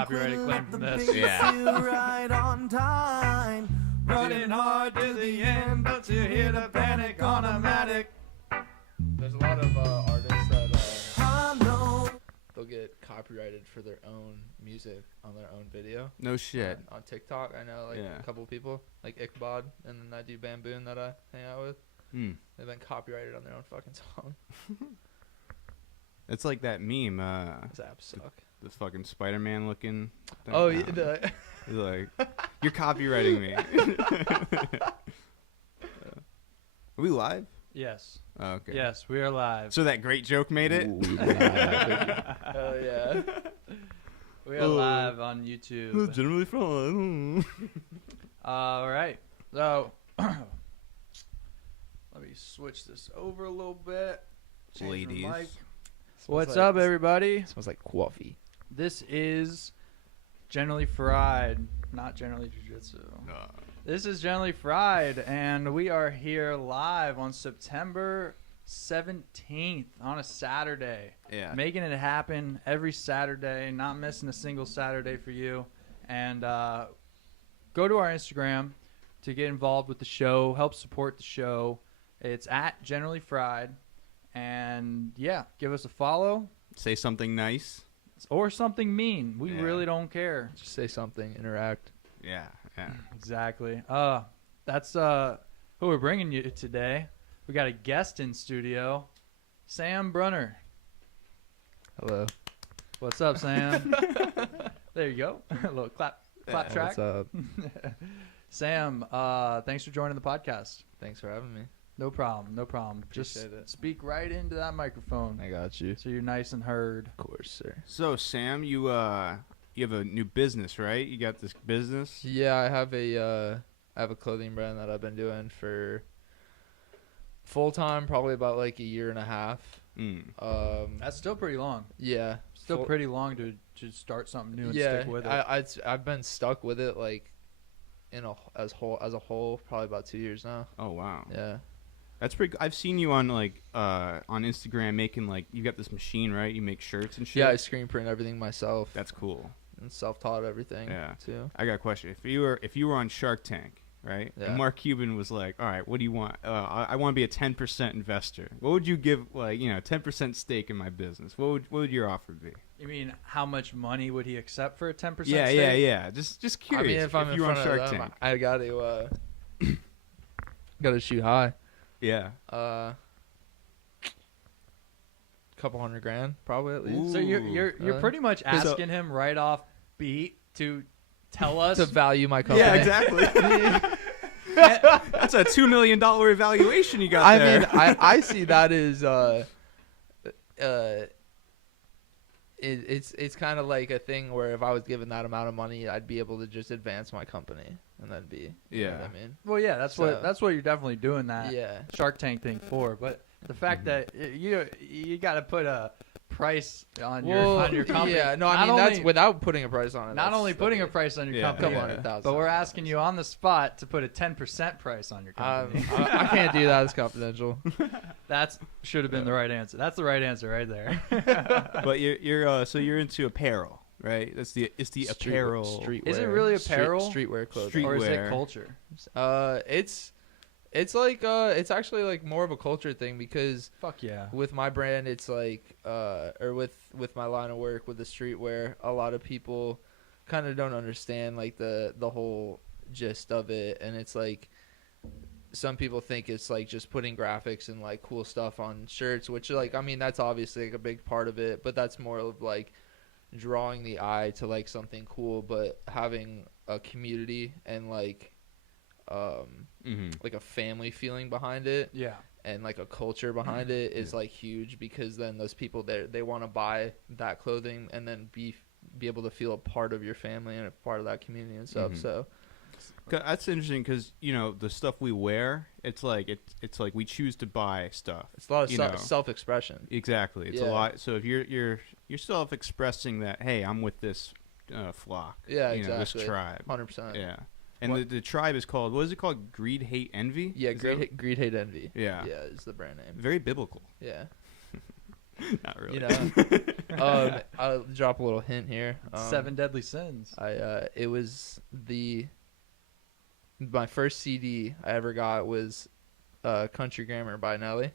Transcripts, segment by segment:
copyrighted claim from this. Yeah. Right on time. Running hard to the end, but you hear the panic automatic. There's a lot of artists that they'll get copyrighted for their own music on their own video. No shit. On TikTok, I know a couple people, like Ichabod and then I do Bamboon that I hang out with. They've been copyrighted on their own fucking song. It's like that meme. These apps suck. The fucking Spider-Man looking thing. Oh, yeah. He's like, you're copywriting me. Are we live? Yes. Oh, okay. Yes, we are live. So that great joke made it? Oh, yeah. We are live on YouTube. Generally fun. All right. So, let me switch this over a little bit. Change my Ladies. mic. What's up, everybody? Smells like coffee. This is Generally Fried, not Generally Jiu-Jitsu. This is Generally Fried, and we are here live on September 17th on a Saturday. Yeah. Making it happen every Saturday, not missing a single Saturday for you. And go to our Instagram to get involved with the show, help support the show. It's at Generally Fried. And, yeah, give us a follow. Say something nice. Or something mean. We really don't care. Just say something, interact. Yeah. Yeah. Exactly. That's who we're bringing you today. We got a guest in studio, Sam Brunner. Hello. What's up, Sam? There you go. A little clap track. What's up? Sam, thanks for joining the podcast. Thanks for having me. No problem. Just Appreciate it. speak right into that microphone I got you. so you're nice and heard. Of course, sir. So, Sam, you have a new business, right? You got this business? Yeah, I have a clothing brand that I've been doing for full time, probably about like a year and a half. That's still pretty long. Yeah, Still pretty long to start something new and yeah, stick with it. I've been stuck with it like as a whole probably about 2 years now. Oh, wow. Yeah. That's pretty. I've seen you on on Instagram making you got this machine, right? You make shirts and shit. Yeah, I screen print everything myself. That's cool. And self-taught everything. Yeah. Too. I got a question. If you were on Shark Tank, right? Yeah. And Mark Cuban was like, "All right, what do you want? I want to be a 10% investor. What would you give? 10% stake in my business. What would your offer be?" You mean how much money would he accept for a 10% Yeah, stake? yeah. Just curious. I mean, if I'm in you were front on of Shark them, Tank, I got to shoot high. yeah. Couple $100,000 probably at least. Ooh. So you're pretty much asking him right off beat to tell us to value my company. Yeah, exactly. That's a $2 million evaluation you got there. I mean, I see that as it's kind of like a thing where if I was given that amount of money, I'd be able to just advance my company, and that'd be you know what I mean. Well, yeah, that's what you're definitely doing that Yeah. Shark Tank thing for. But the fact that you got to put a price on your company. Yeah, no, I mean that's without putting a price on it. Not only putting a price on your company, $200,000. but we're asking you on the spot to put a 10% price on your company. I can't do that. It's confidential. That should have been the right answer. That's the right answer right there. But you're into apparel, right? It's the apparel. Streetwear. Is it really apparel? Streetwear clothing. Or is it Streetwear. culture? It's like it's actually like more of a culture thing because Fuck yeah. with my brand it's like or with my line of work with the streetwear, a lot of people kind of don't understand like the whole gist of it, and it's like some people think it's like just putting graphics and like cool stuff on shirts, which like I mean that's obviously like a big part of it, but that's more of like drawing the eye to like something cool, but having a community and like like a family feeling behind it, Yeah. and like a culture behind it is like huge, because then those people they want to buy that clothing and then be able to feel a part of your family and a part of that community and stuff. So That's interesting because the stuff we wear, it's like we choose to buy stuff. it's a lot of self-expression. Exactly, it's a lot. So if you're self-expressing that, hey, I'm with this flock, Exactly, this tribe, 100%. yeah. And the tribe is called, what is it called? Greed, Hate, Envy? Yeah, greed, hate, envy. Yeah. Yeah, is the brand name. Very biblical. Yeah. Not really. You know. I'll drop a little hint here. 7 Deadly Sins. It was my first CD I ever got was Country Grammar by Nelly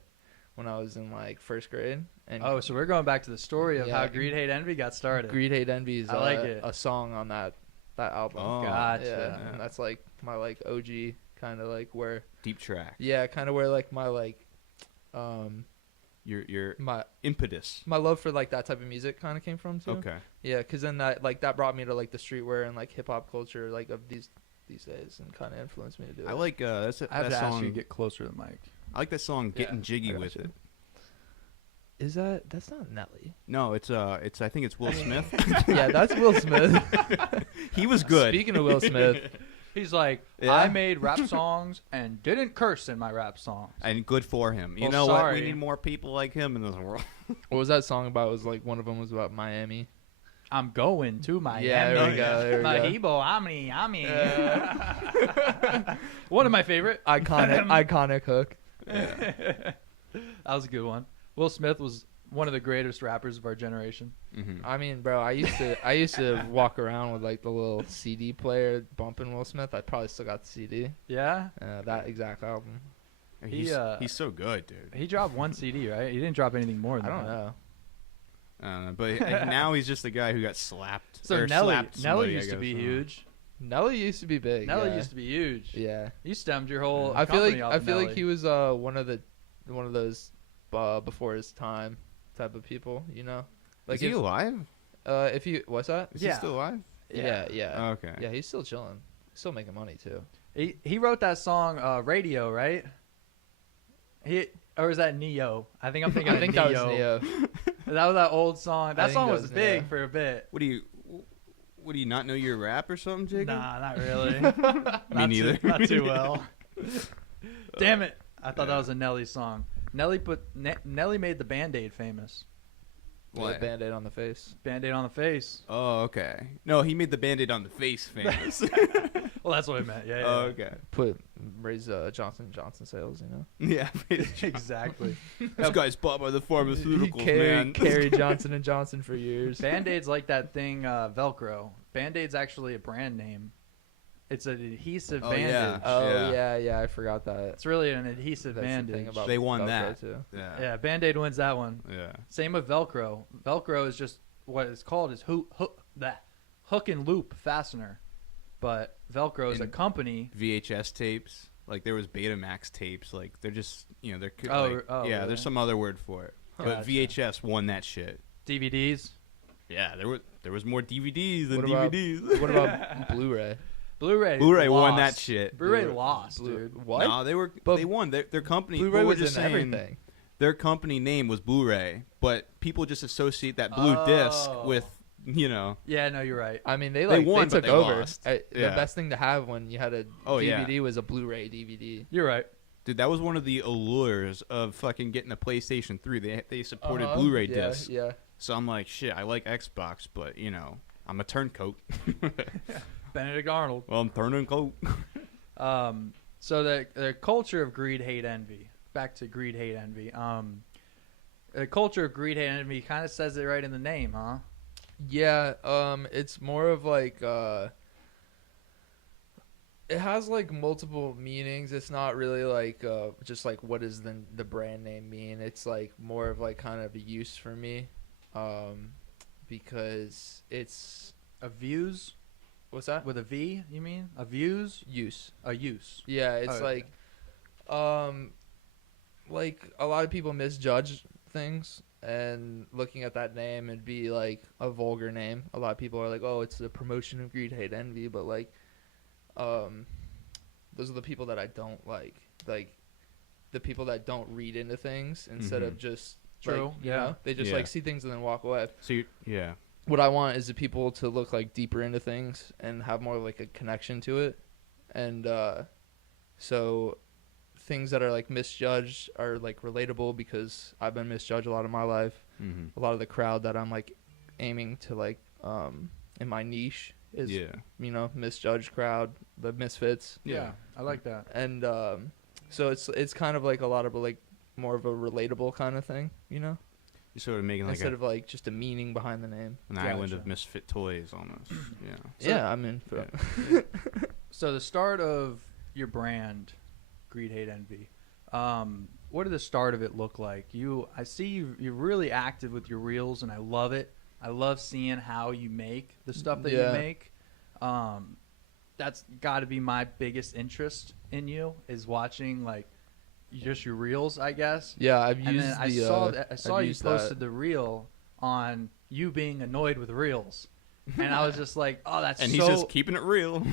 when I was in like first grade. And Oh, so we're going back to the story of Yeah. how Greed Hate Envy got started. Greed Hate Envy is I like it. a song on that album. Oh, Gotcha. Yeah, and that's like my like OG kind of like where deep track. kind of where like my like Your my impetus. love for like that type of music kind of came from too. Okay. Yeah, because then that brought me to like the streetwear and like hip hop culture like of these days and kind of influenced me to do it. I like that's I have that to ask song. you to get closer to the mic. I like that song "Getting Yeah, Jiggy I got with you. It." Is that's not Nelly? No, it's I think it's Will Smith. Yeah, that's Will Smith. He was good. Speaking of Will Smith, He's like, Yeah. I made rap songs and didn't curse in my rap songs. And good for him. You Well, know what? sorry. We need more people like him in this world. what was that song about? It was like one of them was about Miami. I'm going to Miami. Yeah, there we go. There we go. Mahibo, Ami. One of my favorite. Iconic hook. That was a good one. Will Smith was one of the greatest rappers of our generation. Mm-hmm. I mean, bro, I used to walk around with like the little CD player bumping Will Smith. I probably still got the CD. Yeah? That exact album. He's He, so good, dude. He dropped one CD, right? He didn't drop anything more I than don't that. know. But now he's just the guy who got slapped. So or Nelly slapped somebody, used I to be guess. huge. Nelly used to be big. Nelly yeah. used to be huge. Yeah. You stemmed your whole I feel company like off I of feel like Nelly. he was one of those before his time type of people. You know, Is he alive? if you what's that? Is Yeah. he still alive? Yeah. Oh, okay. Yeah, he's still chilling. Still making money too. He wrote that song Radio, right? Or is that Neo? I think I'm thinking I think of that was Neo. Neo. That was that old song. I That think song that was was big Neo. for a bit. What do you not know your rap or something, Jacob? Nah, not really. Me Not neither. Not too well. Damn it! I thought that was a Nelly song. Nelly made the Band-Aid famous. What? Band-Aid on the face. Band-Aid on the face. Oh, okay. No, he made the Band-Aid on the face famous. Well, that's what I meant. Yeah. Oh, okay. Raise Johnson & Johnson sales. You know. Yeah. Exactly. This guy's bought by the pharmaceuticals, man. Carried Johnson & Johnson for years. Band-Aid's like that thing, Velcro. Band-Aid's actually a brand name. It's an adhesive Oh, bandage. yeah. Oh yeah, I forgot that. It's really an adhesive That's the bandage. thing about They won Velcro, that. too. Yeah. Yeah, Band-Aid wins that one. Yeah. Same with Velcro. Velcro is just what it's called is hook and loop fastener. But Velcro is a And company. VHS tapes. Like there was Betamax tapes. Like they're just they're Oh, yeah. really? There's some other word for it. But Gotcha. VHS won that shit. DVDs. Yeah, there was more DVDs than What about- DVDs. What about Blu-ray? Blu-ray won lost. that shit. Blu-ray lost, dude. What? No, But they won. Their company. Blu-ray we're was just in saying, everything. Their company name was Blu-ray, but people just associate that blue disc Oh. with Yeah, no, you're right. I mean, they won, took but they over. lost. The Yeah. best thing to have when you had a Oh, yeah. DVD was a Blu-ray DVD. You're right. Dude, that was one of the allures of fucking getting a PlayStation 3. They supported Uh-huh. Blu-ray yeah, discs. Yeah. So I'm like, shit, I like Xbox, but I'm a turncoat. Benedict Arnold. Well, I'm turncoat. So the culture of greed, hate, envy. Back to greed, hate, envy. The culture of greed, hate, envy kind of says it right in the name, huh? Yeah, it's more of like it has like multiple meanings. It's not really like just like what does the brand name mean. It's like more of like kind of a use for me, because it's A views what's that with a V, you mean? A views? use. A use. Yeah, it's Oh, like a lot of people misjudge things, and looking at that name it'd be like a vulgar name. A lot of people are like, oh, it's the promotion of greed, hate, envy, but like those are the people that I don't like the people that don't read into things instead of just True, like, yeah. they just Yeah. like see things and then walk away. So yeah. What I want is the people to look like deeper into things and have more like a connection to it. And so things that are like misjudged are like relatable because I've been misjudged a lot of my life. Mm-hmm. A lot of the crowd that I'm like aiming to like in my niche is misjudged crowd, the misfits. Yeah, I like that. And so it's kind of like a lot of like more of a relatable kind of thing, You're sort of making like instead of like just a meaning behind the name. an island Gotcha. of misfit toys almost. Yeah. So- Yeah, I mean, Yeah. So the start of your brand, Greed, Hate, Envy. What did the start of it look like? I see you're really active with your reels, and I love it. I love seeing how you make the stuff that Yeah. you make. That's got to be my biggest interest in you, is watching like just your reels, I guess. yeah, I've And used then I the. saw I've you used posted the reel on you being annoyed with reels, and I was just like, oh, that's And so. he's just keeping it real.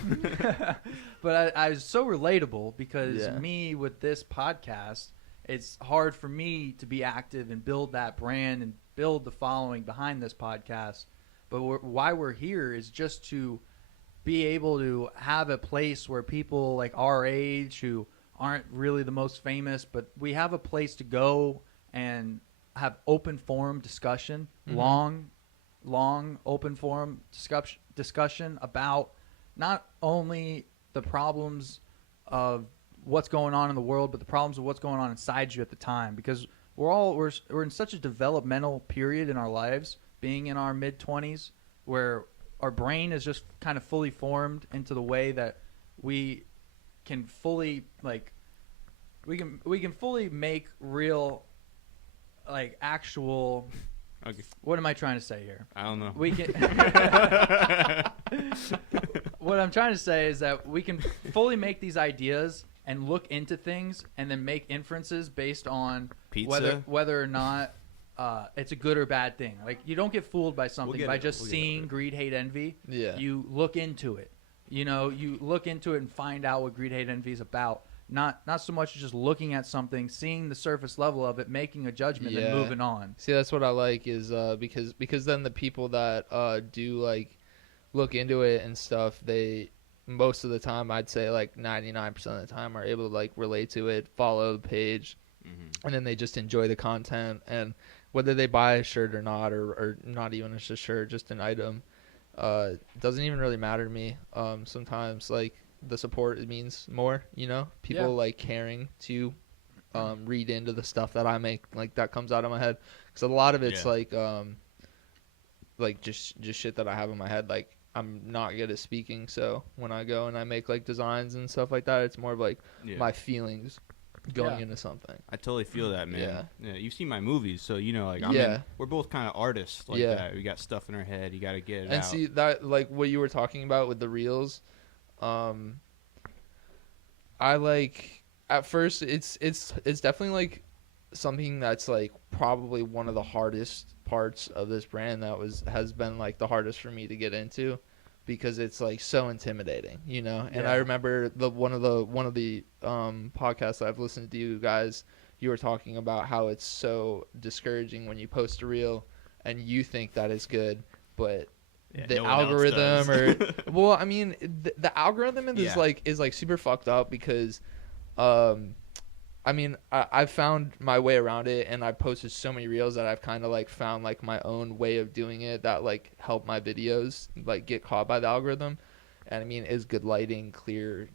But I was so relatable because Yeah. me with this podcast, it's hard for me to be active and build that brand and build the following behind this podcast. But why we're here is just to be able to have a place where people like our age who aren't really the most famous, but we have a place to go and have open forum discussion, Mhm. long open forum discussion about not only the problems of what's going on in the world, but the problems of what's going on inside you at the time. Because we're in such a developmental period in our lives, being in our mid-20s, where our brain is just kind of fully formed into the way that we can fully we can fully make real actual. Okay. What am I trying to say here? I don't know. We can. What I'm trying to say is that we can fully make these ideas and look into things and then make inferences based on Pizza? whether or not it's a good or bad thing. Like, you don't get fooled by something get by it. just We'll get seeing it. greed, hate, envy. Yeah. You look into it. You look into it and find out what greed, hate, envy is about. Not so much just looking at something, seeing the surface level of it, making a judgment, and Yeah. moving on. See, that's what I like is because then the people that do like look into it and stuff, they most of the time, I'd say like 99% of the time, are able to like relate to it, follow the page, and then they just enjoy the content. And whether they buy a shirt or not, or not even just a shirt, just an item, doesn't even really matter to me. Sometimes like the support, it means more, people Yeah. like caring to read into the stuff that I make, like that comes out of my head, because a lot of it's Yeah. like just shit that I have in my head. Like, I'm not good at speaking, so when I go and I make like designs and stuff like that, it's more of like Yeah. my feelings going Yeah. into something. I totally feel that, man. Yeah. You've seen my movies, so like Yeah. we're both kind of artists like Yeah. that. We got stuff in our head. You got to get it And out. see that, like what you were talking about with the reels, I like at first it's definitely like something that's like probably one of the hardest parts of this brand has been like the hardest for me to get into, because it's like so intimidating, and Yeah. I remember one of the podcasts I've listened to you guys, you were talking about how it's so discouraging when you post a reel and you think that is good, but Yeah, the no one else algorithm does. well, I mean, the algorithm is Yeah. like super fucked up, because I mean, I've found my way around it, and I've posted so many reels that I've kind of like found like my own way of doing it that like help my videos like get caught by the algorithm. And I mean, is good lighting, clear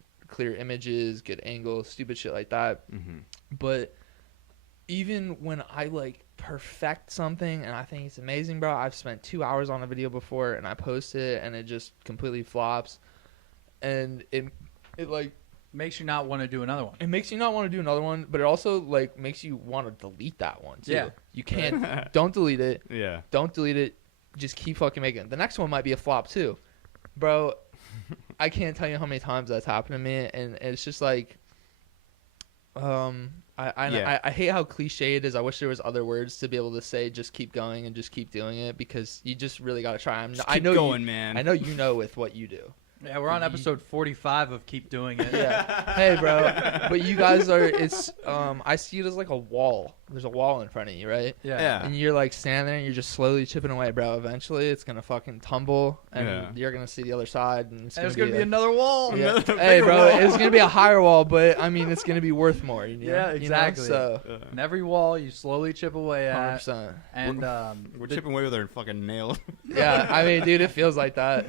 images, good angles, stupid shit like that. Mm-hmm. But even when I like perfect something and I think it's amazing, bro, I've spent 2 hours on a video before and I post it and it just completely flops, and it like Makes you not want to do another one. it makes you not want to do another one, but it also like makes you want to delete that one too. Yeah. You can't don't delete it. Yeah. Don't delete it. Just keep fucking making it. The next one might be a flop too. Bro, I can't tell you how many times that's happened to me, and it's just like I hate how cliche it is. I wish there was other words to be able to say just keep going and just keep doing it, because you just really got to try. Just I keep know going, you, man. I know you know with what you do. Yeah, we're on episode 45 of Keep Doing It. Yeah. Hey, bro. But you guys are, it's, I see it as like a wall. There's a wall in front of you, right? Yeah. And you're like standing there and you're just slowly chipping away, bro. Eventually it's going to fucking tumble and Yeah. you're going to see the other side. And And there's going to be another wall. Yeah. Another Hey, bigger bro. wall. It's going to be a higher wall, but I mean, it's going to be worth more. Yeah, exactly. So, And every wall you slowly chip away at. 100%. And We're chipping away with our fucking nails. Yeah. I mean, dude, it feels like that.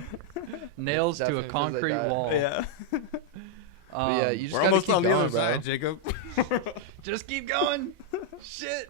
nails to a Definitely feels like concrete that. wall. Yeah. But yeah, you just We're gotta almost keep on the going, other bro. side, Jacob. Just keep going. Shit.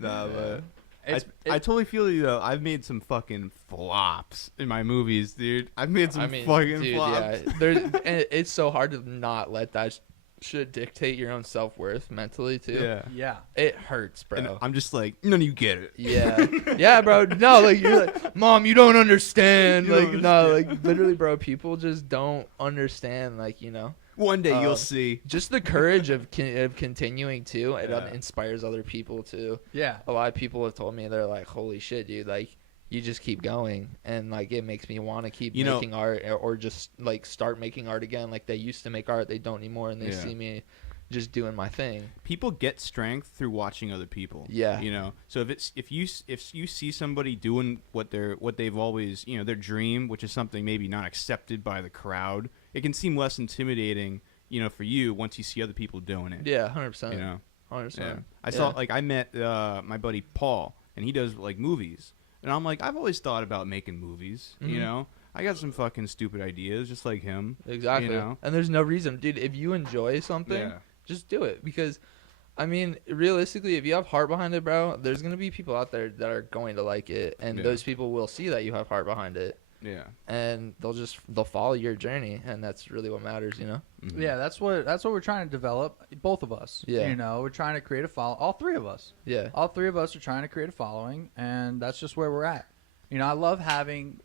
Nah, but I totally feel you though. I've made some fucking flops in my movies, dude. I've made some fucking flops. Yeah. It's so hard to not let that shit dictate your own self-worth mentally too. Yeah. It hurts, bro. And I'm just like, none of you get it. Yeah. Yeah, bro. No, like you're like, Mom, you don't understand. You don't Like, no, understand. like literally, bro, people just don't understand, like, you know. One day you'll see. Just the courage of continuing too. It Yeah. inspires other people too. Yeah. A lot of people have told me, they're like, holy shit, dude, like you just keep going, and like it makes me want to keep making art, or just like start making art again. Like they used to make art, they don't anymore, and they see me just doing my thing. People get strength through watching other people. Yeah. You know, so if you see somebody doing what they've always, you know, their dream, which is something maybe not accepted by the crowd, it can seem less intimidating, you know, for you once you see other people doing it. Yeah, 100%. You know, 100%. yeah. I saw, like, I met my buddy Paul, and he does like movies, and I'm like, I've always thought about making movies. Mm-hmm. You know, I got some fucking stupid ideas, just like him. Exactly. You know? And there's no reason, dude. If you enjoy something, just do it. Because, I mean, realistically, if you have heart behind it, bro, there's gonna be people out there that are going to like it, and those people will see that you have heart behind it. Yeah. And they'll follow your journey, and that's really what matters, you know. Mm-hmm. Yeah, that's what we're trying to develop, both of us. Yeah. You know, we're trying to create a follow. All three of us. Yeah. All three of us are trying to create a following, and that's just where we're at. You know, I love having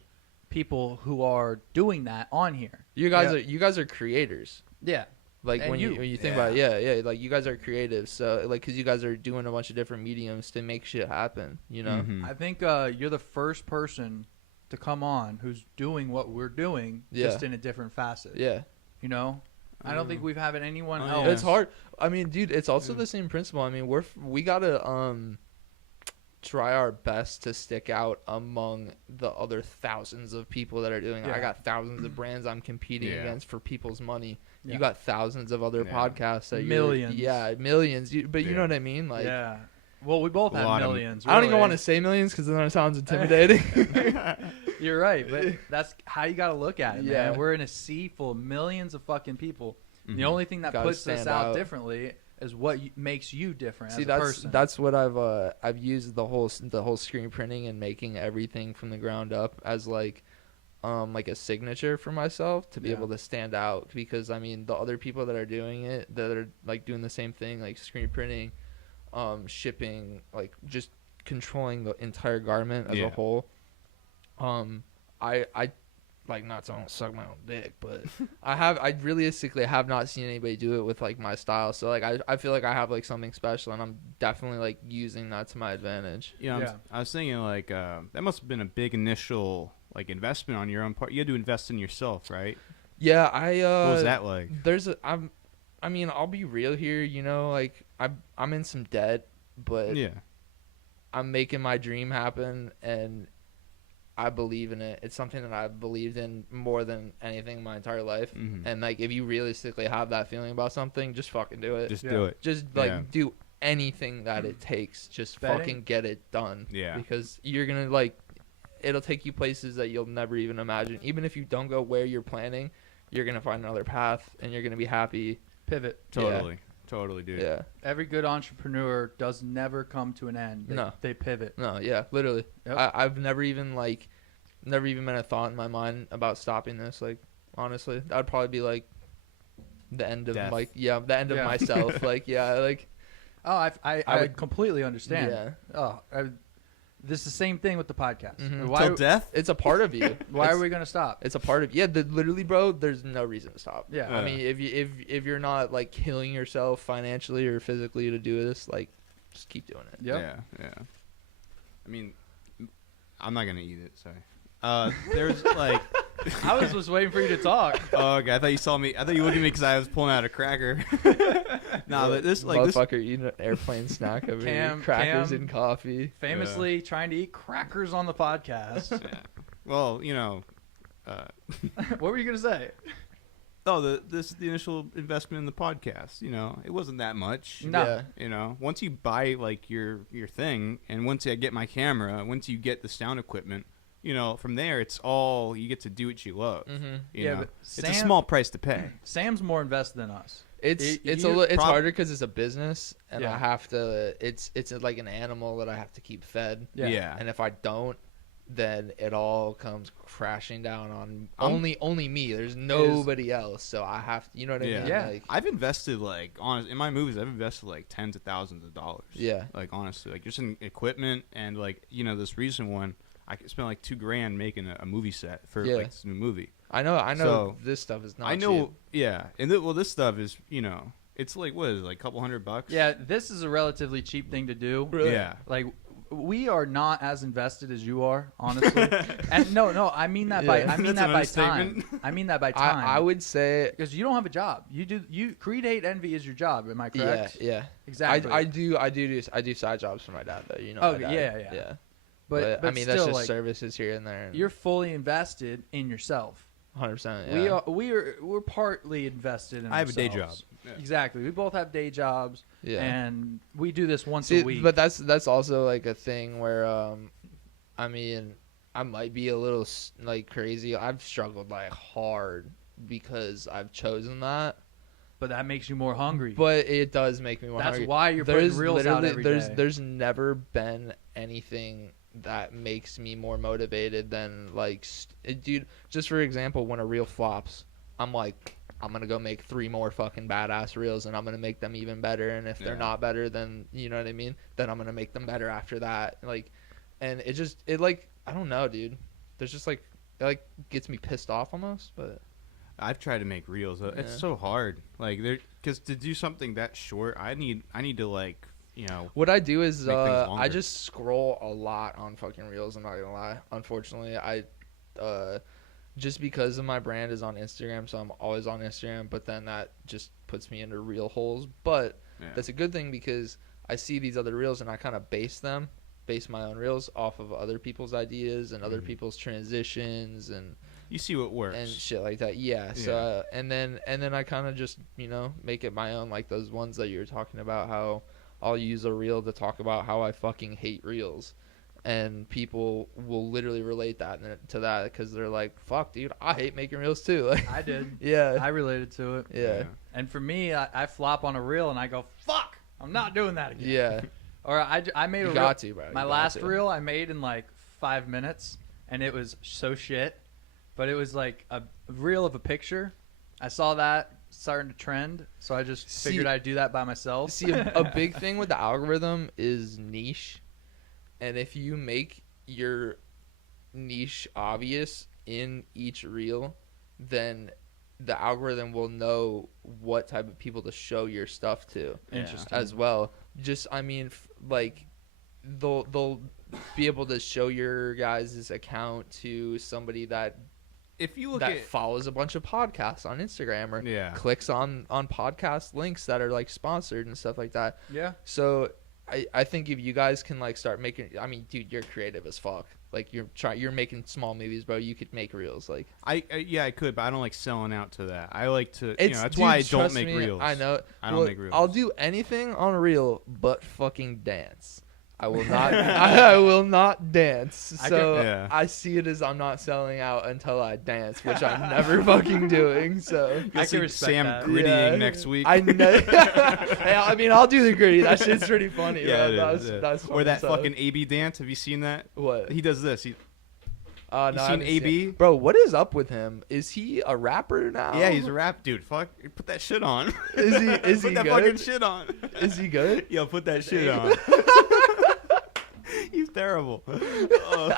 people who are doing that on here. You guys are creators. Yeah. Like And when you think about it, like you guys are creative. So like, cause you guys are doing a bunch of different mediums to make shit happen. You know. Mhm. I think you're the first person to come on who's doing what we're doing, just in a different facet. Yeah. You know, I don't think we've had anyone Oh, else. yeah. It's hard. I mean, dude, it's also the same principle. I mean, we gotta try our best to stick out among the other thousands of people that are doing it. Yeah. I got thousands of brands I'm competing against for people's money. Yeah. You got thousands of other podcasts that Millions. millions. But you know what I mean? Like, yeah. Well, we both A have lot of- millions. I don't even really. want to say millions because then it sounds intimidating. You're right, but that's how you got to look at it, Yeah. man. We're in a sea full of millions of fucking people. Mhm. The only thing that Gotta puts us stand out out. differently is what makes you different See, as a that's person. that's what I've used the whole screen printing and making everything from the ground up as like a signature for myself to be able to stand out, because I mean the other people that are doing it, that are like doing the same thing, like screen printing, shipping, like just controlling the entire garment as a whole. I like, not to suck my own dick, but I realistically have not seen anybody do it with like my style. So like I feel like I have like something special, and I'm definitely like using that to my advantage. You know, I was thinking like that must have been a big initial like investment on your own part. You had to invest in yourself, right? Yeah, What was that like? I mean, I'll be real here, you know, like I'm in some debt, but Yeah. I'm making my dream happen, and I believe in it. It's something that I've believed in more than anything my entire life. Mhm. And like, if you realistically have that feeling about something, just fucking do it. Just do it. Just like do anything that it takes. Just Betting? fucking get it done. Yeah. Because you're gonna like, it'll take you places that you'll never even imagine. Even if you don't go where you're planning, you're gonna find another path, and you're gonna be happy. Pivot. Totally, dude. Yeah. Every good entrepreneur does never come to an end. They pivot. No. Yeah. Literally. Yep. I've never even been a thought in my mind about stopping this. Like, honestly, that would probably be like the end of Death. the end of myself. Like, Oh, I would- completely understand. Yeah. Oh, this is the same thing with the podcast. Mhm. Why? Till death? It's a part of you. Why are we gonna stop? It's a part of literally, bro. There's no reason to stop. Yeah. I mean, if you're not like killing yourself financially or physically to do this, like, just keep doing it. Yep. Yeah. I mean, I'm not gonna eat it. Sorry. There's like. I was just waiting for you to talk. Oh, okay. I thought you saw me. I thought you looked at me because I was pulling out a cracker. No, but this like this. Motherfucker eating an airplane snack over here, crackers and coffee. Famously trying to eat crackers on the podcast. Yeah. Well, you know. What were you gonna say? Oh, the initial investment in the podcast. You know, it wasn't that much. No. Yeah. You know, once you buy like your thing, and once I get my camera, once you get the sound equipment, you know, from there it's all you get to do what you love. Mm-hmm. You Yeah, know? but It's a small price to pay. Sam's more invested than us. It's harder because it's a business, and I have to. It's like an animal that I have to keep fed. Yeah. And if I don't, then it all comes crashing down on only me. There's nobody else, so I have to. You know what I mean? Yeah. Like, I've invested in my movies. I've invested like tens of thousands of dollars. Yeah. Like honestly, like just in equipment and like this recent one, I spent like $2,000 making a movie set for like this new movie. I know. So, this stuff is not. I know. cheap. Yeah, and this stuff is it's like what is it, like a couple $100? Yeah, this is a relatively cheap thing to do. Really? Yeah. Like, we are not as invested as you are, honestly. And no, I mean that by That's an time. understatement. I mean that by time. I would say because you don't have a job. You create hate envy is your job. Am I correct? Yeah. Exactly. I do side jobs for my dad though. You know. Oh, my dad. yeah. But I mean still, that's just like, services here and there. you're fully invested in yourself. 100%. Yeah. We're partly invested in I have a day job. ourselves. Exactly. We both have day jobs. Yeah. And we do this once a week. But that's also like a thing where I mean, I might be a little like crazy. I've struggled like hard because I've chosen that. But that makes you more hungry. But it does make me more hungry. That's why you're putting reels out every day. There's never been anything that makes me more motivated than like dude, just for example, when a reel flops, I'm like, I'm gonna go make 3 more fucking badass reels, and I'm gonna make them even better, and if they're not better, then you know what I mean, then I'm gonna make them better after that. Like, and it like, I don't know, dude, there's just like, it like gets me pissed off almost. But I've tried to make reels. It's so hard, like because to do something that short, I need to like what I do is make things I longer. just scroll a lot on fucking reels. I'm not gonna lie. Unfortunately, I just because of my brand is on Instagram, so I'm always on Instagram. But then that just puts me into reel holes. But that's a good thing because I see these other reels and I kind of base my own reels off of other people's ideas and other people's transitions and you see what works and shit like that. Yeah. So and then I kind of just make it my own, like those ones that you were talking about, how I'll use a reel to talk about how I fucking hate reels, and people will literally relate that to that because they're like, "Fuck, dude, I hate making reels too." Like, I did. Yeah. I related to it. Yeah. And for me, I flop on a reel and I go, "Fuck, I'm not doing that again." Yeah. Or I made You a got reel. to, bro. You My got last to. reel I made in like 5 minutes, and it was so shit. But it was like a reel of a picture. I saw that starting to trend, so I just figured I'd do that by myself. See, a big thing with the algorithm is niche, and if you make your niche obvious in each reel, then the algorithm will know what type of people to show your stuff to. Interesting. As well. Just, I mean, like, they'll be able to show your guys' account to somebody that if you look that at follows a bunch of podcasts on Instagram or clicks on podcast links that are like sponsored and stuff like that. Yeah. So I think if you guys can like start making, I mean, dude, you're creative as fuck. Like you're making small movies, bro. You could make reels. Like I could, but I don't like selling out to that. I like to, that's dude, why I don't trust make me, reels. I know. I don't make reels. I'll do anything on a reel but fucking dance. I will not. I will not dance. So I see it as I'm not selling out until I dance, which I'm never fucking doing. So I can respect Sam that. grittying next week. I know. I mean, I'll do the gritty. That shit's pretty funny. Yeah, bro. it is, That's or that funny fucking AB dance. Have you seen that? What? He does this. You no, seen AB? Bro, what is up with him? Is he a rapper now? Yeah, he's a rap dude. Fuck, put that shit on. Is he? Is put he that good? fucking shit on. Is he good? Yo, put that shit on. He's terrible. Hold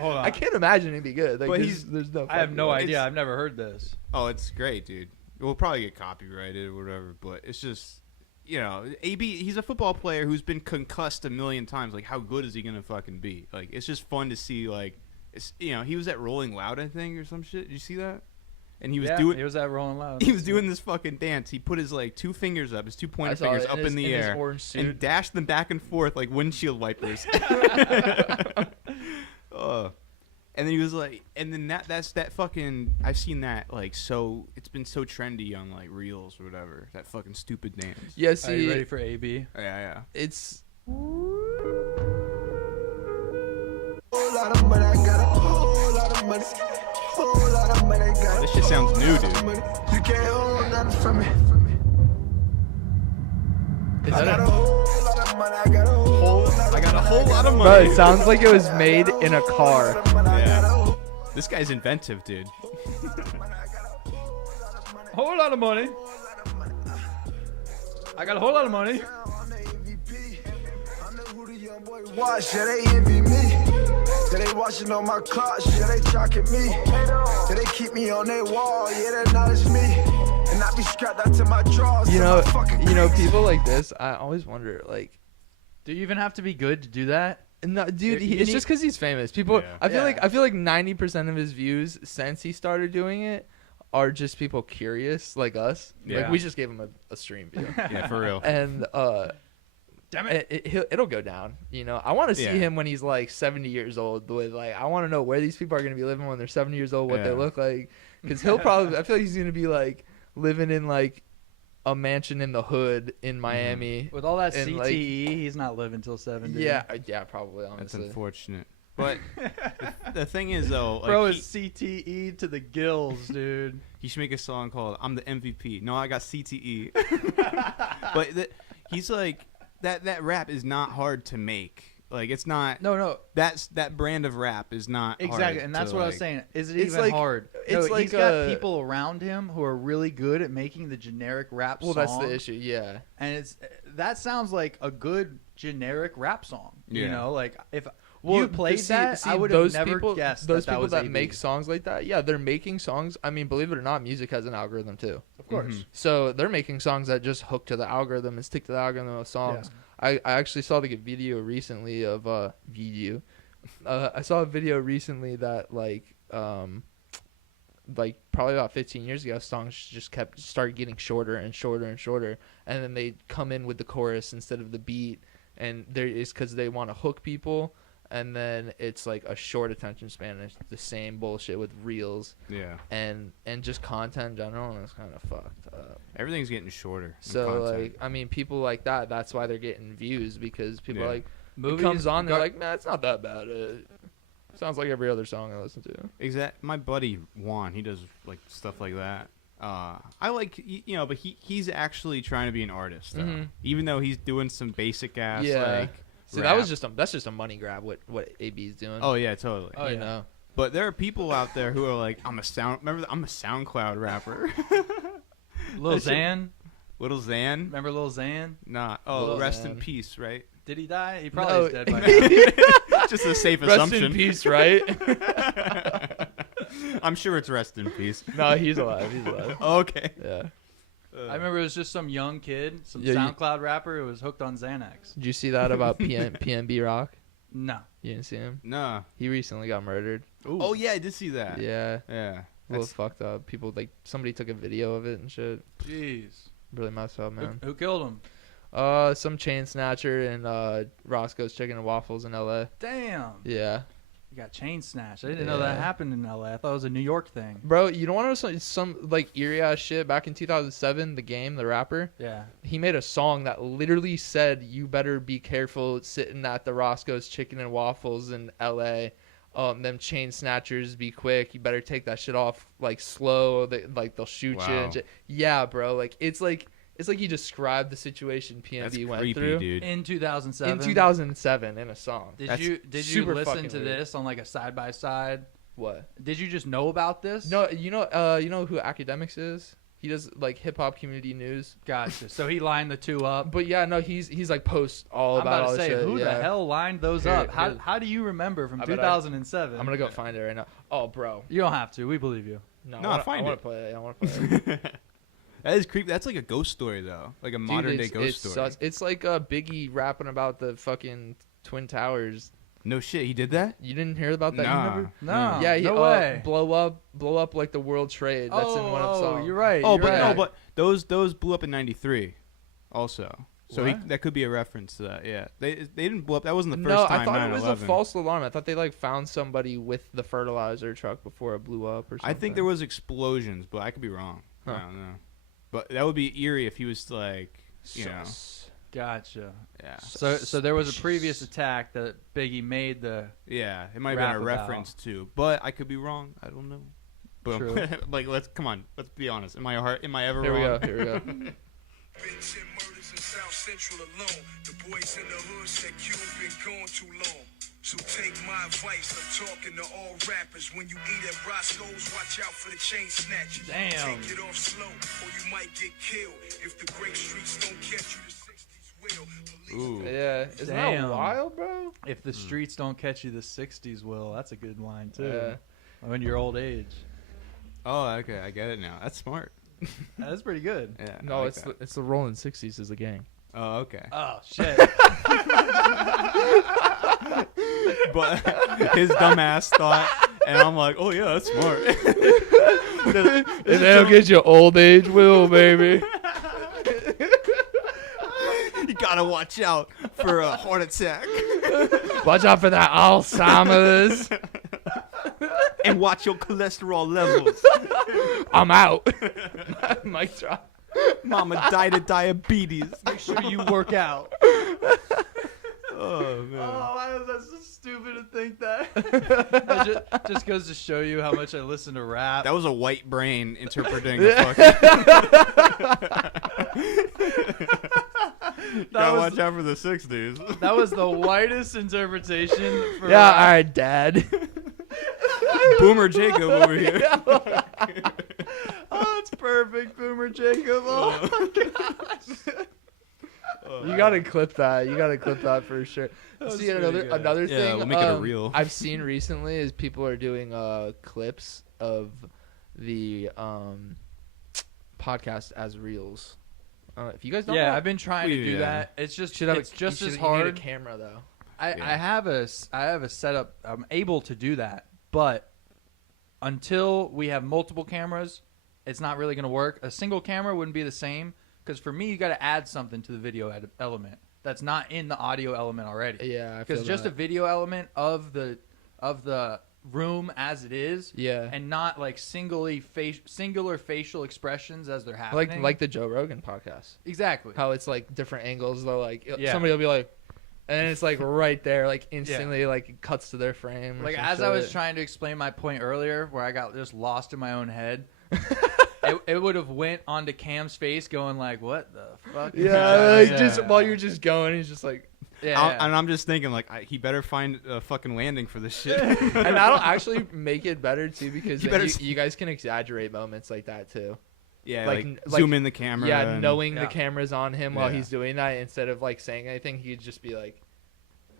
on. I can't imagine he'd be good. Like, But there's no. I have no fucking way. idea. I've never heard this. Oh, it's great, dude. We'll probably get copyrighted or whatever, but it's just, AB, he's a football player who's been concussed a million times. Like, how good is he gonna fucking be? Like, it's just fun to see. Like, it's he was at Rolling Loud, I think, or some shit. Did you see that? And he was He was at Rolling Loud. He was doing this fucking dance. He put his like 2 fingers up, his 2 pointer fingers up in the air, and dashed them back and forth like windshield wipers. And then he was like, and then that's that fucking. I've seen that like so. It's been so trendy on like reels or whatever. That fucking stupid dance. Yeah, Are you ready for AB? Yeah. It's. This shit sounds new, dude. You can't hold nothing from me. Is I that got a a, whole lot of money. I got a whole I got a whole lot of bro, money. it sounds like it was made in a car. Yeah. This guy's inventive, dude. Whole lot of money. I got a whole lot of money. Watch, yeah, they envy me. Yeah, they watching on my clock, yeah, they tracking me. Yeah, they keep me on their wall, yeah, they acknowledge me. And I be strapped out to my drawers. You to know, my fucking you know, crease. people like this. I always wonder, like, Do you even have to be good to do that? no, dude, You it's need- just because he's famous. People, Yeah. I feel Yeah. like 90% of his views since he started doing it are just people curious like us. Yeah. Like we just gave him a stream view, Yeah, for real. and Damn it. it'll go down. You know, I want to see Yeah. him when he's like 70 years old. With like, I want to know where these people are gonna be living when they're 70 years old, what they Yeah. look like, because he'll probably. I feel like he's gonna be like living in like a mansion in the hood in Miami. With all that And, CTE, like- he's not living till 70. Yeah, probably. That's Honestly, unfortunate. But the thing is, though, like, Bro he, is CTE to the gills, dude. he should make a song called "I'm the MVP." No, I got CTE. But he's like that rap is not hard to make. Like it's not. No. That brand of rap is not Exactly, hard and that's to, what I was like- saying. Is it It's even like- hard? it's No, like he's got a- people around him who are really good at making the generic rap well, song. that's the issue. Yeah. And that sounds like a good generic rap song. You Yeah. know, like if Well, you played see- that, see, I would have those never people, guessed those that people was that AB. make songs like that. Yeah, they're making songs. I mean, believe it or not, music has an algorithm too. Of course. Mhm. So they're making songs that just hook to the algorithm and stick to the algorithm of songs. I actually saw like a video recently of I saw a video recently that like probably about 15 years ago, songs just started getting shorter and shorter and shorter, and then they come in with the chorus instead of the beat, and there is because they want to hook people. And then it's like a short attention span, and it's the same bullshit with reels Yeah. and just content in general, and it's kind of fucked up. Everything's getting shorter. in So content. like, I mean, people like that's why they're getting views, because people are Yeah. like, Movies it comes on, they're got- like, man, it's not that bad. Sounds like every other song I listen to. Exact. My buddy Juan, he does like stuff like that. I like but he's actually trying to be an artist though. Mhm. Even though he's doing some basic ass Yeah. like. See, rap. that's just a money grab. What AB's doing. Oh yeah, totally. Oh, you yeah. know. But there are people out there who are like, I'm a SoundCloud rapper. Lil That shit- Xan. Little Xan. Remember Lil Xan? Nah. Oh, Lil rest in Xan. peace, right? Did he die? He No, probably is dead by now. Just a safe Rest assumption. in peace, right? I'm sure it's rest in peace. No, he's alive. He's alive. Okay. Yeah. I remember it was just some young kid, some Yeah, you- SoundCloud rapper who was hooked on Xanax. Did you see that about PNB Rock? No. You didn't see him? Nah. He recently got murdered. Oh yeah, I did see that. Yeah. Yeah. A little fucked up. People like somebody took a video of it and shit. Jeez. Really messed up, man. Who killed him? Some chain snatcher in Roscoe's Chicken and Waffles in LA. Damn. Yeah. You got chain snatched. I didn't know that Yeah. happened in LA. I thought it was a New York thing. Bro, you don't want to know some like eerie ass shit? Back in 2007, The Game, the rapper, Yeah. he made a song that literally said, "You better be careful sitting at the Roscoe's Chicken and Waffles in LA. Them chain snatchers, be quick. You better take that shit off like slow. They'll shoot you." Wow. And shit. Yeah, bro. Like it's like he described the situation PNB That's went creepy, through dude. In 2007. in 2007 in a song. Did That's you super listen fucking to weird. this on like a side by side? What? Did you just know about this? No, you know who Academics is? He does like hip hop community news. Gotcha. So he lined the two up. But yeah, no, he's like posts all I'm about about all to this say, shit. who yeah. the hell lined those Here- up? here- How do you remember from I bet 2007? I'm gonna go find it right now. Oh, bro. You don't have to. We believe you. No, No, I find want it. to play it. I want to play it. That is creepy. That's like a ghost story though, like a modern day Dude, ghost story. sus. It's like Biggie rapping about the fucking Twin Towers. No shit, he did that. You didn't hear about that? You Nah. never? No. Yeah, he no way. blow up like the World Trade. That's in one of the songs. you're right. Oh, you're but right. no, but those blew up in '93, also. So What? that could be a reference to that. Yeah, they didn't blow up. That wasn't the No, first I time. thought it was a 9/11. false alarm. I thought they like found somebody with the fertilizer truck before it blew up or something. I think there was explosions, but I could be wrong. Huh. I don't know. But that would be eerie if he was like, you know, Sus. Gotcha. yeah, So there was a previous attack that Biggie made the. yeah. It might have Rap been a about. reference to, but I could be wrong. I don't know. But True. like, let's be honest. Am I ever Here we wrong? go. Here we go. Bitch and murders and South Central alone. The boys in the hood said Q been gone too long. So take my advice, I'm talking to all rappers. When you eat at Roscoe's, watch out for the chain snatchers. Damn. Take it off slow, or you might get killed. If the great streets don't catch you, the 60s will. Ooh. Yeah, isn't Damn. that wild, bro? If the streets don't catch you, the 60s will. That's a good line, too. Yeah. When you're old age. Oh, okay, I get it now. That's smart. That's pretty good. Yeah. I No, like it's that. the Rolling 60s is a gang. Oh, okay. Oh, shit. But his dumbass thought, and I'm like, oh yeah, that's smart. And that'll get you old age will, baby. You gotta watch out for a heart attack, Watch out for that Alzheimer's. and watch your cholesterol levels. I'm out. Mic drop. Mama died of diabetes. Make sure you work out. Oh man. Oh, why is that so stupid to think that? That just goes to show you how much I listen to rap. That was a white brain interpreting the fucking. Gotta was- watch out for the 60s. That was the whitest interpretation for Yeah, all rap. right, Dad. Boomer Jacob over here. Oh, it's perfect, Boomer Jacob. Oh, my gosh. You gotta clip that. You gotta clip that for sure. was See, pretty good. another Yeah, thing we'll make it a reel. I've seen recently is people are doing clips of the podcast as reels. If you guys don't, Yeah, know, I've been trying to do Yeah. that. It's just should have it's just you as should- you need hard. a camera though. I Yeah. have a setup. I'm able to do that, but until we have multiple cameras, it's not really going to work. A single camera wouldn't be the same because for me, you got to add something to the video element that's not in the audio element already. Yeah, I Because feel just that. a video element of the room as it is, Yeah, and not like singular facial expressions as they're happening. like the Joe Rogan podcast. exactly. How it's like different angles. Though, like Yeah. somebody will be like, and it's like right there, like instantly, like it cuts to their frame. or Like some as I was shit. trying to explain my point earlier, where I got just lost in my own head, it would have went onto Cam's face, going like, "What the fuck?" is Yeah, that?" like just while you're just going, he's just like, yeah. And I'm just thinking, like, he better find a fucking landing for this shit. and that'll actually make it better too because You then better you guys can exaggerate moments like that too. Yeah, Like- like, like- zoom in the camera. Yeah, and- knowing Yeah. the camera's on him while Yeah. he's doing that, instead of like saying anything, he'd just be like,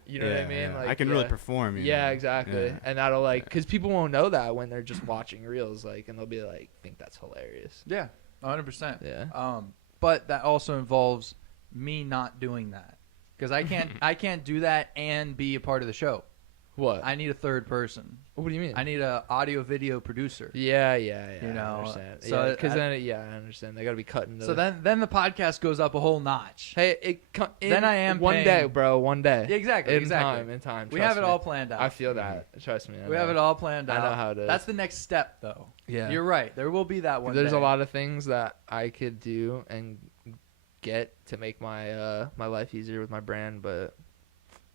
you know what I mean? yeah. Like I can really perform. You Yeah, know? exactly. Yeah. And that'll like, because people won't know that when they're just watching reels, like, and they'll be like, think that's hilarious. Yeah, 100%. Yeah. But that also involves me not doing that because I can't do that and be a part of the show. What? I need a third person. What do you mean? I need a audio video producer. Yeah. You know, I understand. so Yeah, because I- then, I understand. They got to be cutting. So then the podcast goes up a whole notch. hey, Then I am one paying- day, bro. One day. Yeah, exactly. In time. We trust have it me. all planned out. I feel that. Trust me. I We know. have it all planned I out. know how it is. That's the next step, though. Yeah. You're right. There will be that one. There's day. a lot of things that I could do and get to make my my life easier with my brand, but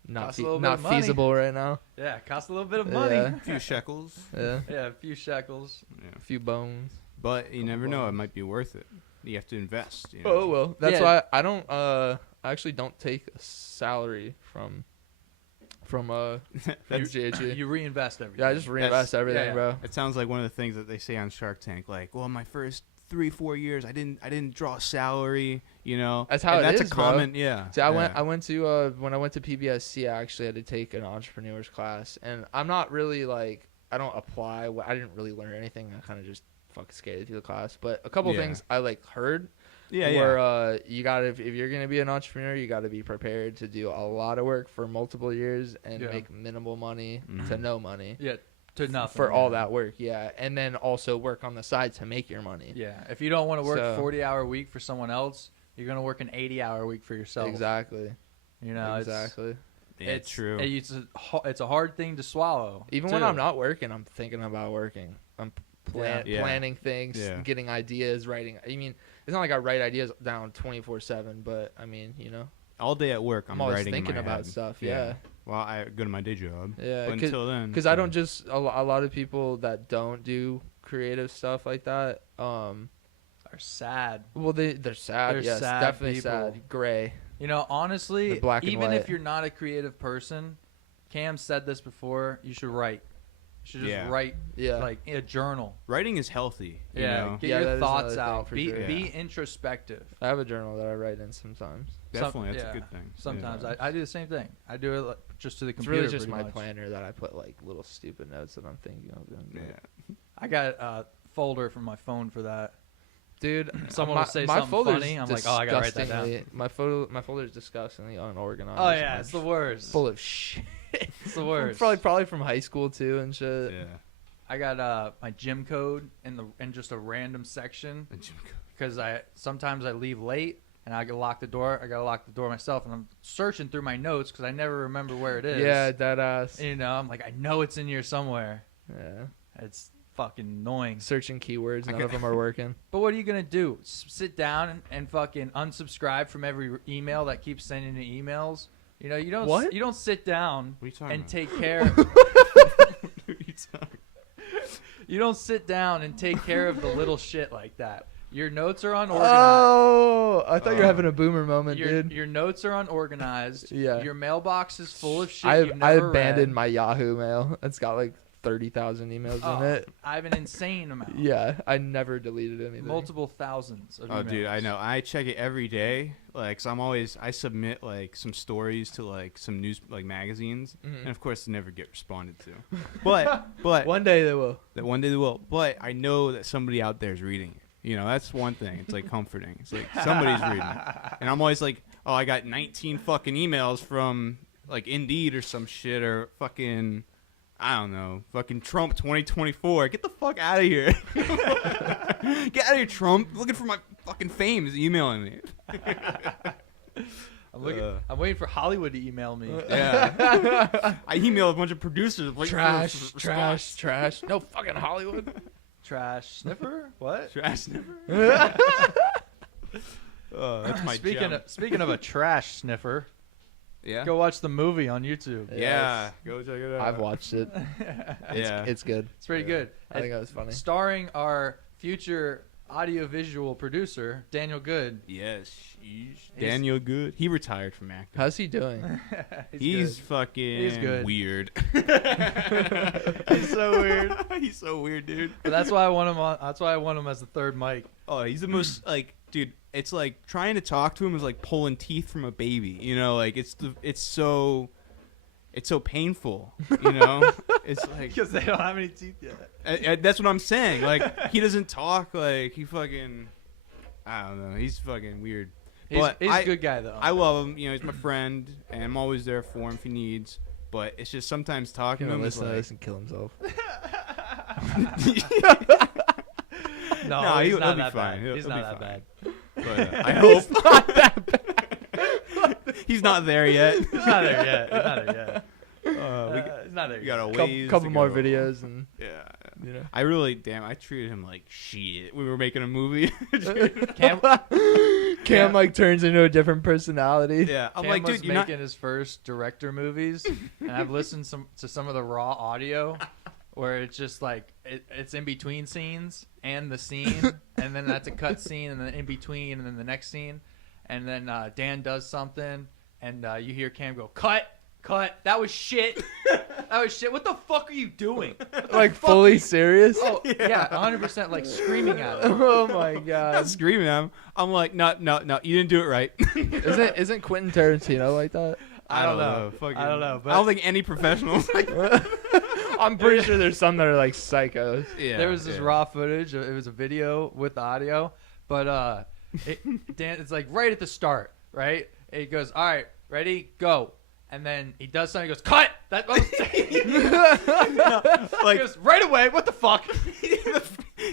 not Costs a little bit not of money. feasible right now. Yeah, it costs a little bit of money. Yeah. A few shekels. Yeah, Yeah, a few shekels. Yeah. a few bones. But you never know. It might be worth it. You have to invest. You know? Oh well, that's Yeah. why I don't. I actually don't take a salary from UGHG. You reinvest everything. Yeah, I just reinvest everything, yeah. bro. It sounds like one of the things that they say on Shark Tank. Like, well, my first 3-4 years, I didn't draw a salary. You know, That's how and it that's is, a bro. common. Yeah. See, I yeah. went to when I went to PBSC, I actually had to take an entrepreneur's class, and I'm not really like I don't apply. I didn't really learn anything. I kind of just fucking skated through the class. But a couple Yeah. things I like heard Yeah, where you gotta if you're gonna be an entrepreneur, you gotta be prepared to do a lot of work for multiple years and Yeah. make minimal money Mhm. to no money Yeah, to nothing. for all yeah. that work. Yeah, and then also work on the side to make your money. Yeah, if you don't want to work So- 40-hour week for someone else, you're gonna work an 80-hour week for yourself. Exactly. You know, Exactly. Yeah, It's true. It's a hard thing to swallow. Even too. when I'm not working, I'm thinking about working. I'm Yeah. planning things, Yeah. getting ideas, writing. I mean, it's not like I write ideas down 24/7, but I mean, you know, All day at work, I'm always writing in thinking my about head. stuff. Yeah, Well, I go to my day job. yeah. But until then, Because I don't just a lot of people that don't do creative stuff like that. are are sad. Well, they're sad. They're yes, sad definitely people. sad. Gray. You know, honestly, The black and even if white. you're not a creative person, Cam said this before, you should write. You should just Yeah. write Yeah. like a journal. Writing is healthy. You Yeah, know? get Yeah, that your is thoughts another thing out. for Be sure. be Yeah. introspective. I have a journal that I write in sometimes. Definitely, that's yeah. a good thing. Sometimes Yeah. I do the same thing. I do it like, just to the It's computer. really just pretty my much. planner that I put like little stupid notes that I'm thinking of. Yeah. I got a folder from my phone for that. Dude, Someone will say my something folder's funny, I'm like, oh, I gotta write that down. disgustingly- My folder is disgustingly unorganized. Oh yeah, and it's the worst. full of shit. It's the worst. Probably from high school too and shit. Yeah. I got my gym code in just a random section because sometimes I leave late and I gotta lock the door. I gotta lock the door myself, and I'm searching through my notes because I never remember where it is. Yeah, that ass. You know, I'm like, I know it's in here somewhere. Yeah. It's fucking annoying. Searching keywords, none of them are working. But what are you gonna do? Sit down and fucking unsubscribe from every email that keeps sending you emails? You know, you don't. What? You don't sit down What are you talking and about? take care. You don't sit down and take care of the little shit like that. Your notes are unorganized. Oh, I thought you were having a boomer moment, dude. Your notes are unorganized. Yeah. Your mailbox is full of shit I you've never abandoned read. my Yahoo mail. It's got like 30,000 emails Oh, in it. I have an insane amount. Yeah, I never deleted anything. Multiple thousands of Oh, emails. dude, I know. I check it every day. Like, so I submit like some stories to like some news like magazines, and of course they never get responded to. But One day they will. that one day they will. But I know that somebody out there is reading it. You know, that's one thing. It's like comforting. It's like somebody's reading it. And I'm always like, oh, I got 19 fucking emails from like Indeed or some shit or fucking, I don't know, fucking Trump 2024. Get the fuck out of here. Get out of here, Trump. Looking for my fucking fame is emailing me. I'm waiting for Hollywood to email me. Yeah. I emailed a bunch of producers. Like, Trash. No fucking Hollywood. Trash sniffer? What? Trash sniffer. That's my Speaking of a trash sniffer, Yeah. go watch the movie on YouTube. Yeah. Go check it out. I've watched it. Yeah. It's good. It's pretty good. I think that was funny. Starring our future audiovisual producer, Daniel Good. Yes. Daniel Good. He retired from acting. How's he doing? He's good. fucking He's good. weird. He's so weird. He's so weird, dude. But that's why I want him on. That's why I want him as the third mic. Oh, he's the most like, dude. It's like trying to talk to him is like pulling teeth from a baby. You know, like it's so painful. You know, it's like Because they don't have any teeth yet. that's what I'm saying. Like he doesn't talk. Like he fucking, I don't know. He's fucking weird. He's But a good guy though. I love him. You know, he's my friend, and I'm always there for him if he needs. But it's just sometimes talking He's to gonna him is listen to like, this and kill himself. no, Nah, he's he'll not be that fine. bad. He'll He's be not that fine. bad. But, I hope he's not there yet. He's not there yet. He's not there yet. We He's not there we yet. got a ways. Couple to more go. videos and Yeah. you know. I really, I treated him like shit. We were making a movie. Cam, Cam like turns into a different personality. Yeah, I'm Cam like, was dude, you're not. making his first director movies, and I've listened to some of the raw audio where it's just like it's in between scenes and the scene, and then that's a cut scene, and then in between, and then the next scene, and then Dan does something, and you hear Cam go, "Cut, that was shit, that was shit. What the fuck are you doing?" Like fully serious. Oh yeah, 100% like screaming at him. Oh my Not god. screaming at him. I'm like, no, you didn't do it right. Isn't Quentin Tarantino like that? I don't know. Fucking- I don't know, but- I don't think any professionals. I'm pretty sure there's some that are like psychos. Yeah, There was this raw footage. It was a video with the audio, but Dan, it's like right at the start, right? He goes, "All right, ready, go," and then he does something. He goes, "Cut!" That was he like goes right away. What the fuck?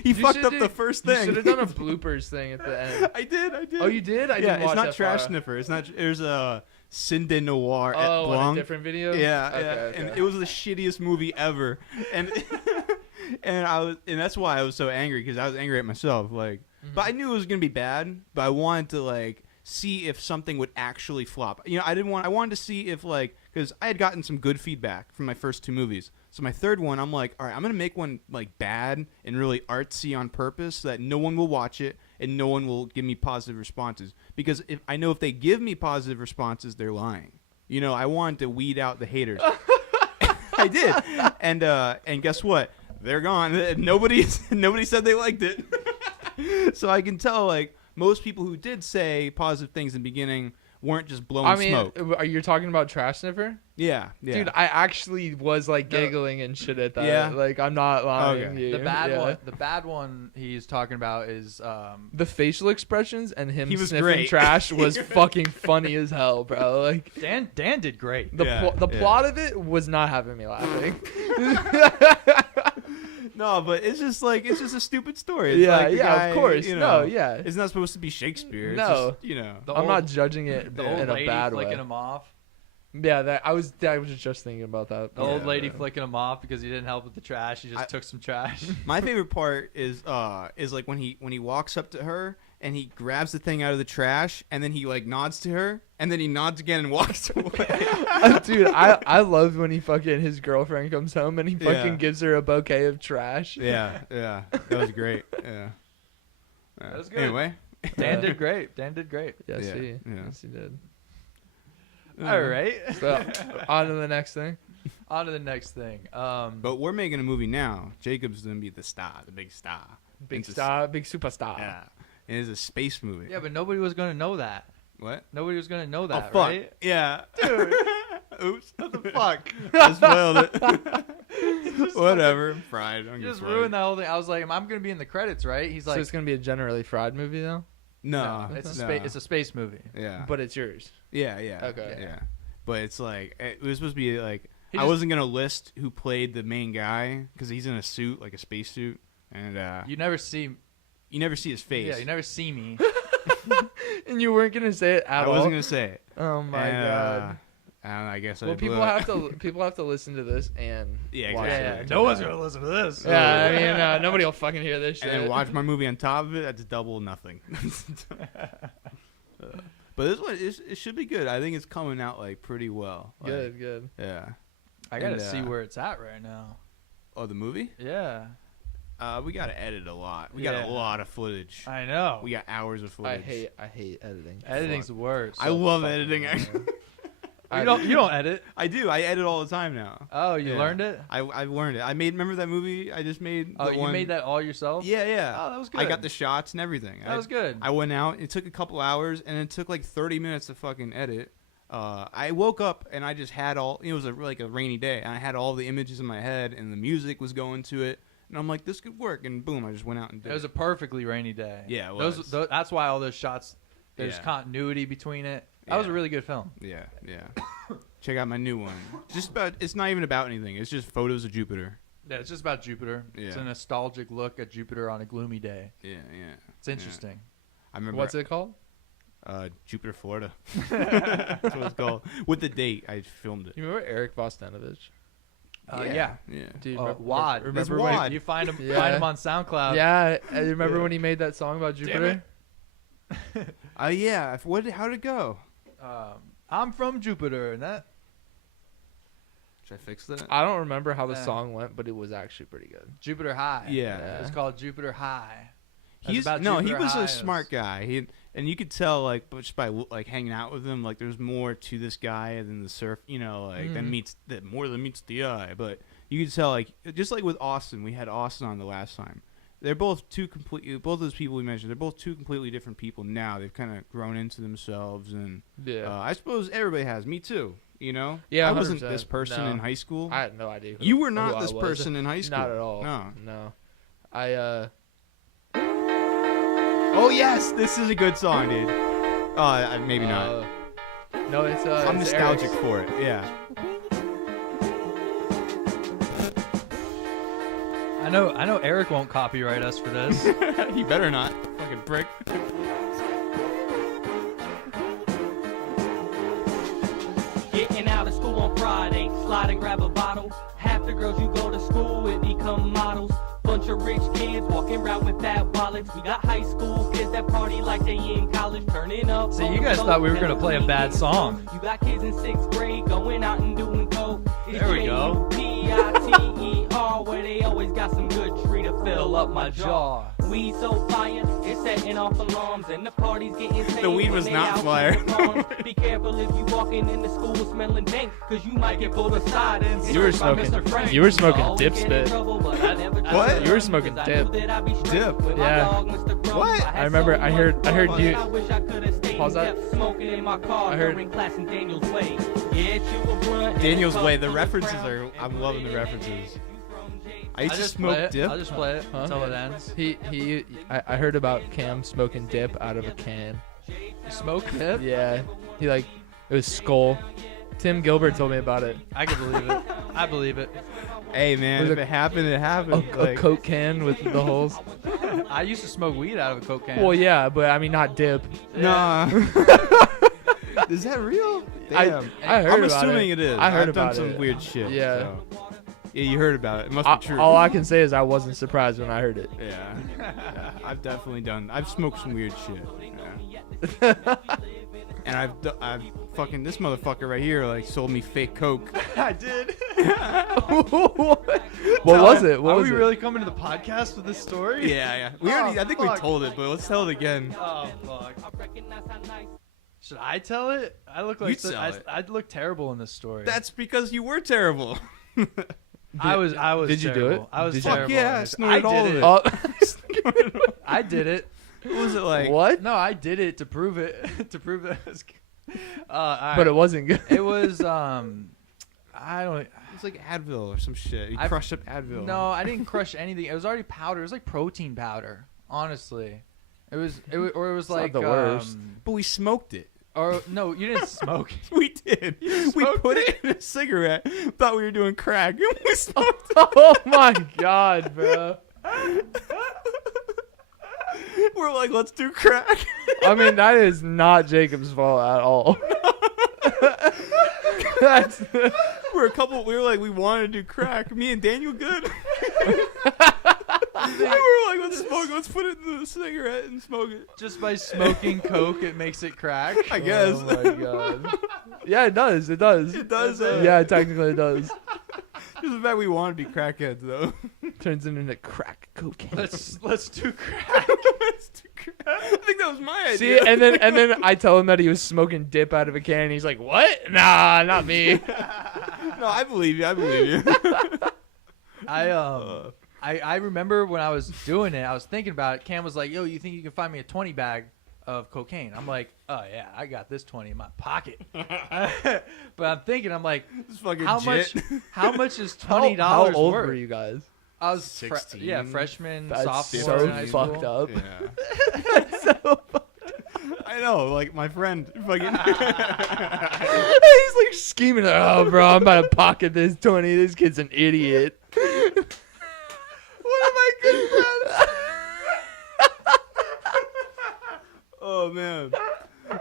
he fucked up the first You thing. should have done a bloopers thing at the end. I did. Oh, you did? I Yeah, didn't it's watch not that Trash far. Sniffer. It's not. There's a Cindy Noir at Oh, on a Blanc. different video? Yeah, Okay, yeah. okay. And it was the shittiest movie ever. And and that's why I was so angry, because I was angry at myself. Like, but I knew it was gonna be bad. But I wanted to like see if something would actually flop. You know, I wanted to see if like, because I had gotten some good feedback from my first 2 movies. So my third one, I'm like, all right, I'm gonna make one like bad and really artsy on purpose so that no one will watch it and no one will give me positive responses. Because if they give me positive responses, they're lying. You know, I wanted to weed out the haters. I did, and guess what? They're gone. Nobody said they liked it. So I can tell, like, most people who did say positive things in the beginning weren't just blowing smoke. Are you talking about Trash Sniffer? Yeah. Dude, I actually was like giggling and shit at that. Yeah. Like, I'm not lying. Okay. To you. The bad one he's talking about is the facial expressions and him was sniffing great. trash was fucking funny as hell, bro. Like, Dan did great. the plot of it was not having me laughing. No, but it's just a stupid story. It's Yeah, like the guy, of course. You know, No, yeah. It's not supposed to be Shakespeare. It's No. just, you know. I'm not judging it The old in a lady bad flicking way. him off. Yeah, I was just thinking about that. The old lady flicking him off because he didn't help with the trash. He just took some trash. My favorite part is like when he walks up to her and he grabs the thing out of the trash and then he like nods to her and then he nods again and walks away. Dude, I love when his girlfriend comes home and he fucking gives her a bouquet of trash. Yeah, that was great. Yeah, That was good. Anyway, Dan did great. Yes, Yeah, he. yeah. Yes, he did. All right. So, on to the next thing. On to the next thing. but we're making a movie now. Jacob's gonna be the big star. Big It's a- star, big superstar. Yeah, and it's a space movie. Yeah, but nobody was going to know that. What? Nobody was going to know that, Oh fuck! right? Yeah, Dude. Oops. What the fuck? I spoiled it. Whatever. I'm fried. You just ruined that whole thing. I was like, I'm going to be in the credits, right? He's So like, it's gonna be a generally fried movie though, No, it's no. it's a space movie. Yeah. but it's yours. Yeah. Okay. Yeah. But it's like it was supposed to be like He I just- wasn't gonna list who played the main guy because he's in a suit, like a space suit, and You never see. you never see his face. Yeah, you never see me. And you weren't gonna say it at I all. wasn't gonna say it. Oh my And, god. and I guess Well, I blew people have to listen to this and Yeah, watch exactly. it. No one's going to listen to this. Yeah, I mean, nobody will fucking hear this shit. and then watch my movie on top of it. That's double nothing. But this one it should be good. I think it's coming out like pretty well. Like, Good. Yeah. I got to And, see where it's at right now. Oh, the movie? Yeah. We gotta edit a lot. We got Yeah. a lot of footage. I know. We got hours of footage. I hate editing. Editing's the worst. I love editing. You don't edit. I do. I edit all the time now. Oh, you Yeah. learned it? I've learned it. Remember that movie I just made? Oh, The you one- made that all yourself? Yeah. Oh, that was I good. got the shots and everything. That was good. I went out. It took a couple hours, and it took like 30 minutes to fucking edit. I woke up and I just had all. It was like a rainy day, and I had all the images in my head, and the music was going to it, and I'm like, this could work, and boom, I just went out and did It was a perfectly rainy day. Yeah, it was. That's why all those shots. There's Yeah. continuity between it. That was a Yeah. really good film. Yeah. Check out my new one. It's not even about anything. It's just photos of Jupiter. Yeah, it's just about Jupiter. It's Yeah. a nostalgic look at Jupiter on a gloomy day. Yeah. It's interesting. I remember. What's it called? Jupiter, Florida. That's what it's called. With the date, I filmed it. You remember Eric Vostanovich? Yeah. Yeah. Dude, Wad. Remember It's when? Wad. You find him Yeah. find him on SoundCloud. Yeah, I remember Yeah. when he made that song about Jupiter. Yeah. How'd it go? I'm from Jupiter, and that. Should I fix that? I don't remember how the Yeah. song went, but it was actually pretty good. Jupiter High. Yeah. It's called Jupiter High. That's He's about no, he Jupiter was High. a smart guy. And you could tell like just by like hanging out with him, like there's more to this guy than the surf. You know, like that more than meets the eye. But you could tell like just like with Austin, we had Austin on the last time. They're both both those people we mentioned. They're both two completely different people now. They've kind of grown into themselves, and Yeah. I suppose everybody has. Me too. You know. Yeah, I wasn't 100%. this person No. in high school. I had no idea. You were who not I this was. person in high school. Not at all. No. I Oh yes, this is a good song, dude. Maybe not. No, it's I'm it's nostalgic Eric's. for it. Yeah. I know Eric won't copyright us for this. He better not. Fucking prick. Getting out of school on Friday, slide and grab a bottle. Half the girls you go to school with become models. Bunch of rich kids walking around with fat wallets. We got high school kids that party like they in college, turning up. See, you guys thought we were gonna play a bad song. You got kids in 6th grade going out and doing coke. There we go. P-I-T-E-R, where they always got some good tree to fill up my jaw. Weed so fire, it's setting off alarms, and the party's getting paid. The weed was when they not out fire. with the moms. Be careful if you walking in the school smelling dank, cause you might get pulled aside and You were searched by smoking- Mr. Frank. you were smoking Always dip get in spit. trouble, but I never What? tried. You were smoking 'Cause I knew dip. that I'd be straight Dip? with my Yeah. dog, Mr. Crumb. What? had I remember- so I heard- much I heard fun, you- I wish I could've stayed Pause and that. kept smoking in my car I heard- during class in Daniel's Way. Yeah, chew a blunt and Daniel's puff Way. The on references crown. are. I'm loving the references. I used I'll to just smoke play it. dip. I'll just play it Huh? until it ends. I heard about Cam smoking dip out of a can. You smoke dip? Yeah, it was Skull. Tim Gilbert told me about it. I can believe it. I believe it. Hey man, Was if it- it happened, it A, happened. a Like, Coke can with the holes. I used to smoke weed out of a Coke can. Well, yeah, but I mean not dip. nah. Is that real? I Damn. heard I'm about assuming it. it is. I heard I've done about some it. weird shit. Yeah. so. Yeah, you heard about it. It must be true. All I can say is I wasn't surprised when I heard it. Yeah. Yeah, I've definitely done. I've smoked some weird shit. Yeah. And I've fucking this motherfucker right here like sold me fake Coke. I did. What was it? What Are was we it? really coming to the podcast with this story? Yeah. We already. I think we fuck. told it, but let's tell it again. Oh fuck. Should I tell it? I look like You tell it. I'd look terrible in this story. That's because you were terrible. I was. Did you do terrible. it? I was Did you- Fuck terrible. yeah, at I it. snorted all did of it. Oh, I did it. What was it like? what? No, I did it to prove it. To prove that it was. All But it right. wasn't good. It was. I don't. It's like Advil or some shit. You I- crushed up Advil. No, I didn't crush anything. It was already powder. It was like protein powder. Honestly, it was. Or it was It's not like the worst. But we smoked it. Or no, you didn't smoke. We did. We smoked put it in a cigarette. Thought we were doing crack. And we smoked Oh my god, bro. We're like, let's do crack. I mean, that is not Jacob's fault at all. That's We were like, we wanted to do crack. Me and Daniel good. We were like, let's smoke. Let's put it in the cigarette and smoke it. Just by smoking coke, it makes it crack. I guess. Oh my god. Yeah, it does. It does. It does. Yeah, technically it does. Just the fact we want to be crackheads, though. Turns into crack cocaine. Let's do crack. Let's do crack. I think that was my See, idea. and then I tell him that he was smoking dip out of a can, and he's like, "What? Nah, not me." No, I believe you. I believe you. I remember when I was doing it, I was thinking about it. Cam was like, "Yo, you think you can find me a 20 bag of cocaine?" I'm like, "Oh yeah, I got this 20 in my pocket." But I'm thinking, I'm like, This fucking how jit. much is How $20 old worth? were you guys? I was 16. yeah, freshman, That's sophomore so in high fucked school. up. Yeah. I know, like my friend. Fucking. He's like scheming. Like, "Oh, bro, I'm about to pocket this 20. This kid's an idiot." One of my good friends. Oh man.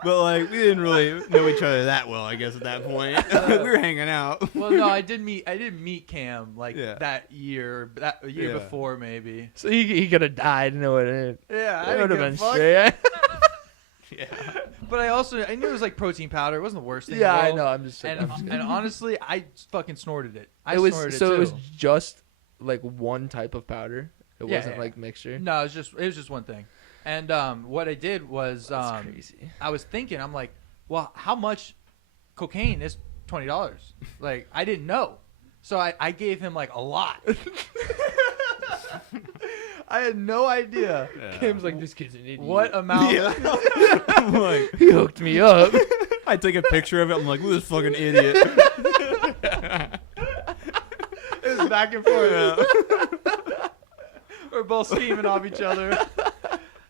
But like we didn't really know each other that well, I guess at that point. We were hanging out. Well, no, I didn't meet Cam like Yeah. that year, a year Yeah. before maybe. So he could have died. No, it didn't. Yeah, I It would didn't have give been a fuck. straight. Yeah. But I knew it was like protein powder. It wasn't the worst thing. Yeah, in the I world. know. I'm just. And, I'm just and honestly, I fucking snorted it. I it was snorted so it it too. was just like one type of powder. It Yeah, wasn't yeah. like mixture. No, it was just one thing. And what I did was That's crazy. I was thinking, I'm like, well, how much cocaine is $20? Like, I didn't know. So I gave him like a lot. I had no idea Kim's like, "This kid's an idiot." what amount. I'm like, He hooked me up. I take a picture of it. I'm like, look at this fucking idiot. It was back and forth. We're both scheming off each other.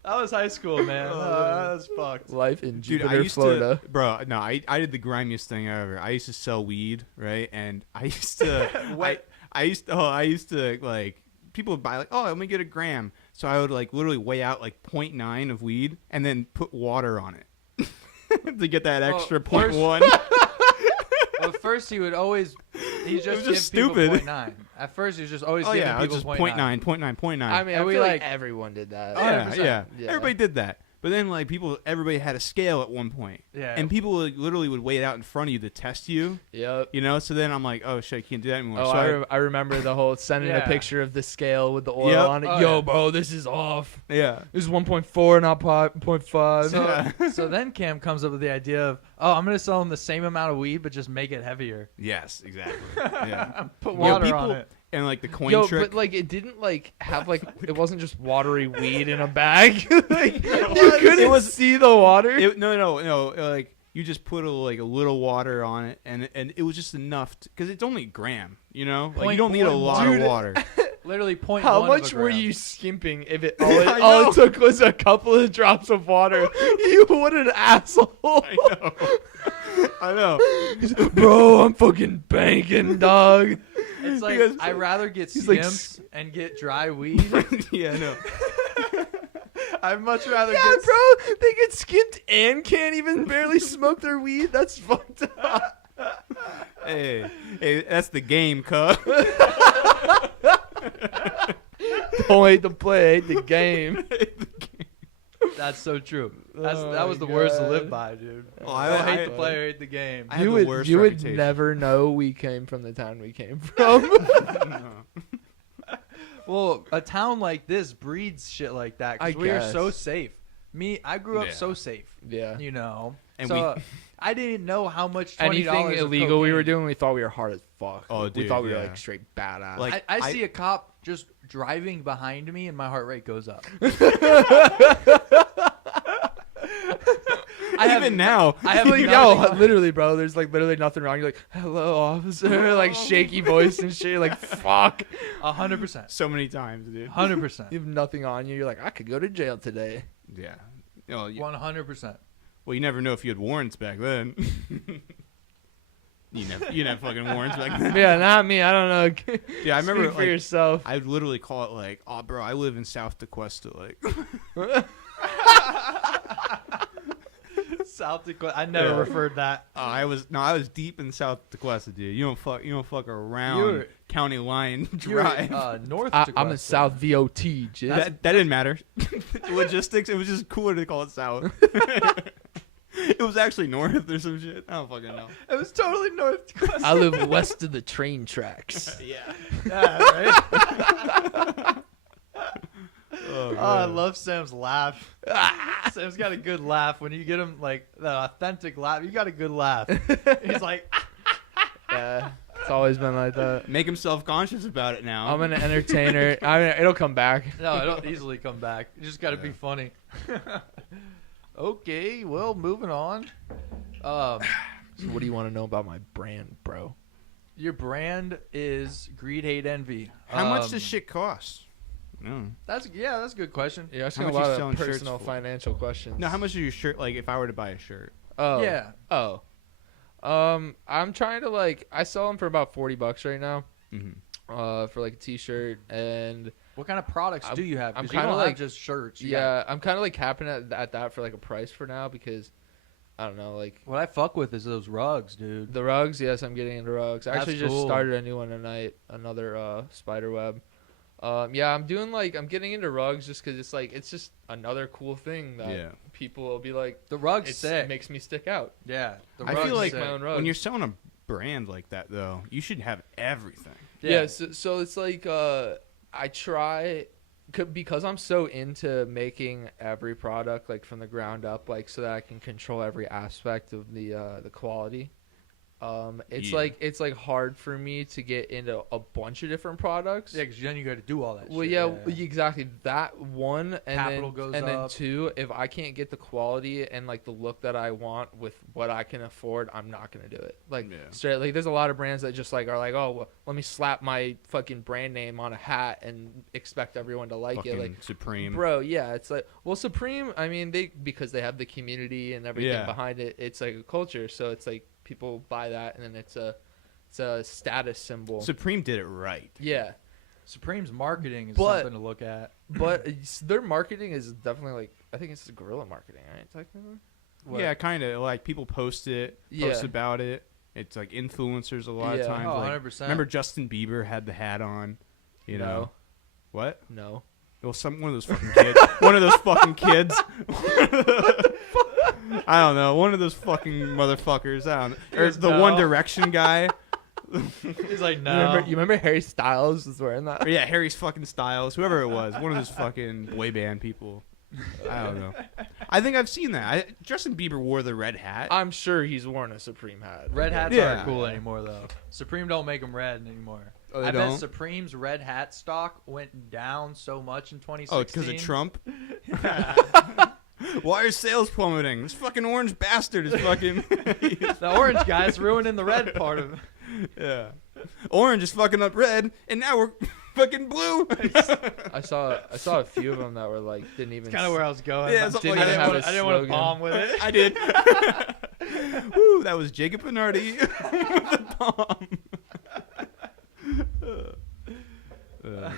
That was high school, man. That was fucked. Life in Dude, Jupiter, Florida. bro. No, I did the grimiest thing ever. I used to sell weed, right? And I used to, I used to like people would buy like, oh, let me get a gram. So I would like literally weigh out like 0.9 of weed and then put water on it to get that extra Well, first- 0.1. Well, first he would always just was give just people stupid. 0.9. At first he was just always Oh giving yeah, I was people just 0.9, 0.9, 0.9. I mean, And I we feel like- like everyone did that. yeah, 100%. yeah, Yeah. Everybody did that. But then like everybody had a scale at one point. Yeah. And people literally would wait out in front of you to test you. Yep. You know, so then I'm like, oh shit, I can't do that anymore. Oh, So I remember the whole sending a Yeah. picture of the scale with the oil Yep. on it. Oh, Yo, yeah. bro, this is off. yeah. This is 1.4, not 0.5. So, Yeah. so then Cam comes up with the idea of, oh, I'm gonna sell them the same amount of weed, but just make it heavier. Yes, exactly. Yeah. Put Yo, water people, on it. And like the coin Yo, trick. but like it didn't like have like it wasn't just watery weed in a bag. Like you was. couldn't It was- see the water. No. Like you just put a little water on it, and it was just enough because it's only a gram. You know, like you don't need a 0.1 lot of Dude. water. Literally point. How one much of a were gram. you skimping if it I all know. it took was a couple of drops of water? You what an asshole. I know. Bro, I'm fucking banking, dog. It's like Because- I'd rather get He's like, skimps and get dry weed. Yeah, I know. I'd much rather Yeah, get. bro, they get skimped and can't even barely smoke their weed. That's fucked up. Hey, that's the game, cuz. Don't hate the play, hate the game. That's so true. That Oh was the my worst to God. live by, dude. Oh, I hate I- the player, hate the game. I had You the would worst you would reputation. never know we came from the town we came from. No. Well, a town like this breeds shit like that I because we are so guess. safe. I grew up Yeah. so safe, Yeah. you know. And so I didn't know how much $20 Anything of illegal we were cocaine- doing, we thought we were hard as fuck. Oh, we dude, thought we were yeah. like straight badass. Like- I see a cop just driving behind me and my heart rate goes up. Even now, I have like, nothing yo, on- literally, bro. There's like literally nothing wrong. You're like, hello, officer, like shaky voice and shit. You're like, fuck. 100%. so many times, dude. 100%. You have nothing on you. You're like, I could go to jail today. Yeah. You 100%. well, you never know if you had warrants back then. you didn't have fucking warrants back then. Yeah, not me. I don't know. Yeah, I remember Speak for like, yourself. I would literally call it like, oh, bro, I live in South Tequesta. Like, South Dakota. I never Yeah. referred that. I was deep in South Tequesta, dude. You don't fuck around You're- County Line You're Drive. North I'm Dakota. in South VOT, jizz. that didn't matter. Logistics. It was just cooler to call it South. It was actually North or some shit. I don't fucking know. It was totally North Dakota. I live west of the train tracks. Yeah. Yeah, right? Oh, Oh, I love Sam's laugh. Sam's got a good laugh. When you get him like that authentic laugh, you got a good laugh. He's like, Yeah, it's always been like that. Make him self-conscious about it now. I'm an entertainer. I mean, it'll come back. no, it'll easily come back. You just got to be Yeah. funny. Okay, well, moving on. So what do you want to know about my brand, bro? Your brand is Greed, Hate, Envy. How much does shit cost? No. That's a good question. You're asking How a much you lot selling of shirts personal for? financial questions. No, how much is your shirt? Like, if I were to buy a shirt. Oh. Yeah. Oh. I'm trying to like I sell them for about $40 right now. Mm-hmm. For like a t-shirt and What kind of products do you have? I'm 'Cause you kinda don't like- have just shirts. You yeah, I'm kind of like capping at that for like a price for now because I don't know, like got- what I fuck with is those rugs, dude. the rugs. Yes, I'm getting into rugs. I That's actually just cool. started a new one tonight, another spider web. Yeah, I'm getting into rugs just because it's just another cool thing that Yeah. people will be like, The rug's it sick. makes me stick out. Yeah. The I rug's feel like sick. my own rug. when you're selling a brand like that, though, you should have everything. Yeah, so it's like I try because I'm so into making every product like from the ground up, like so that I can control every aspect of the quality. It's Yeah. like hard for me to get into a bunch of different products. Yeah, because then you got to do all that Well, shit. yeah, exactly. That one, and Capital goes then up. two. If I can't get the quality and like the look that I want with what I can afford, I'm not gonna do it. Like Yeah. straight, like there's a lot of brands that just like are like, oh, well, let me slap my fucking brand name on a hat and expect everyone to like Fucking it. Like, Supreme. bro, yeah, it's like, well, Supreme. I mean, because they have the community and everything Yeah. behind it. It's like a culture, so it's like people buy that, and then it's a status symbol. Supreme did it right. Yeah. Supreme's marketing is But- something to look at. But their marketing is definitely like I think it's guerrilla marketing, right? Technically. What? Yeah, kind of. Like, people post Yeah. about it. It's like influencers a lot Yeah. of times. Oh, like, 100%. remember Justin Bieber had the hat on? You know? What? No. Well, one of those fucking kids. One of those fucking kids. I don't know. One of those fucking motherfuckers. I don't know. Or the One Direction guy. He's like, no. You remember Harry Styles was wearing that? Or yeah, Harry's fucking Styles. Whoever it was. One of those fucking boy band people. I don't know. I think I've seen that. Justin Bieber wore the red hat. I'm sure he's worn a Supreme hat. Red hats Yeah. aren't cool anymore, though. Supreme don't make them red anymore. Oh, they I bet don't? Supreme's red hat stock went down so much in 2016. Oh, because of Trump? Why are sales plummeting? This fucking orange bastard is fucking... The orange guy's ruining the red part of it. Yeah. Orange is fucking up red, and now we're fucking blue. I saw a few of them that were like didn't even. Kind of where I was going. Yeah, I something didn't, like that. I didn't want to Slogan. bomb with it. I did. Woo, that was Jacob Bernardi with the bomb.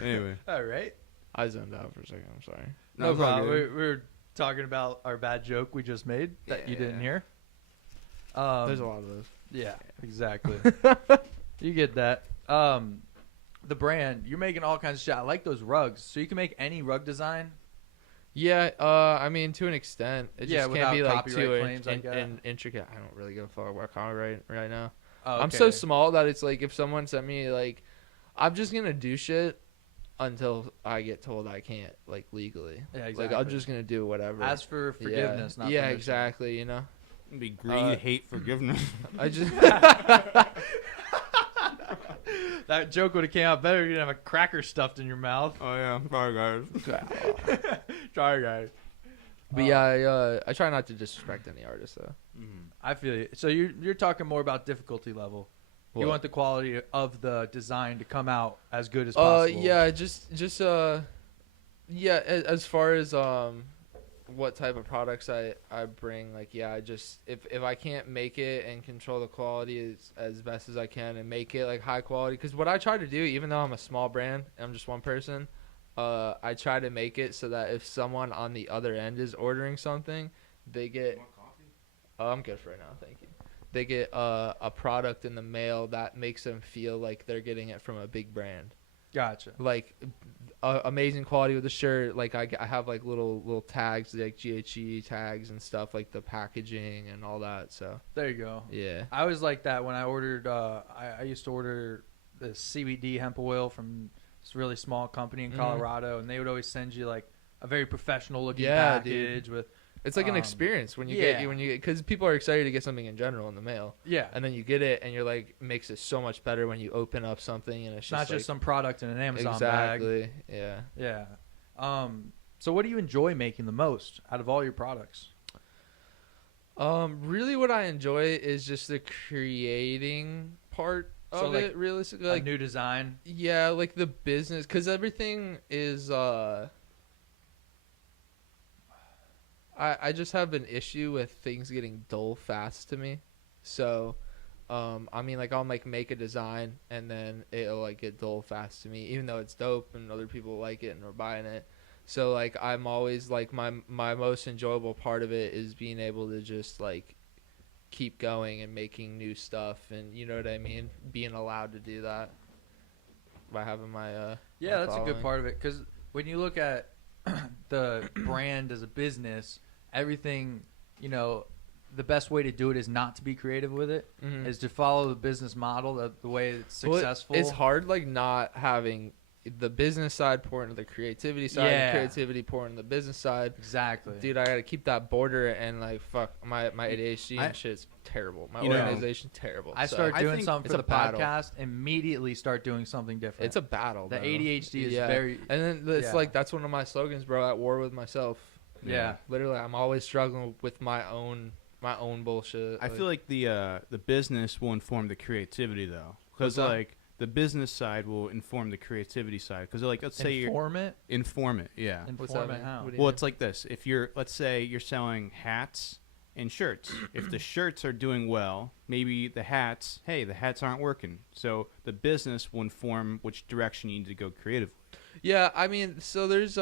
Anyway. All right. I zoned out for a second. I'm sorry. No it's all problem. We good. were talking about our bad joke we just made that you didn't hear. There's a lot of those. Yeah, exactly. You get that. The brand, you're making all kinds of shit. I like those rugs. So you can make any rug design. Yeah, I mean to an extent. It Yeah, just can't be without like copyright too claims like that. intricate. I don't really give a fuck about copyright right now. Oh, I'm so small that it's like if someone sent me like, I'm just gonna do shit until I get told I can't like legally. Yeah, exactly. Like I'm just gonna do whatever. Ask for forgiveness, yeah. not Yeah, permission. exactly. You know. It'd be greed, hate, forgiveness. I just. That joke would have came out better if you didn't have a cracker stuffed in your mouth. Oh, yeah. Sorry, guys. Sorry, guys. But yeah, I try not to disrespect any artist though. I feel you. So you're talking more about difficulty level. You What? want the quality of the design to come out as good as possible. Yeah, just yeah. As far as what type of products I bring, like I just if I can't make it and control the quality as best as I can and make it like high quality, because what I try to do, even though I'm a small brand, I'm just one person. I try to make it so that if someone on the other end is ordering something, they get. Oh, I'm good for right now, thank you. They get a product in the mail that makes them feel like they're getting it from a big brand. Gotcha. Like amazing quality with the shirt. Like I have like little tags, like GHE tags and stuff, like the packaging and all that. So There you go. yeah. I was like that when I ordered. I used to order the CBD hemp oil from this really small company in Colorado, and they would always send you like a very professional looking Yeah, package with. It's like an experience when you yeah. get because people are excited to get something in general in the mail, Yeah. and then you get it and you're like makes it so much better when you open up something and it's It's not just like, some product in an Amazon bag. exactly yeah. Yeah. So what do you enjoy making the most out of all your products? Really what I enjoy is just the creating part So, of like, it. Realistically, A like new design. yeah, like the business, because everything is I just have an issue with things getting dull fast to me. So I mean, like I'll make a design and then it'll like get dull fast to me, even though it's dope and other people like it and are buying it. So like I'm always like my most enjoyable part of it is being able to just like keep going and making new stuff, and you know what I mean, being allowed to do that by having my Yeah, my that's a good following. part of it, because when you look at the brand as a business, everything, the best way to do it is not to be creative with it, Mhm. is to follow the business model, the way it's Well, successful. it's hard like not having the business side pour into the creativity side, Yeah. and creativity pour into the business side. Exactly. Dude, I gotta keep that border, and like fuck my ADHD and shit's terrible. My You know, organization terrible. I So start I doing think something it's for a the battle. podcast, immediately start doing something different. it's a battle. The bro. ADHD is Yeah. very. And then it's yeah. like that's one of my slogans, bro. At war with myself. Yeah. Literally, I'm always struggling with my own bullshit. I feel like the business will inform the creativity, though. Because, What's that? like, the business side will inform the creativity side. Because, like, let's say Inform it. Inform it, yeah. What's that Inform it mean? how? What do you Well, mean? it's like this. If let's say you're selling hats and shirts. If the shirts are doing well, maybe the hats aren't working. So the business will inform which direction you need to go creatively. Yeah, I mean, so there's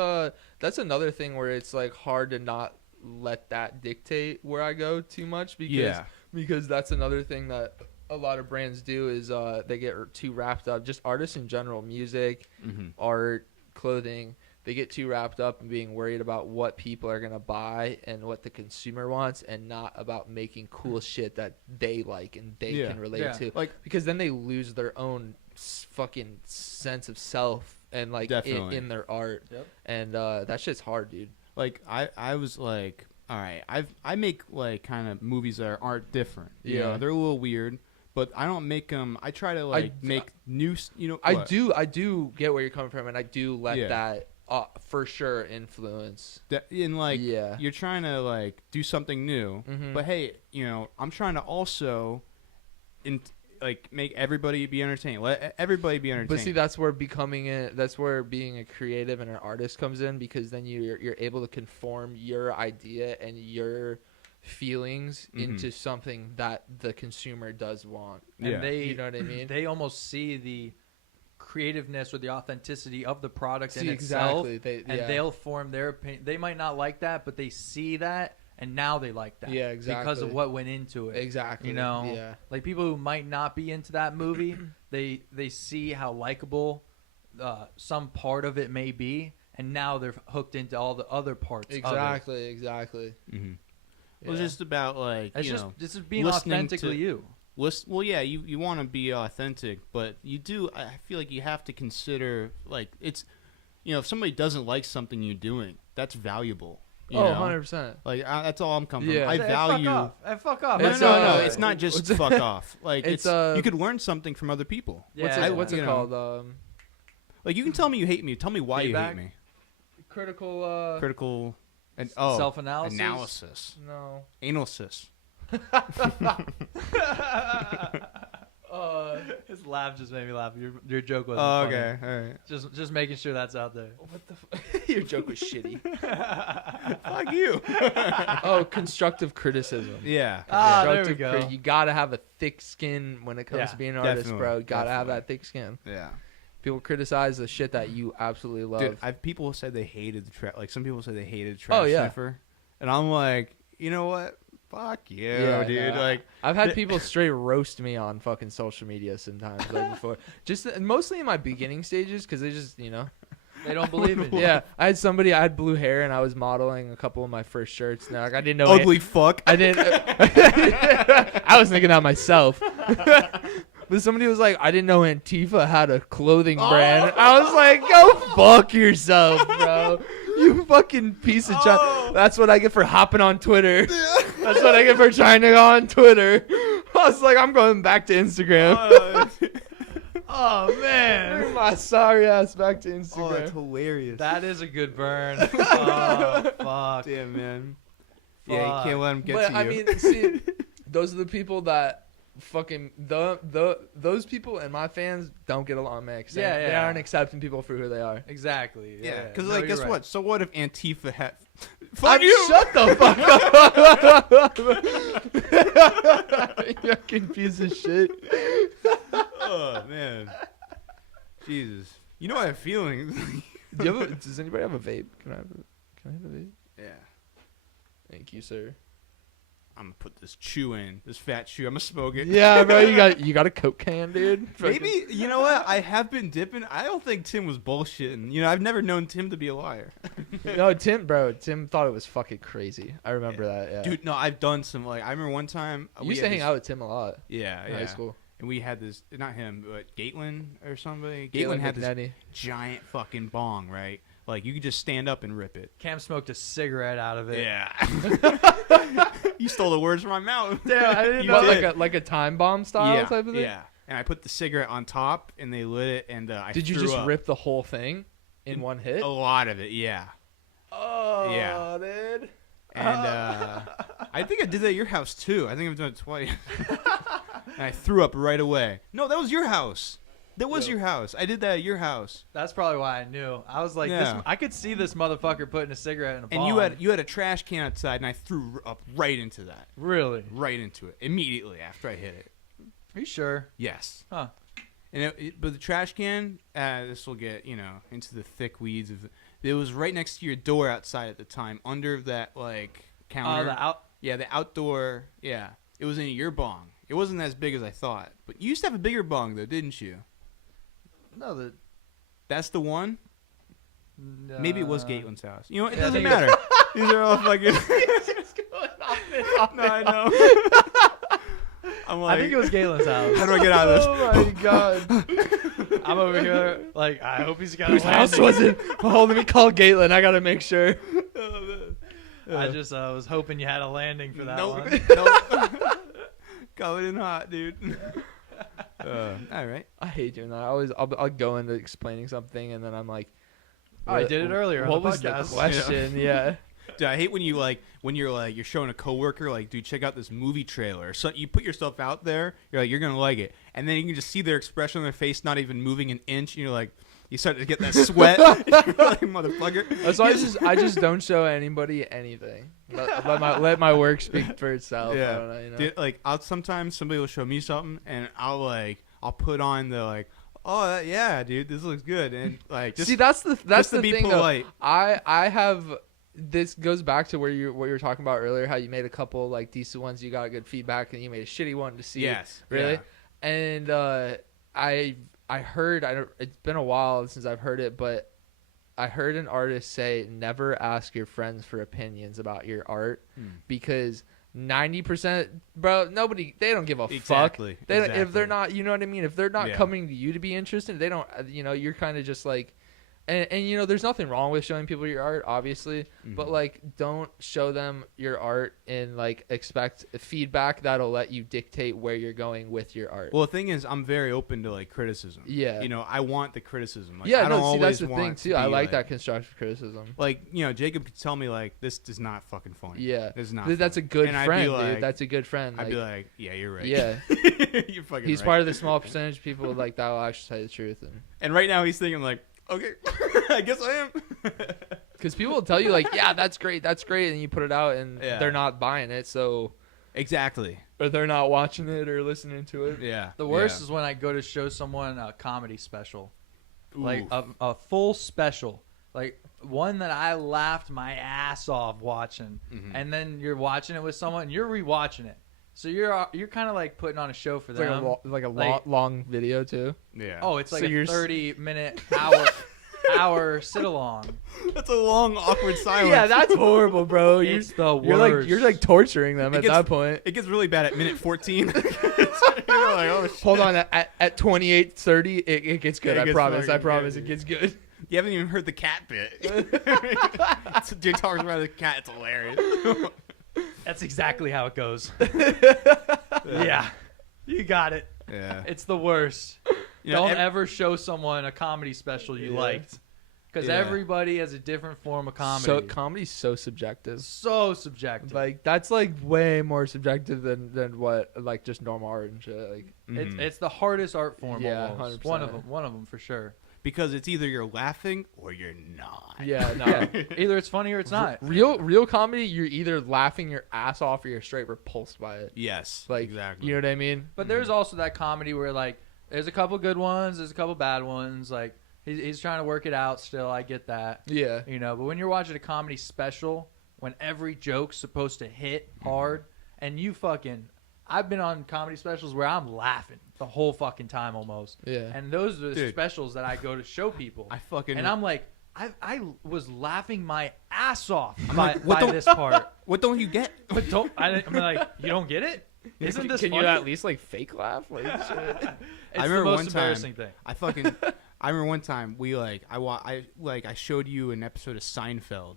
that's another thing where it's like hard to not let that dictate where I go too much, because that's another thing that a lot of brands do is they get too wrapped up. Just artists in general, music, Mm-hmm. art, clothing, they get too wrapped up in being worried about what people are going to buy and what the consumer wants, and not about making cool shit that they like and they can relate to. Like, because then they lose their own fucking sense of self and like in their art. Yep. And that shit's hard, dude. Like I was like, all right, I make like kind of movies that are different. You know, they're a little weird, but I don't make them. I try to like make new. You know, I do get where you're coming from, and I do let that for sure influence. In like, you're trying to like do something new, but hey, you know, I'm trying to also, like make everybody be entertained. Let everybody be entertained. But see, that's where being a creative and an artist comes in, because then you're able to conform your idea and your feelings into something that the consumer does want. And they, you know what I mean? They almost see the creativeness or the authenticity of the product in itself, and they'll form their opinion. They might not like that, but they see that. And now they like that. Yeah, exactly. Because of what went into it. Exactly. You know, like people who might not be into that movie, they see how likable some part of it may be, and now they're hooked into all the other parts. Exactly. Of it. Exactly. Mm-hmm. Well, it's just about like this is being authentically you. Well, yeah, you want to be authentic, but you do. I feel like you have to consider like it's, you know, if somebody doesn't like something you're doing, that's valuable. You know? 100%. Like that's all I'm coming from. Yeah. I value. Fuck off. No. It's not just fuck off. Like it's you could learn something from other people. Yeah. What's it called? Like you can tell me you hate me. Tell me why feedback? you hate me. Critical. And self-analysis. Analysis. No. Analysis. His laugh just made me laugh. Your joke wasn't funny. Okay, all right. Just making sure that's out there. What the? Your joke was shitty. Fuck you. Constructive criticism. Yeah. There we go. You gotta have a thick skin when it comes to being an artist, definitely, bro. You gotta have that thick skin. Yeah. People criticize the shit that you absolutely love. Dude, people said they hated the trash. Like some people said they hated trash sniffer, and I'm like, you know what? Fuck you, dude. No. Like I've had people straight roast me on fucking social media sometimes, like before. Just mostly in my beginning stages, because they just, you know, they don't believe it. Yeah, I had blue hair and I was modeling a couple of my first shirts. And like I didn't know ugly fuck. I didn't. I was thinking that myself. But somebody was like, I didn't know Antifa had a clothing brand. I was like, go fuck yourself, bro. You fucking piece of shit. That's what I get for hopping on Twitter. That's what I get for trying to go on Twitter. I was like, I'm going back to Instagram. Oh, man. Bring my sorry ass back to Instagram. Oh, that's hilarious. That is a good burn. Oh, fuck. Damn, man. Fuck. Yeah, you can't let them get to you. But I mean, see, those are the people that fucking those people and my fans don't get along, man. They aren't accepting people for who they are. Exactly. Yeah, because like, guess what? So what if Antifa had? Fuck you! Shut the fuck up! You fucking piece of shit. Oh man, Jesus! You know I have feelings. Does anybody have a vape? Can I have a vape? Yeah. Thank you, sir. I'm gonna put this chew in, this fat chew. I'm gonna smoke it. Yeah, bro, you got a Coke can, dude. Maybe, you know what? I have been dipping. I don't think Tim was bullshitting. You know, I've never known Tim to be a liar. No, Tim thought it was fucking crazy. I remember that. Yeah, dude. No, I've done some like. I remember one time we used to hang out with Tim a lot. Yeah, in high school. And we had this, not him, but Gatelin or somebody. Gatelin had this giant fucking bong, right? Like, you could just stand up and rip it. Cam smoked a cigarette out of it. Yeah. You stole the words from my mouth. Damn, I didn't know. Like a time bomb style type of thing? Yeah. And I put the cigarette on top, and they lit it, and I Did you threw just up. rip the whole thing in one hit? A lot of it, yeah. Oh, yeah. dude. And I think I did that at your house, too. I think I've done it twice. And I threw up right away. No, that was your house. That was your house. I did that at your house. That's probably why I knew. I was like, I could see this motherfucker putting a cigarette in a bong. And you had a trash can outside, and I threw up right into that. Really? Right into it. Immediately after I hit it. Are you sure? Yes. Huh. And but the trash can, this will get, into the thick weeds. It was right next to your door outside at the time, under that, like, counter. Yeah, the outdoor. Yeah. It was in your bong. It wasn't as big as I thought. But you used to have a bigger bong, though, didn't you? No, that's the one? Maybe it was Gaitlin's house. You know what? It Yeah, I doesn't think matter. These are all fucking. No, I know. I'm like, I think it was Galen's house. how do I get out of this? Oh my god. I'm over here like, I hope he's got Whose a house landing. was it? Oh, let me call Gaitlin. I gotta make sure. I just was hoping you had a landing for that Nope. one. Nope. Going in hot, dude. All right. I hate doing that. I'll go into explaining something and then I'm like, Oh, I did it earlier on What the was the podcast. question? Yeah. Dude, I hate when you're showing a coworker like, dude, check out this movie trailer. So you put yourself out there, you're like, you're gonna like it, and then you can just see their expression on their face, not even moving an inch. And you're like, you start to get that sweat. You're like, motherfucker. That's why I just don't show anybody anything. Let my work speak for itself. Yeah. I don't know, you know? Dude, like sometimes somebody will show me something, and I'll put on the like, oh yeah, dude, this looks good, and like just See, that's the just to the be thing polite. though. I have. This goes back to what you were talking about earlier, how you made a couple like decent ones, you got good feedback, and you made a shitty one to see. Yes, really. yeah. And I heard, it's been a while since I've heard it, but I heard an artist say, never ask your friends for opinions about your art because 90%, bro, they don't give a Exactly. fuck. They don't, if Exactly. they're not, you know what I mean? If they're not Yeah. coming to you to be interested, they don't, you're kind of just like, and you know, there's nothing wrong with showing people your art, obviously, but like, don't show them your art and like expect feedback that'll let you dictate where you're going with your art. Well, the thing is, I'm very open to like criticism. Yeah. You know, I want the criticism. Like, Yeah, I don't no, see, always that's the thing want too. to I be, like that constructive criticism. Like, you know, Jacob could tell me like, this is not fucking funny. Yeah, This is not. that's a funny. good And I'd be friend, like- dude. That's a good friend. I'd be like, yeah, you're right. yeah, You're fucking he's right. part of the small percentage of people like that will actually tell you the truth, and And right now he's thinking like, okay, I guess I am. because people will tell you like, yeah, that's great, and you put it out, and Yeah. they're not buying it, so Exactly. or they're not watching it or listening to it. Yeah. The worst is when I go to show someone a comedy special, like Oof. a full special, like one that I laughed my ass off watching, and then you're watching it with someone, and you're rewatching it, so you're kind of like putting on a show for It's like them. Like- long video too. Yeah. Oh, it's like So a you're 30-minute hour sit along. that's a long, awkward silence. Yeah, that's horrible, bro. It's the worst. You're like torturing them It at gets- that point. It gets really bad at minute 14. You're like, oh, shit. Hold on, at 28:30, it gets good. It I gets promise. I fucking promise, good, it gets good. You haven't even heard the cat bit. Dude talks about the cat. It's hilarious. That's exactly how it goes. Yeah, you got it. Yeah. It's the worst. You know, Don't ever show someone a comedy special you liked, because Yeah. everybody has a different form of comedy. So comedy's so subjective. So subjective. Like that's like way more subjective than what like just normal art and shit. Like It's the hardest art form. Yeah, almost. 100%. One of them for sure. because it's either you're laughing or you're not. yeah, no. Yeah, either it's funny or it's not. Real comedy, you're either laughing your ass off or you're straight repulsed by it. Yes. Like exactly. you know what I mean? But there's also that comedy where like there's a couple good ones, there's a couple bad ones. Like he's trying to work it out still. I get that. Yeah. You know, but when you're watching a comedy special, when every joke's supposed to hit hard, and you fucking, I've been on comedy specials where I'm laughing the whole fucking time almost. Yeah. And those are the Dude. specials that I go to show people. and I'm like, I was laughing my ass off I'm by, like, what by the- this part. what don't you get? But I'm like, you don't get it? Isn't this Can funny? you at least like fake laugh? Like shit. It's I the remember most one time- embarrassing thing. I remember one time we I showed you an episode of Seinfeld.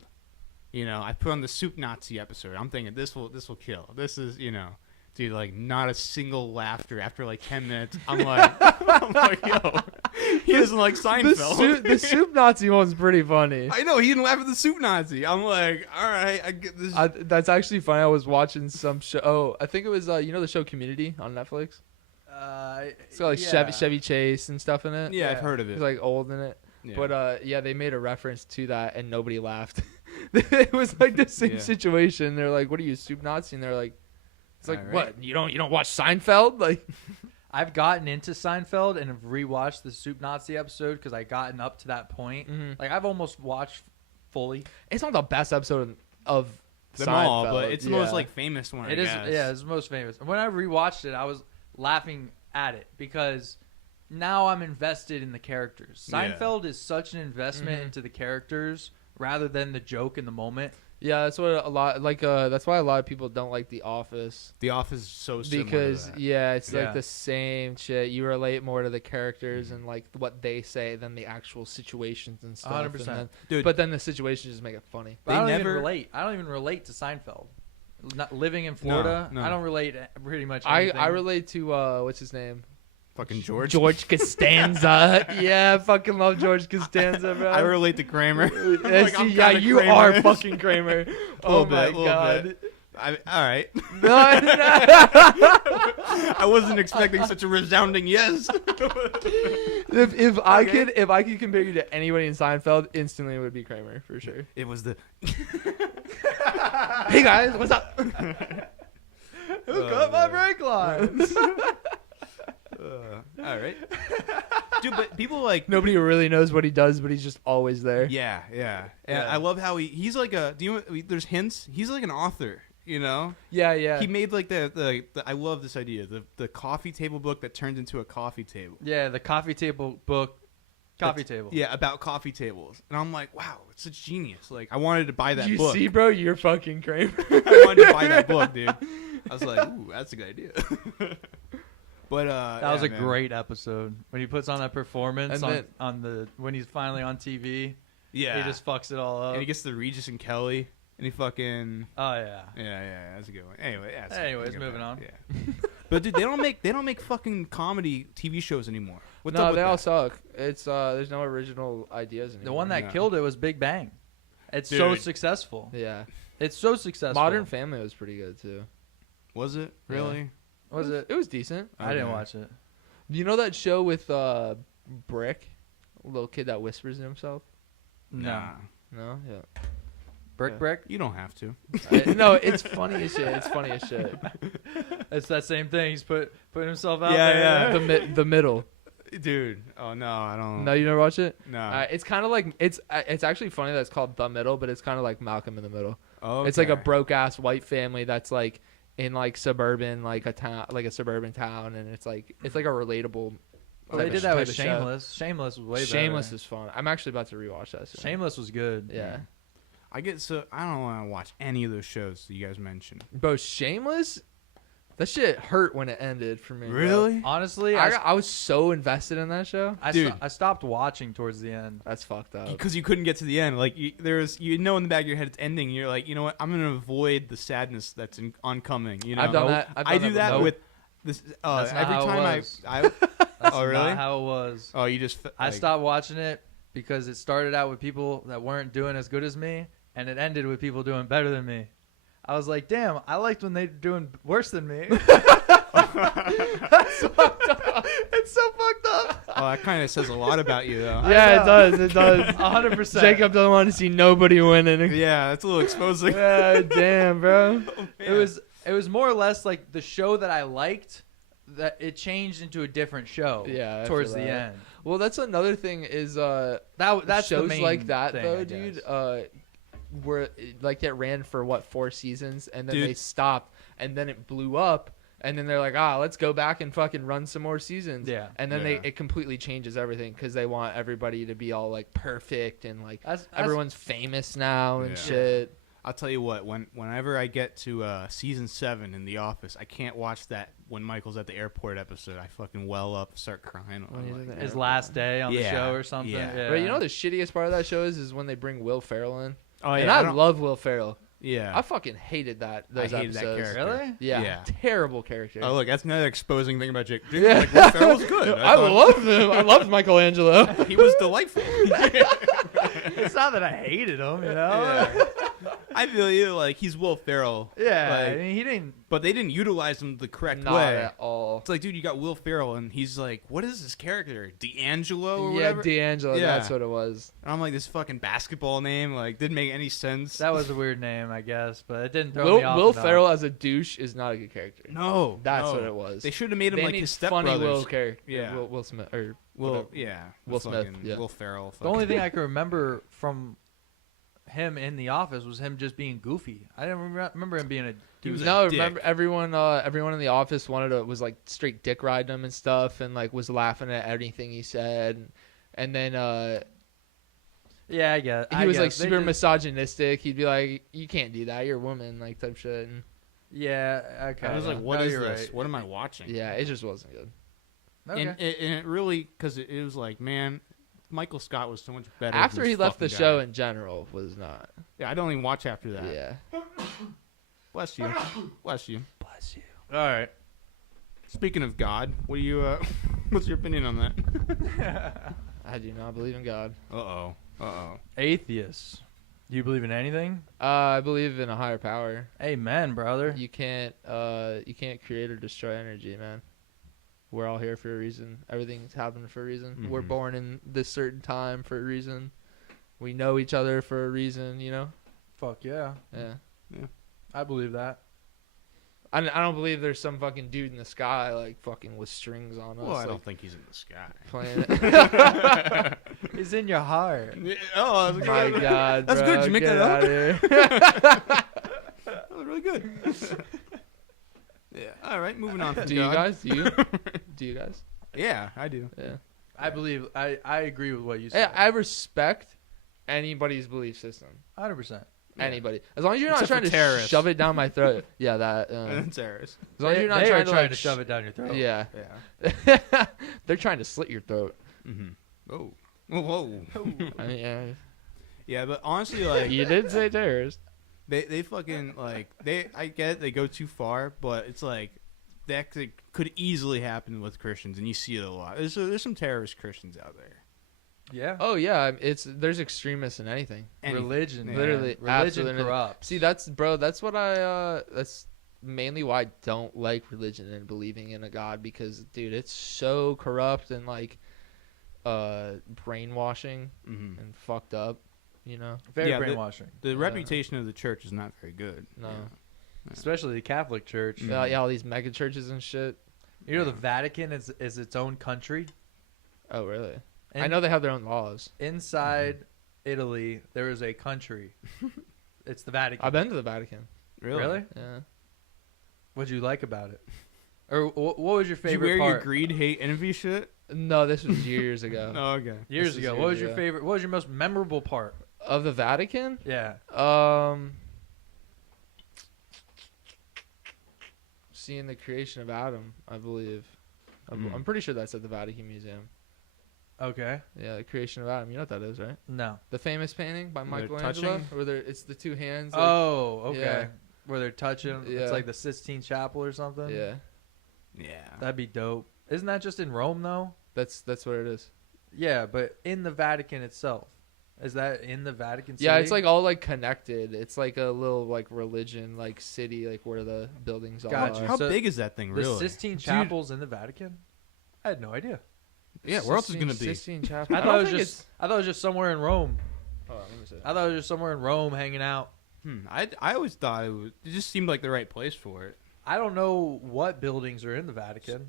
You know, I put on the Soup Nazi episode. I'm thinking this will kill. This is, you know, dude, like not a single laughter after like 10 minutes. I'm like, yo, he doesn't like Seinfeld. The soup Nazi one's pretty funny. I know he didn't laugh at the Soup Nazi. I'm like, all right, I get this. That's actually funny. I was watching some show. Oh, I think it was you know the show Community on Netflix. It's got like yeah. Chevy Chase and stuff in it. yeah, I've heard of It's it. like old in it. Yeah. But yeah, they made a reference to that and nobody laughed. It was like the same Yeah. situation. They're like, "What are you, soup Nazi?" And they're like, "It's like All right. what? You don't watch Seinfeld?" Like, I've gotten into Seinfeld and have rewatched the Soup Nazi episode because I gotten up to that point. Mhm. Like I've almost watched fully. it's not the best episode of them Seinfeld. all, but it's the most Yeah. like famous one. It I is, guess. yeah, it's the most famous. And when I rewatched it, I was laughing at it because now I'm invested in the characters. Yeah. Seinfeld is such an investment into the characters rather than the joke in the moment. Yeah, that's what a lot that's why a lot of people don't like The Office. The Office is so similar Because to that. it's like the same shit. You relate more to the characters and like what they say than the actual situations and stuff. 100%. And Dude. but then the situations just make it funny. But They I don't never- even relate. I don't even relate to Seinfeld. Not living in Florida, No. I don't relate pretty much. I Anything. relate to what's his name? Fucking George. George Costanza. Yeah, I fucking love George Costanza, bro. I relate to Kramer. Yeah, Like, I'm see, yeah, kinda you Kramer. are fucking Kramer. Oh my little god. bit. All right. No. I wasn't expecting such a resounding yes. if I could compare you to anybody in Seinfeld, instantly it would be Kramer for sure. It was the. Hey guys, what's up? Who cut my brake lines? All right. Dude, but people like. Nobody really knows what he does, but he's just always there. Yeah. And Yeah. I love how he's like a. Do you know? There's hints. He's like an author. You know. Yeah. He made like the I love this idea. The coffee table book that turned into a coffee table. Yeah, the coffee table book. Coffee table. Yeah, about coffee tables. And I'm like, wow, it's such genius. Like, I wanted to buy that You book. see, bro, you're fucking Kramer. I wanted to buy that book, dude. I was like, ooh, that's a good idea. But That was a man. great episode when he puts on that performance And on the when he's finally on TV. Yeah. He just fucks it all up. And he gets the Regis and Kelly, and he fucking Oh yeah. yeah, that's a good one. Anyway, yeah. Anyways, moving on. Yeah. But dude, they don't make fucking comedy TV shows anymore. What's up No, with they all that? suck. It's there's no original ideas anymore. The one that No. killed it was Big Bang. It's so Dude. successful. Yeah. It's so successful. Modern Family was pretty good too. Was it Yeah. really? Was it? It was decent. I didn't Okay. watch it. You know that show with Brick, a little kid that whispers to himself? No. No, yeah. Brick Yeah. Brick. You don't have to. No, it's funny as shit. It's funny as shit. It's that same thing. He's putting himself out Yeah, there. yeah. The middle. Dude. Oh no, I don't. No, you never watch it? No. It's kind of like it's actually funny that it's called The Middle, but it's kind of like Malcolm in the Middle. Okay. It's like a broke ass white family that's like in like suburban like a town like a suburban town, and it's like a relatable. Well, they type did of- that type with of show. Shameless. Shameless was way better. Shameless is fun. I'm actually about to rewatch that soon. Shameless was good. Yeah. I don't want to watch any of those shows that you guys mentioned. Bro, Shameless, that shit hurt when it ended for me. bro. Really? Honestly, I was so invested in that show. Dude. I stopped watching towards the end. That's fucked up. Because you couldn't get to the end. Like you know in the back of your head it's ending. You're like, you know what? I'm gonna avoid the sadness that's oncoming. You know. I've done that. I do that Nope. with this. That's not Every how it time was. I That's Oh, really? not how it was. oh you just I like, stopped watching it because it started out with people that weren't doing as good as me, and it ended with people doing better than me. I was like, damn, I liked when they were doing worse than me. It's so fucked up. Oh, that kind of says a lot about you though. Yeah, it know. does. It does. 100%. Jacob doesn't want to see nobody winning. Yeah, that's a little exposing. Yeah, damn, bro. It was more or less like the show that I liked, that it changed into a different show. Yeah, I towards feel the that. end. Well, that's another thing is That's shows the main like that thing, though, I dude. guess. Were like that ran for what 4 seasons, and then Dude. they stopped, and then it blew up, and then they're like, let's go back and fucking run some more seasons. Yeah. And then Yeah. it completely changes everything because they want everybody to be all like perfect and like That's- everyone's famous now and Yeah. shit. I'll tell you what. Whenever I get to season 7 in The Office, I can't watch that when Michael's at the airport episode. I fucking well up, start crying. When I'm he's like, at the His last day on the Yeah, show or something. yeah. Yeah. But you know the shittiest part of that show is when they bring Will Ferrell in. oh And yeah, I don't- love Will Ferrell. yeah. I fucking hated those I hated that episodes. character. Really? Yeah, Yeah. terrible character. Oh look, that's another exposing thing about Jake. Dude, Yeah. like, Will Ferrell's good. I thought loved him. I loved Michelangelo. he was delightful. It's not that I hated him, you know. Yeah. I feel you. Like he's Will Ferrell. Yeah, Like, I mean, he didn't. but they didn't utilize him the correct Not way. at all. It's like, dude, you got Will Ferrell, and he's like, what is this character? D'Angelo or Yeah, whatever? D'Angelo. Yeah. That's what it was. And I'm like, this fucking basketball name, like, didn't make any sense. That was a weird name, I guess, but it didn't throw me off. Will enough. Ferrell as a douche is not a good character. no, That's no. what it was. They should have made him They like need his funny stepbrothers. Will character. Yeah. Will Smith or Will, whatever. yeah, Will Smith, fucking yeah. Will Ferrell. The only thing I can remember from him in the office was him just being goofy. I didn't remember him being a dude. a dick. Remember everyone in the office was like straight dick riding him and stuff, and like was laughing at anything he said, and then Yeah, I guess he was like super misogynistic. He'd be like, "You can't do that. You're a woman," like type shit. And Yeah, okay. I was like, No, what is you're this? right. What am I watching? yeah, it just wasn't good. Okay. And it really, because it was like, man, Michael Scott was so much better. After than he this left the fucking show guy. in general was not. Yeah, I don't even watch after that. Yeah. Bless you. Bless you. Bless you. All right. Speaking of God, what do you? What's your opinion on that? I do not believe in God. Atheists. Do you believe in anything? I believe in a higher power. Amen, brother. You can't create or destroy energy, man. We're all here for a reason. Everything's happening for a reason. We're Mhm. born in this certain time for a reason. We know each other for a reason, you know? Fuck yeah. Yeah. I believe that. I don't believe there's some fucking dude in the sky like fucking with strings on us. Well, I like, don't think he's in the sky. playing it. It's in your heart. Oh, that was My good. God, That's bro, good. Did you make get that up? outta here. That was really good. Yeah. All right. Moving on. From Do you God. guys? Do you guys? Yeah, I do. Yeah. I believe. I agree with what you Yeah, said. I respect anybody's belief system. 100%. Yeah. Anybody, as long as you're not Except trying for to terrorists. shove it down my throat. Yeah, that. Terrorists. As long as you're not They trying are to trying like to shove it down your throat. Yeah, Yeah. they're trying to slit your throat. Mm-hmm. Oh. Whoa. I mean, yeah. Yeah, but honestly, like You did say terrorist. they fucking like I get it, they go too far, but it's like that could easily happen with Christians, and you see it a lot. There's some terrorist Christians out there. Yeah. Oh yeah, there's extremists in anything. Religion. Yeah. Literally, Religion absolutely. corrupts. See, that's what that's mainly why I don't like religion and believing in a God, because dude, it's so corrupt and like brainwashing Mm-hmm. and fucked up, you know. Very Yeah, brainwashing. The reputation of the church is not very good. No. Especially the Catholic Church. Yeah, all these mega churches and shit. You know, the Vatican is its own country. Oh, really? And I know they have their own laws. Inside Italy, there is a country. It's the Vatican. I've been to the Vatican. Really? Yeah. What'd you like about it? Or what was your Did you favorite wear part? your greed, hate, envy shit? No, this was years ago. Oh, okay. Years This is ago. years What was your ago. favorite? What was your most memorable part? Of the Vatican? Yeah. Seeing the creation of Adam, I believe. Mm. I'm pretty sure that's at the Vatican Museum. Okay. Yeah, the creation of Adam. You know what that is, right? No. The famous painting by Where they're Michelangelo, touching? where it's the two hands. Like, Oh, okay. Yeah. Where they're touching. Yeah. It's like the Sistine Chapel or something. yeah, Yeah. That'd be dope. Isn't that just in Rome though? that's what it is. Yeah, but in the Vatican itself. Is that in the Vatican City? Yeah, it's like all like connected. It's like a little like religion like city, like where the buildings Gotcha. are. How So big is that thing, the really? Sistine Chapel's in the Vatican? I had no idea. Yeah, where else is it gonna be? Sistine Chapel. I thought it was just somewhere in Rome. Hold on, let me see. I thought it was just somewhere in Rome hanging out. I always thought it just seemed like the right place for it. I don't know what buildings are in the Vatican.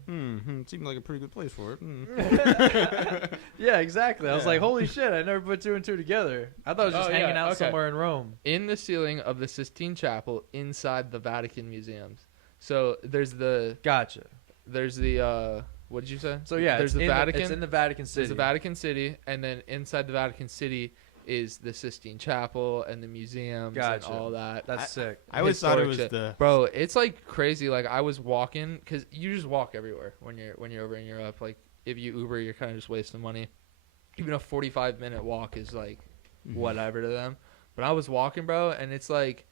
It seemed like a pretty good place for it. Yeah, exactly. I was Yeah. like, holy shit, I never put two and two together. I thought it was just Oh, hanging yeah, out okay. somewhere in Rome. In the ceiling of the Sistine Chapel inside the Vatican museums. So there's the Gotcha. what did you say? So yeah, there's it's the in Vatican. It's in the Vatican City. There's the Vatican City, and then inside the Vatican City is the Sistine Chapel and the museums Gotcha. and all that. That's sick. I always thought it Historic was shit. the Bro, it's like crazy. Like I was walking, cause you just walk everywhere when you're over in Europe. Like if you Uber, you're kind of just wasting money. Even a 45-minute walk is like whatever to them. But I was walking, bro, and it's like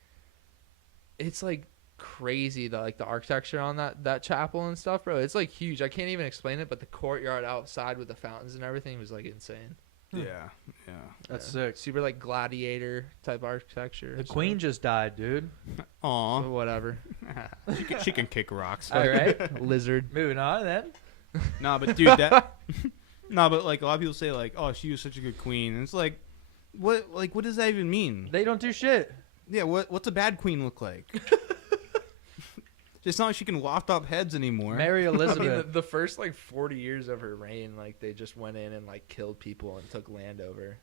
crazy the architecture on that chapel and stuff, bro. It's like huge. I can't even explain it, but the courtyard outside with the fountains and everything was like insane. yeah. That's Yeah. sick. Super like gladiator type architecture. The so- Queen just died, dude. so Aw, whatever. she can kick rocks. All right. Lizard. Moving on then. Nah, but dude, that. Nah, but like a lot of people say, like, oh, she was such a good queen, and it's like, what does that even mean? They don't do shit. Yeah, what's a bad queen look like? It's not like she can waft off heads anymore. Mary I Elizabeth. mean, the first like 40 years of her reign, like they just went in and like killed people and took land over.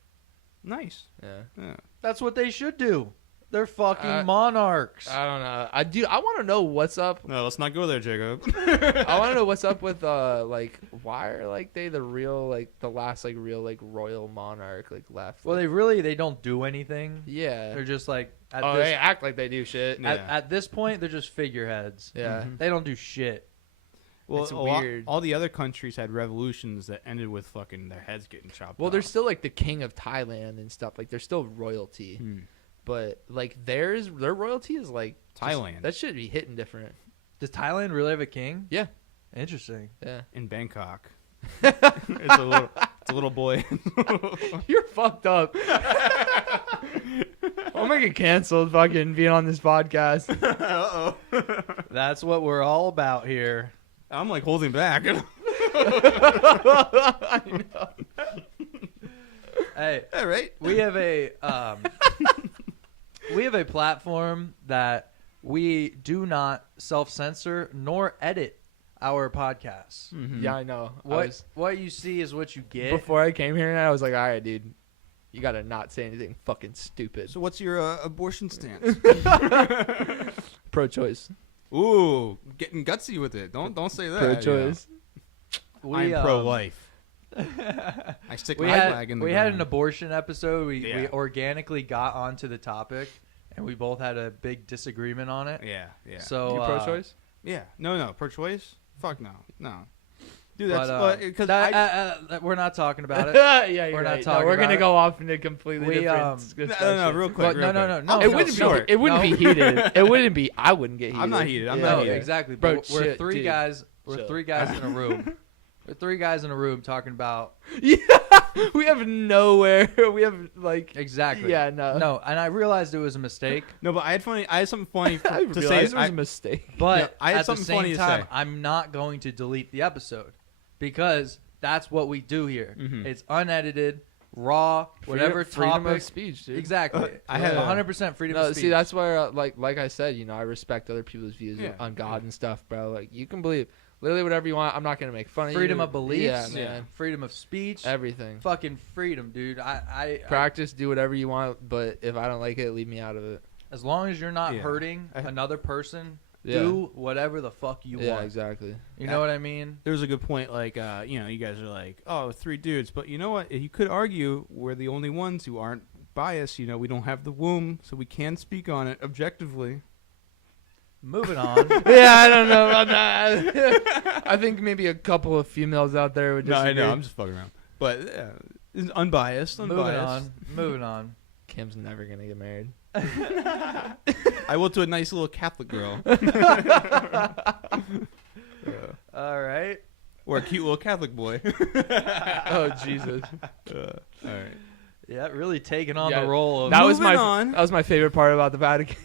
Nice. Yeah. That's what they should do. They're fucking monarchs. I don't know. I want to know what's up. No, let's not go there, Jacob. I want to know what's up with like why are like they the real like the last like real like royal monarch like left. Well, like, they don't do anything. yeah. They're just like They act like they do shit. Yeah. at this point they're just figureheads. Yeah. They don't do shit. Well, It's weird. All the other countries had revolutions that ended with fucking their heads getting chopped Well, off. they're still like the king of Thailand and stuff. Like they're still royalty, but like their royalty is like Thailand. that should be hitting different. Does Thailand really have a king? Yeah. Interesting. Yeah. in Bangkok. It's a little boy. You're fucked up. I'm gonna get canceled fucking being on this podcast. Uh-oh. That's what we're all about here. I'm like holding back. I know. Hey, All right. we have a platform that we do not self-censor nor edit our podcasts. Yeah, I know. What you see is what you get. Before I came here, I was like, all right, dude, you gotta not say anything fucking stupid. So what's your abortion stance? Pro-choice. Ooh, getting gutsy with it. Don't say that. Pro-choice. I'm pro-life. I stick We my had flag in the we had an ground. abortion episode. We Yeah. organically got onto the topic, and we both had a big disagreement on it. Yeah, yeah. So You pro-choice? Yeah. No. Pro-choice? Fuck no. Dude, that's But because we're not talking about it. Yeah, you're We're not right. talking we're about gonna it. go off into completely We, different. no, real quick. But no. It wouldn't be. It wouldn't be heated. It wouldn't be. I wouldn't get heated. I'm not heated. I'm No, not heated. exactly. Bro, But we're shit, three dude. guys. We're Chill. three guys in a room. We're three guys in a room talking about Yeah, we have nowhere. We have like. exactly. Yeah, no. And I realized it was a mistake. No, but I had something funny I to say. realized it was a mistake. But Yeah, I had at the something same funny to time, say. I'm not going to delete the episode because that's what we do here. It's unedited, raw, whatever freedom topic. of speech, dude. Exactly. I had 100% freedom No, of speech. see, that's where like I said, I respect other people's views Yeah, on God and stuff, bro. Like you can believe literally whatever you want. I'm not gonna make fun of you. freedom of beliefs. Yeah, man. Freedom of speech. Everything. Fucking freedom, dude. I Practice, do whatever you want, but if I don't like it, leave me out of it. as long as you're not Yeah. hurting I- another person, Yeah. do whatever the fuck you Yeah, want. exactly. You know what I mean? There was a good point, like, you guys are like, oh, 3 dudes. But you know what? You could argue we're the only ones who aren't biased. We don't have the womb, so we can speak on it objectively. Moving on. Yeah, I don't know about that. I think maybe a couple of females out there would No, I disagree. know. I'm just fucking around. But it's unbiased. Moving on. Kim's never gonna get married. I will to a nice little Catholic girl. All right. Or a cute little Catholic boy. Oh Jesus. All right. Yeah, really taking on Yeah, the role of That was Moving on. That was my favorite part about the Vatican.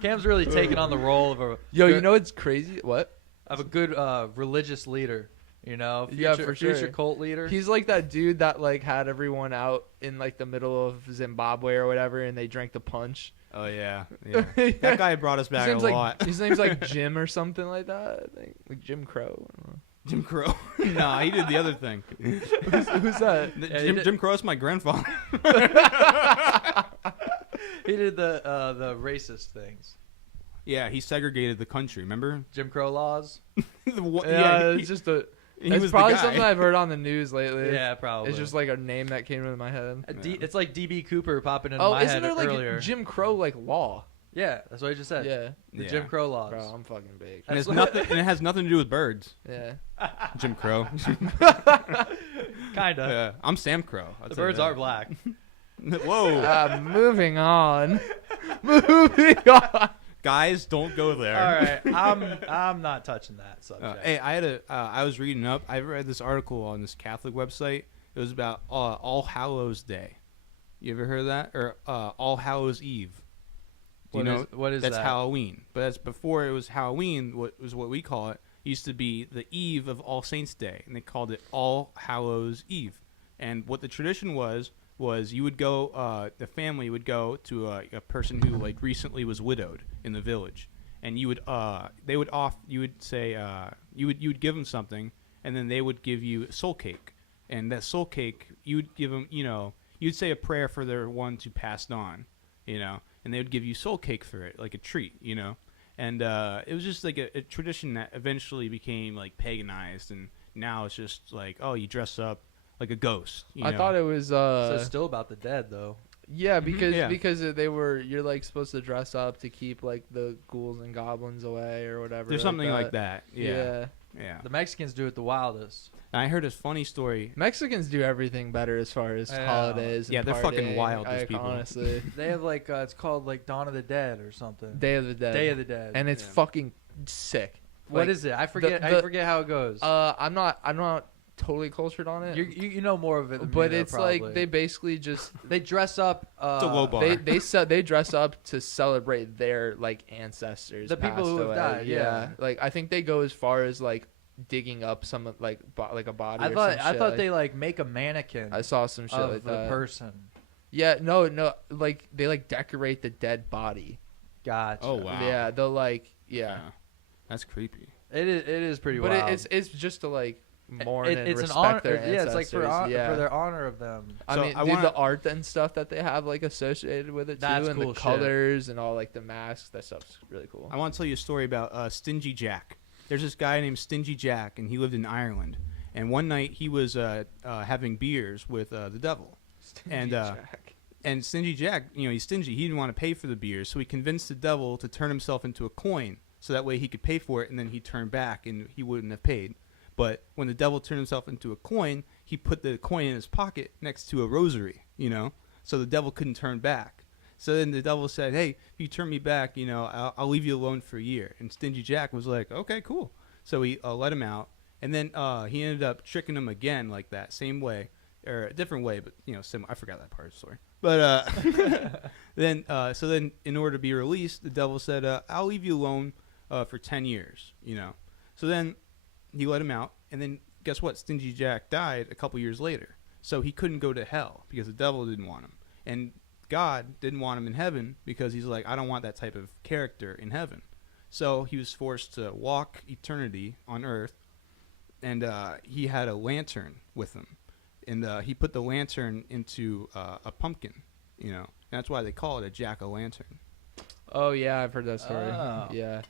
Cam's really taking on the role of a Yo, you know what's crazy? What? of a good religious leader. Future, Yeah, for sure. future cult leader. He's like that dude that like had everyone out in like the middle of Zimbabwe or whatever, and they drank the punch. Oh, yeah. That guy brought us back a lot. His name's like Jim or something like that. I think like Jim Crow. I don't know. Jim Crow. Nah, he did the other thing. Who's that? Yeah, he did- Jim Crow's my grandfather. He did the racist things. Yeah, he segregated the country. Remember? Jim Crow laws. Yeah, it's just a. he It's was probably the guy. something I've heard on the news lately. Yeah, probably. It's just like a name that came into my head. It's like DB Cooper popping into Oh, my isn't head there like earlier. Jim Crow like law? Yeah, that's what I just said. Yeah, The Yeah. Jim Crow laws. bro, I'm fucking big. And, That's it has nothing to do with birds. Yeah, Jim Crow. Kinda. Yeah, I'm Sam Crow. The birds are black. Whoa. moving on. Moving on. Guys, don't go there. All right, I'm not touching that subject. Hey, I was reading up. I read this article on this Catholic website. It was about All Hallows Day. You ever heard of that? Or All Hallows Eve. Do you know what is that's that? Halloween? But that's before it was Halloween. What we call it used to be the eve of All Saints Day, and they called it All Hallows Eve. And what the tradition was you would go, the family would go to a person who like recently was widowed in the village, and you would give them something, and then they would give you soul cake, and that soul cake, you'd give them, you'd say a prayer for their one to passed on, and they would give you soul cake for it, like a treat, and it was just like a tradition that eventually became like paganized, and now it's just like, oh, you dress up like a ghost. I thought it was So it's still about the dead, though. yeah, because you're like supposed to dress up to keep like the ghouls and goblins away or whatever. There's something like that. Yeah. Yeah. The Mexicans do it the wildest. And I heard a funny story. Mexicans do everything better as far as holidays. Yeah, and they're fucking partying, wild, these people. Honestly, They have like it's called like Dawn of the Dead or something. Day of the Dead. Day of the Dead. And it's Yeah. fucking sick. What Like, is it? I forget. I forget how it goes. I'm not totally cultured on it. You know more of it than but me, though, it's probably. like they basically just they dress up. It's a low bar. they dress up to celebrate their like ancestors, The people who have passed died, away. yeah. Like I think they go as far as like digging up some like a body. I or thought some I shit. thought like, they like make a mannequin I saw some shit of like the that. person. Yeah, no, like they like decorate the dead body. Gotcha. Oh, wow. Yeah, they'll like yeah. That's creepy. It is pretty But wild. it's just to like mourn and it's respect an honor. their Yeah, ancestors. it's like for yeah. their honor of them. I So mean, I dude, wanna- the art and stuff that they have like associated with it too, That's and cool the shit. colors and all like the masks. That stuff's really cool. I want to tell you a story about Stingy Jack. There's this guy named Stingy Jack, and he lived in Ireland. And one night he was having beers with the devil. And Stingy Jack, he's stingy. He didn't want to pay for the beers, so he convinced the devil to turn himself into a coin, so that way he could pay for it, and then he'd turn back, and he wouldn't have paid. But when the devil turned himself into a coin, he put the coin in his pocket next to a rosary, so the devil couldn't turn back. So then the devil said, hey, if you turn me back, I'll leave you alone for a year. And Stingy Jack was like, okay, cool. So he let him out. And then he ended up tricking him again like that, same way, or a different way, but, similar. I forgot that part of the story. But then in order to be released, the devil said, I'll leave you alone for 10 years, So then he let him out, and then guess what? Stingy Jack died a couple years later. So he couldn't go to hell because the devil didn't want him. And God didn't want him in heaven because he's like, I don't want that type of character in heaven. So he was forced to walk eternity on earth, and he had a lantern with him. And he put the lantern into a pumpkin, And that's why they call it a jack-o'-lantern. Oh yeah, I've heard that story. Oh. Yeah.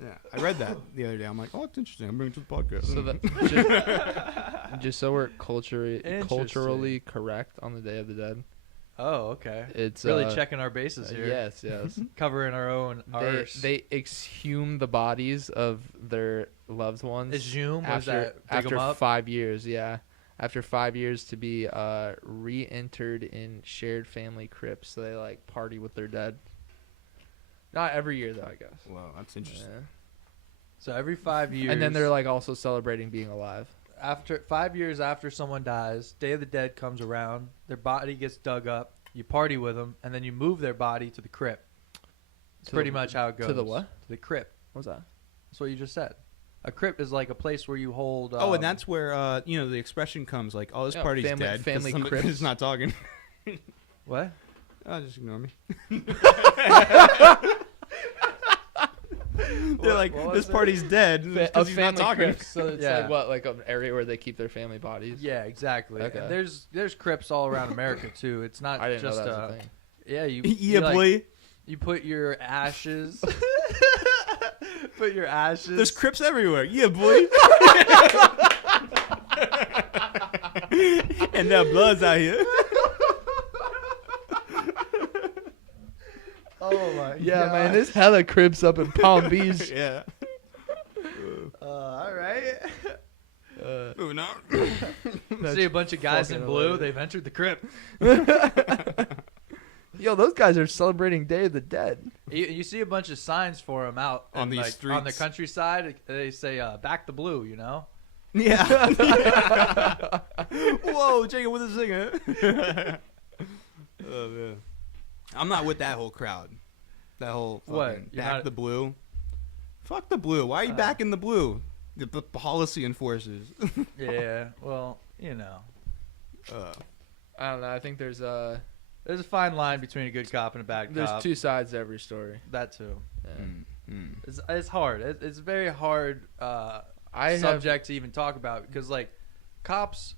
Yeah, I read that the other day. I'm like, oh, it's interesting. I'm bringing it to the podcast. So that just so we're culturally Interesting. correct on the Day of the Dead. Oh, okay. It's Really checking our bases here. Yes. Covering our own arse. They exhume the bodies of their loved ones. Exhume? What is after that? Dig 'em after up? 5 years. Yeah, after 5 years to be re-entered in shared family crypts. So they like party with their dead. Not every year though, I guess. Wow, that's interesting. Yeah. So every 5 years. And then they're like also celebrating being alive. after 5 years after someone dies, Day of the Dead comes around. Their body gets dug up. You party with them, and then you move their body to the crypt. It's To pretty the- much how it goes. to the what? To the crypt. What's that? That's what you just said. A crypt is like a place where you hold. And that's where the expression comes like, "Oh, this Yeah, party's family- dead." 'cause family somebody- crypts. It's not talking. what? Oh, just ignore me. They're like, what was "This it? party's dead." A Because he's not family talking. crypt. So it's Yeah. like what, like an area where they keep their family bodies. Yeah, exactly. Okay. And there's crypts all around America too. It's not I didn't just know that was a thing. yeah. You Yeah, like, boy. You put your ashes. Put your ashes. There's crypts everywhere. Yeah, boy. And that blood's out here. Oh my. Yeah, God. man, there's hella cribs up in Palm Beach. Yeah. All right. Moving on. See a bunch of guys in fucking blue. hilarious. They've entered the crypt. Yo, those guys are celebrating Day of the Dead. You see a bunch of signs for them out On in, these like, on the streets. countryside. They say "Back the blue," you know. Yeah. Whoa, Jacob with a singer. Oh man, I'm not with that whole crowd. That whole What? fucking You're back not- the blue. Fuck the blue. Why are you backing the blue? The policy enforcers. Yeah. Well, you know, I don't know. I think there's there's a fine line between a good cop and a bad cop. two sides to every story. That too. Yeah. It's hard. It's a very hard I have subject to even talk about because like cops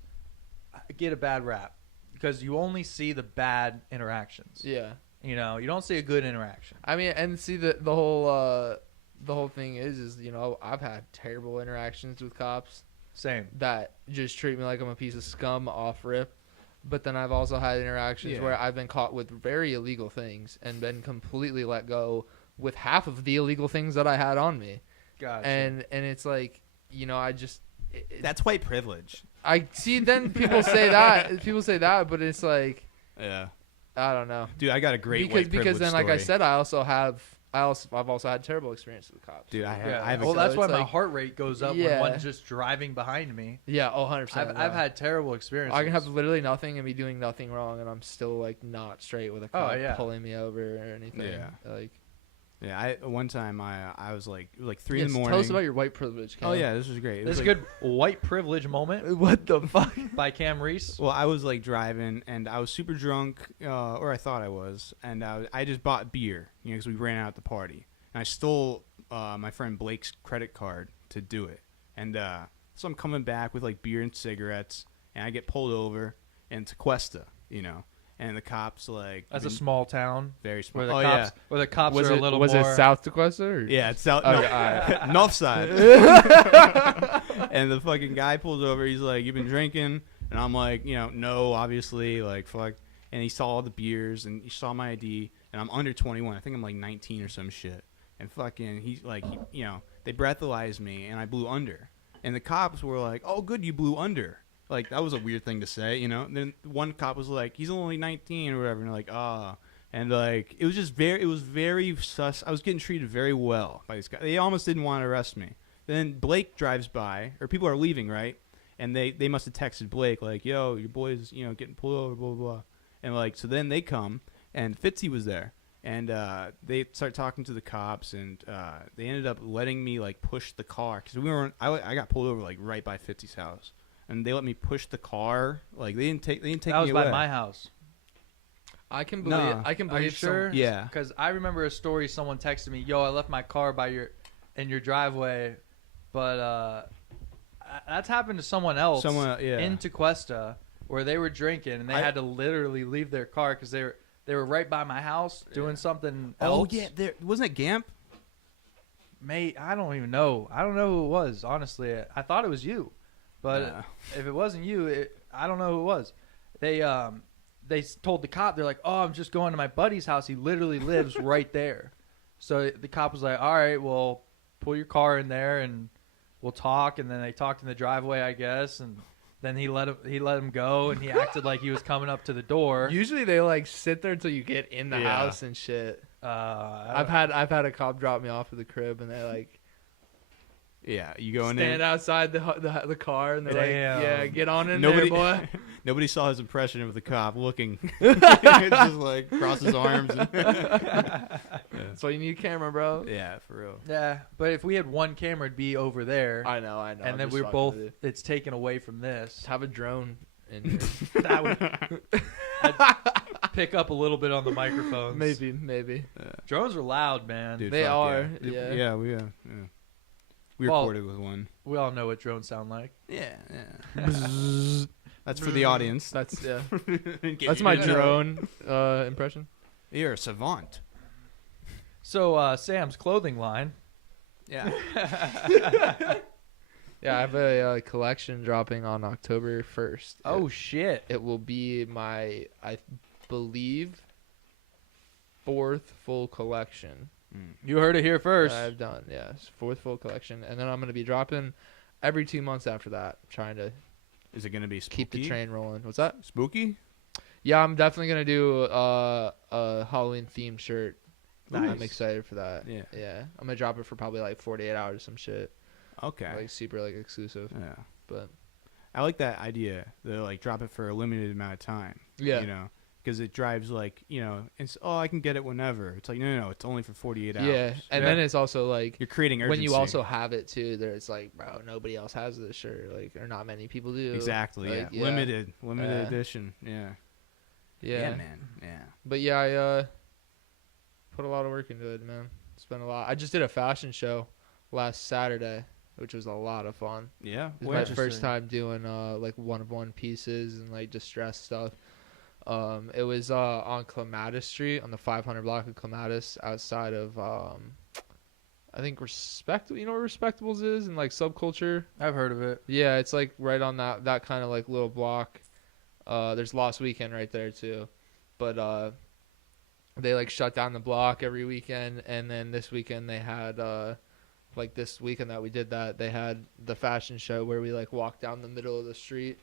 get a bad rap because you only see the bad interactions. Yeah. You know, you don't see a good interaction. I mean, and see the whole thing is I've had terrible interactions with cops Same. that just treat me like I'm a piece of scum off rip. But then I've also had interactions where I've been caught with very illegal things and been completely let go with half of the illegal things that I had on me. Gotcha. And it's like, That's white privilege. I see. Then people say that, but it's like, Yeah. I don't know, Dude, I got a great white privilege because then, like I story. said, I've also had terrible experiences with cops. Dude, I Yeah. have Well, a, that's so why it's my like- heart rate goes up when Yeah. one's just driving behind me. Yeah, 100%. I've had terrible experiences. I can have literally nothing and be doing nothing wrong, and I'm still like not straight with a cop yeah. pulling me over or anything. Yeah. Like, yeah. One time I was like, it was like 3 in yes, the morning. tell us about your white privilege. Cam. Oh yeah, this was great. It This was is like, a good white privilege moment What the fuck? by Cam Reese. Well, I was like driving, and I was super drunk, or I thought I was, and I just bought beer, because we ran out at the party, and I stole my friend Blake's credit card to do it, and so I'm coming back with like beer and cigarettes, and I get pulled over into Cuesta, and the cops like That's a been small town very small. where the Oh cops where the cops are a little was more. it South Dakota? Or? yeah, it's out Okay, no, alright. north side. And the fucking guy pulls over. He's like, "You've been drinking?" And I'm like, no, obviously, like, fuck. And he saw all the beers, and he saw my ID, and I'm under 21. I think I'm like 19 or some shit. And fucking, he's like, they breathalyzed me, and I blew under. And the cops were like, "Oh, good, you blew under." Like, that was a weird thing to say, And then one cop was like, "He's only 19 or whatever." And they're like, "Ah." And like, it was very sus. I was getting treated very well by these guys. They almost didn't want to arrest me. Then Blake drives by, or people are leaving, right? And they must have texted Blake like, "Yo, your boy's getting pulled over, blah blah blah." And like, so then they come, and Fitzy was there, and they start talking to the cops, and they ended up letting me like push the car because I got pulled over like right by Fitzy's house, and they let me push the car. Like they didn't take That was me by away. my house. I can believe. Nah. I can Are you believe. sure? Yeah. Because I remember a story. Someone texted me, "Yo, I left my car in your driveway," but that's happened to someone else. In Tequesta, where they were drinking and they had to literally leave their car because they were right by my house doing something else. Oh yeah, there wasn't it Gamp? Mate, I don't even know. I don't know who it was. Honestly, I thought it was you, but Yeah. if it wasn't you, I don't know who it was. They told the cop, they're like, "Oh, I'm just going to my buddy's house. He literally lives right there." So the cop was like, "All right, well, pull your car in there and we'll talk." And then they talked in the driveway, I guess, and then he let him go, and he acted like he was coming up to the door. Usually they like sit there until you get in the Yeah. house and shit. I I've had a cop drop me off at the crib and they like Yeah, you go in stand there. outside the car and they're like, Damn. "Yeah, get on in Nobody, there, boy." nobody saw his impression of the cop looking, just like cross his arms. That's why you need a camera, bro. Yeah, for real. Yeah, but if we had one camera, it'd be over there, I know. and I'm then just we're fucking both. with you. It's taken away from this. Just have a drone in here. That would pick up a little bit on the microphones. maybe. Drones are loud, man. Dude, They fuck are, Yeah, yeah. we Well- recorded with one. We all know what drones sound like. Yeah. That's for the audience. That's In case that's you my didn't know. drone impression. You're a savant. So Sam's clothing line. Yeah. Yeah, I have a collection dropping on October 1st. Oh shit! It will be my, I believe, 4th full collection You heard it here first. that I've done. Yeah, 4th full collection, and then I'm gonna be dropping every 2 months after that, trying to Is it gonna be spooky? keep the train rolling. What's that? Spooky? Yeah, I'm definitely gonna do a Halloween themed shirt. Nice. I'm excited for that. Yeah. Yeah, I'm gonna drop it for probably like 48 hours, some shit, Okay. like super like exclusive. Yeah. But I like that idea. They like drop it for a limited amount of time. yeah, because it drives like it's I can get it whenever. It's like no, it's only for 48 hours. yeah, and then it's also like You're creating urgency. when you also have it too. There, it's like, bro, nobody else has this shirt, like, or not many people do. exactly Like, yeah. limited edition. Yeah. Yeah, Man. Yeah. But yeah, I put a lot of work into it, man. Spent a lot. I just did a fashion show last Saturday. which was a lot of fun. Yeah. It was Where? my first time doing like one-of-one pieces and like distressed stuff. It was on Clematis Street on the 500 block of Clematis outside of I think you know where Respectables is and like Subculture. I've heard of it. Yeah, it's like right on that kind of like little block. There's Lost Weekend right there too, but they like shut down the block every weekend, and then this weekend they had like this weekend that we did that, they had the fashion show where we like walked down the middle of the street.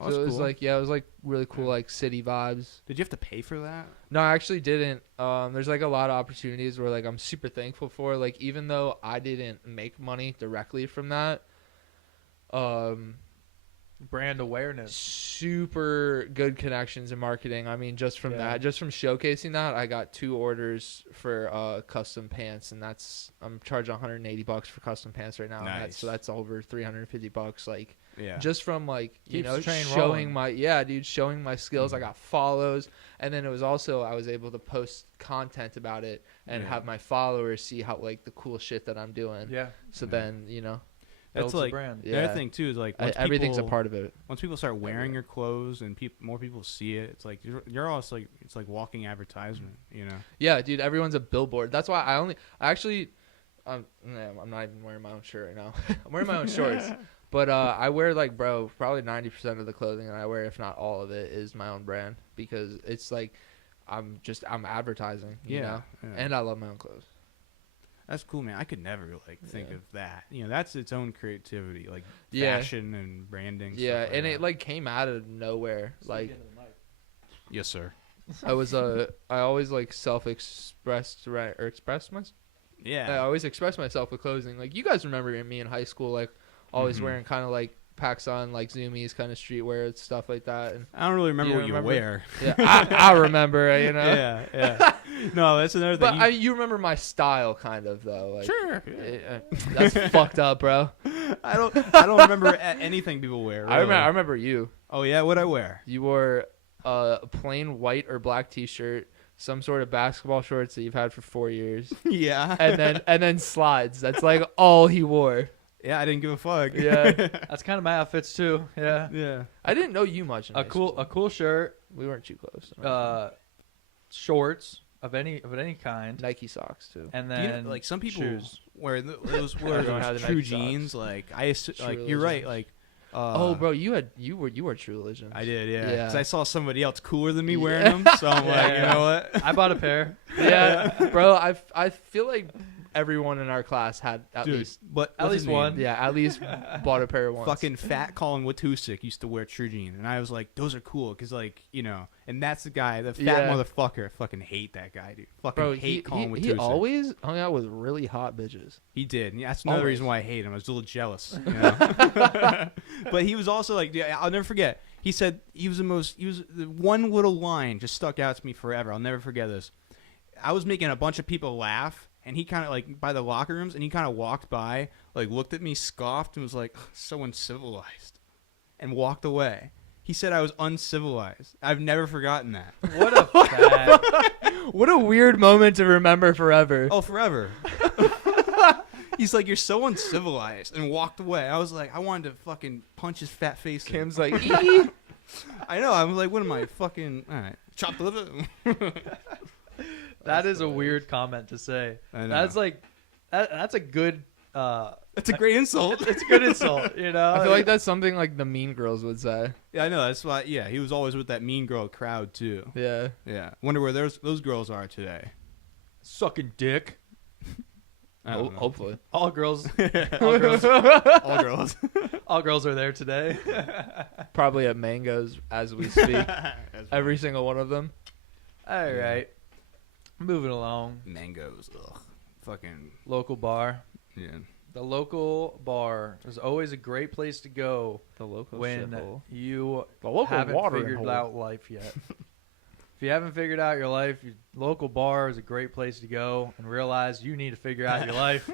Oh, So it was cool. like, yeah, it was like really cool, like city vibes. Did you have to pay for that? No, I actually didn't. There's like a lot of opportunities where like I'm super thankful for. Like even though I didn't make money directly from that, Brand awareness. super good connections in marketing. I mean, just from Yeah. just from showcasing that, I got 2 orders for custom pants, and I'm charging $180 for custom pants right now. And Nice. that's over $350. Like Yeah. just from like Keeps the train showing rolling. showing my skills. I got follows, and then it was also I was able to post content about it and Yeah. have my followers see how like the cool shit that I'm doing. Yeah. So Yeah. then That's Builds a like brand. the Yeah. other thing too is like once everything's a people- part of it. Once people start wearing Everywhere. your clothes and more people see it, it's like you're also like it's like walking advertisement, you know. Yeah, dude, everyone's a billboard. That's why I'm not even wearing my own shirt right now. I'm wearing my own shorts. But I wear like, bro, probably 90% of the clothing that I wear, if not all of it, is my own brand because it's like I'm advertising, you know, Yeah. and I love my own clothes. That's cool, man. I could never like think Yeah. of that. You know, that's its own creativity, like Yeah. fashion and branding. Yeah, stuff like and that. it like came out of nowhere. Like yes, sir. I was I always like expressed myself. I Yeah. always express myself with clothing. Like you guys remember me in high school, like always Mhm. wearing kind of like PacSun, like Zoomies, kind of streetwear and stuff like that. And I don't really remember You what you remember? wear. yeah, I remember, you know. Yeah, yeah. No, that's another thing. But you remember my style, kind of though. Like, sure. that's fucked up, bro. I don't remember anything people wear. I really. remember you. Oh yeah, what'd I wear? You wore a plain white or black T-shirt, some sort of basketball shorts that you've had for 4 years, Yeah. and then slides. That's like all he wore. Yeah, I didn't give a fuck. Yeah. That's kind of my outfits too. Yeah. Yeah. I didn't know you much. In A high school. cool shirt, We weren't too close. shorts of any kind, Nike socks too. and Do you then know, like some people shoes. wear those Everyone had the true Nike socks. jeans. Like True like you're right. Religions. Like Oh, bro, you were True Religion. I did, yeah. Yeah. Because I saw somebody else cooler than me Yeah. wearing them, so I'm like, you Yeah. know what? I bought a pair. Yeah, bro. I feel like everyone in our class had at Dude, least but At what's least his name? one. yeah at least bought a pair once. Fucking fat Colin Watusik used to wear true jeans, and I was like, those are cool, because like and that's the guy, the fat Yeah. motherfucker. I fucking hate that guy, dude. Fucking bro. hate Colin He Watusik. always hung out with really hot bitches. He did. And that's another Always. reason why I hate him. I was a little jealous. You know? But he was also like, dude, I'll never forget. He said the one little line just stuck out to me forever. I'll never forget this. I was making a bunch of people laugh, and he kind of like by the locker rooms, and he kind of walked by, like looked at me, scoffed, and was like, so uncivilized, and walked away. He said I was uncivilized. I've never forgotten that. What a fag. What a weird moment to remember forever. Oh, forever. He's like, you're so uncivilized, and walked away. I was like, I wanted to fucking punch his fat face. in. Kim's like, "Ee." I know. I'm like, what am I fucking? All right, chopped liver. That is a weird comment to say. I know. That's like that's a good That's a great insult. it's a good insult, you know. I feel like that's something like the Mean Girls would say. Yeah, I know. That's why. Yeah, he was always with that mean girl crowd too. Yeah. Yeah. Wonder where those girls are today. sucking dick. I don't know. Hopefully. All girls all girls. All girls. all girls are there today. Probably at Mangoes as we speak. Every single one of them. All right. Moving along. Mangoes. Ugh. Fucking. Local bar. Yeah. The local bar is always a great place to go The local when shithole. you The local haven't watering figured hole. out life yet. If you haven't figured out your life, your local bar is a great place to go and realize you need to figure out your life.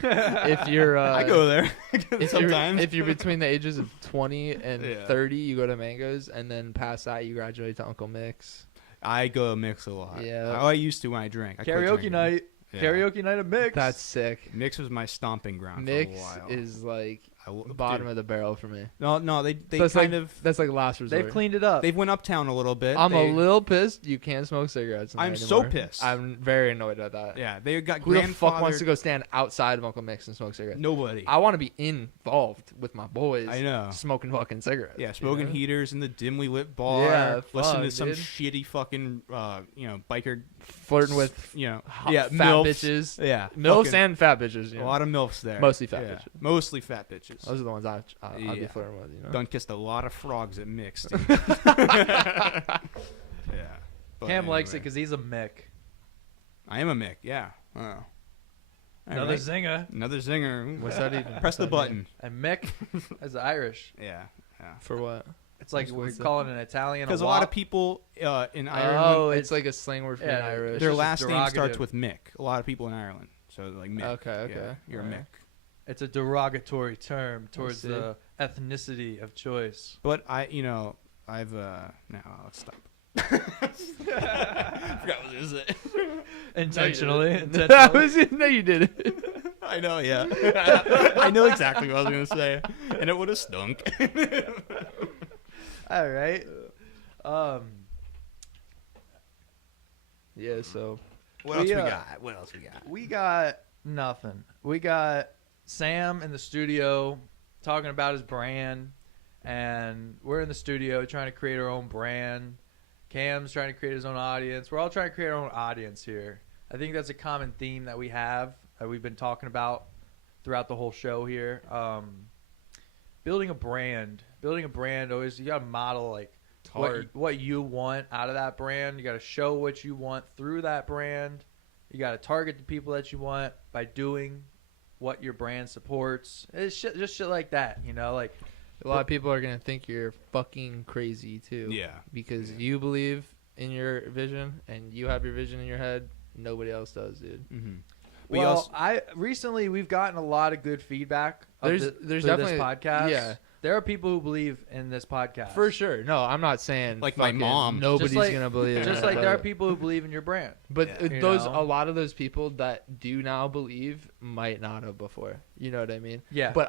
If you're I go there if sometimes. if you're between the ages of 20 and Yeah. 30, you go to Mangoes, and then past that, you graduate to Uncle Mick's. I go mix a lot. Yeah. I used to when I drank. I quit Karaoke drinking. night. Yeah. Karaoke night at Mix. That's sick. Mix was my stomping ground Mix for a while. is like Dude. bottom of the barrel for me. No, they So it's kind like, of that's like last resort. They've cleaned it up. they've went uptown a little bit. I'm They- a little pissed. You can't smoke cigarettes. In there I'm so anymore. pissed. I'm very annoyed at that. Yeah, they got Who the fuck wants grandfathered- to go stand outside of Uncle Mix and smoke cigarettes? Nobody. I want to be involved with my boys. I know. Smoking fucking cigarettes. Yeah, you smoking know? heaters in the dimly lit bar. Yeah, listen to fuck, some dude. shitty fucking biker Flirting with hot, fat milfs. bitches. Yeah, MILFs fucking- and fat bitches. You a know? lot of milfs there. Mostly fat Yeah, bitches. Mostly fat bitches. Those are the ones I'd be Yeah. flirting with. You know. Done kissed a lot of frogs at mixed. Yeah. But Cam likes it anyway. because he's a Mick. I am a Mick. Yeah. Oh. All Another right. zinger. Another zinger. What's that even? Press what's the that button. And Mick is Irish. Yeah. Yeah. mean? For what? It's like What's we're that? calling an Italian Because a wop. lot of people in Ireland, Oh, it's like a slang word for being Yeah, Irish. their just last name starts derogative. with Mick. A lot of people in Ireland. So like Mick. Okay. Yeah, you're a Alright. Mick. It's a derogatory term towards see. the ethnicity of choice. But I've no, let's stop. I forgot what it was. Intentionally. That was it. No, you didn't. I know, yeah. I know exactly what I was gonna say, and it would have stunk. All right. Yeah. So What else we got? got? What else we got? We got nothing. We got Sam in the studio talking about his brand, and we're in the studio trying to create our own brand. Cam's trying to create his own audience. We're all trying to create our own audience here. I think that's a common theme that we have, that we've been talking about throughout the whole show here. Building a brand always, you got to model like what you want out of that brand. You got to show what you want through that brand. You got to target the people that you want by doing what your brand supports. It's just shit like that, like a lot of people are gonna think you're fucking crazy too. Yeah. Because you believe in your vision and you have your vision in your head. Nobody else does, dude. Mm-hmm. Well, recently we've gotten a lot of good feedback. There's through definitely this podcast. yeah. There are people who believe in this podcast. For sure. No, I'm not saying Like my fucking mom. Nobody's Just like- gonna believe. in Just it, like there are but- people who believe in your brand. But Yeah. those You know? a lot of those people that do now believe might not have before. You know what I mean? Yeah. But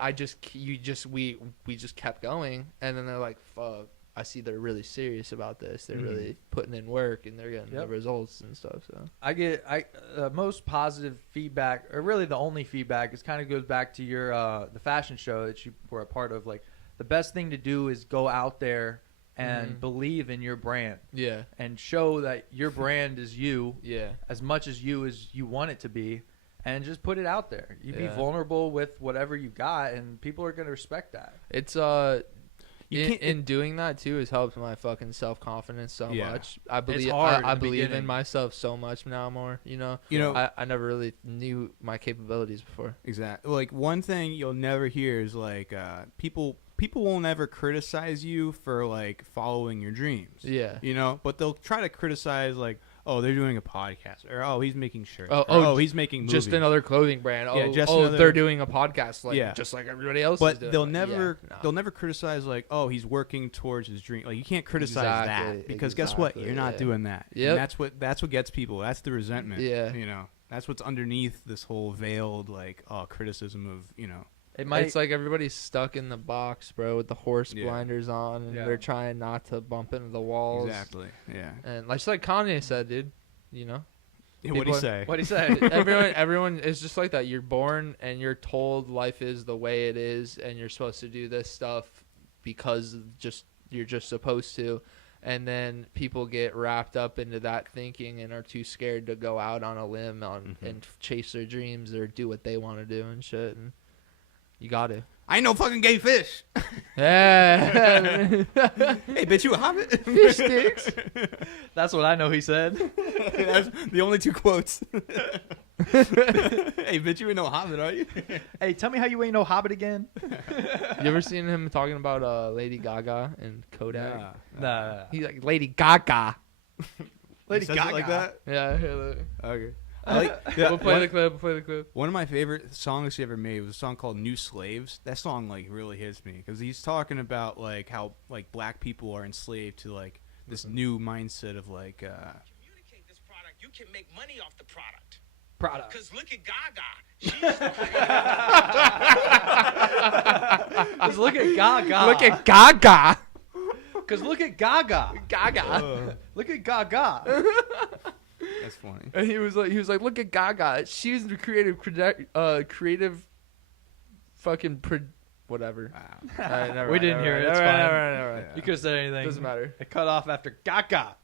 we just kept going, and then they're like, "Fuck! I see they're really serious about this. They're Mhm. really putting in work, and they're getting the Yep. results and stuff." So I get most positive feedback, or really the only feedback, is kind of goes back to your the fashion show that you were a part of. Like, the best thing to do is go out there and Mhm. believe in your brand yeah, and show that your brand is you yeah, as much as you want it to be, and just put it out there. You be Yeah. vulnerable with whatever you got, and people are going to respect that. it's You in, can't- in doing that too has helped my fucking self confidence so Yeah. much. I believe hard in I the believe in beginning. myself so much now more. You know, I never really knew my capabilities before. Exactly. Like, one thing you'll never hear is like people won't ever criticize you for like following your dreams. Yeah. But they'll try to criticize like, oh, they're doing a podcast, or oh, he's making shirts, Oh, or, oh, he's making movies. Just another clothing brand. Oh, Yeah, just oh, another- they're doing a podcast like Yeah. just like everybody else. is But doing. they'll Like, never yeah, no. they'll never criticize like, oh, he's working towards his dream. Like, you can't criticize Exactly, that, because guess what? exactly, You're not yeah. doing that. Yep. And that's what gets people. That's the resentment. Yeah. That's what's underneath this whole veiled like criticism of It might. It's like everybody's stuck in the box, bro, with the horse Yeah. blinders on, and Yeah. they're trying not to bump into the walls. Exactly. Yeah. And just like Kanye said, dude, What'd he People- say? What'd he say? everyone is just like that. You're born and you're told life is the way it is, and you're supposed to do this stuff because you're just supposed to. And then people get wrapped up into that thinking and are too scared to go out on a limb and chase their dreams or do what they want to do and shit. And you got to. I ain't no fucking gay fish. Yeah. Hey, bitch, you a hobbit? Fish sticks. That's what I know he said. That's the only two quotes. Hey, bitch, you ain't no hobbit, are you? Hey, tell me how you ain't no hobbit again. You ever seen him talking about Lady Gaga and Kodak? Nah. He's like, Lady Gaga. Lady Gaga like that? Yeah. Here, look. Okay. I like. Yeah, We'll play the clip. We'll play the clip. one of my favorite songs he ever made was a song called "New Slaves." That song like really hits me because he's talking about like how like black people are enslaved to like this new mindset of like. Communicate this product, you can make money off the product. Prada. Cause look at Gaga. She's the Cause look at Gaga. Look at Gaga. Cause look at Gaga. Gaga. Look at Gaga. That's funny. And he was like, look at Gaga. She's the creative fucking whatever. Wow. All right, never We mind, didn't never hear mind, it. It's never mind, fine. never mind, never mind. Yeah. You could have said anything. Doesn't matter. It cut off after Gaga.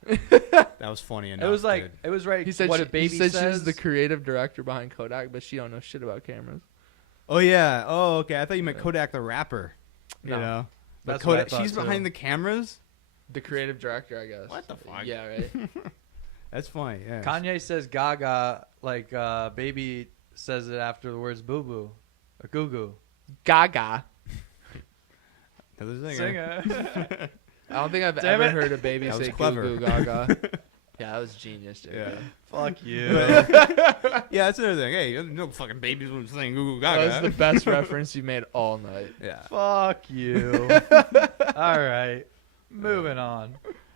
That was funny enough. It was like dude. it was right. He said what she, a baby he said says. she's the creative director behind Kodak, but she don't know shit about cameras. Oh yeah. Oh okay. I thought you meant Kodak the rapper. You No. know. But That's what I Kodak. thought, She's too. behind the cameras. The creative director, I guess. What the fuck? Yeah, right. That's funny. Yeah. Kanye says Gaga like baby says it after the words boo boo or goo goo. Gaga. Another Singer. I don't think I've Damn ever it. heard a baby That was say clever. goo goo gaga. Yeah, that was genius, JJ. Yeah. Fuck you. Yeah, that's another thing. Hey, no fucking babies when saying Google That Gaga. was the best reference you made all night. Yeah. Fuck you. All right. Moving on.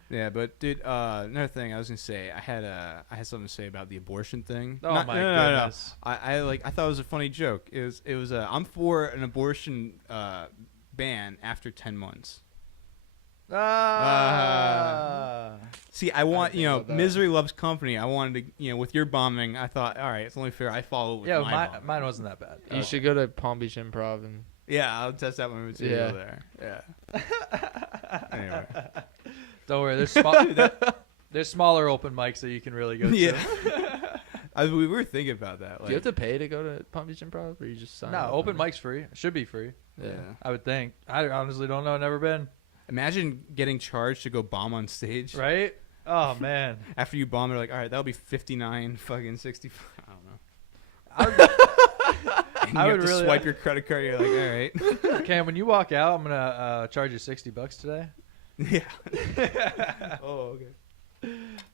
Yeah, but dude, another thing I was gonna say, I had something to say about the abortion thing. Oh Not- my no, no, no, no. goodness. I thought it was a funny joke. It was I'm for an abortion ban after 10 months. See, I want, think about that. misery loves company. I wanted to, with your bombing, I thought, all right, it's only fair I follow with Yeah, my bombing. mine wasn't that bad. You should go to Palm Beach Improv and Yeah, I'll test that when we see Yeah. you there. Yeah. Anyway. Don't worry. There's smaller open mics that you can really go to. Yeah. We were thinking about that. do you have to pay to go to Palm Beach Improv, or you just sign No, up open on it? mic's free. It should be free. Yeah. I would think. I honestly don't know. Never been. Imagine getting charged to go bomb on stage. Right? Oh man. After you bomb, they're like, all right, that'll be 59, fucking 65. I don't know. I And you I have would to really- swipe your credit card. You're like, all right. Cam, when you walk out, I'm gonna charge you $60 today Yeah. Oh, okay.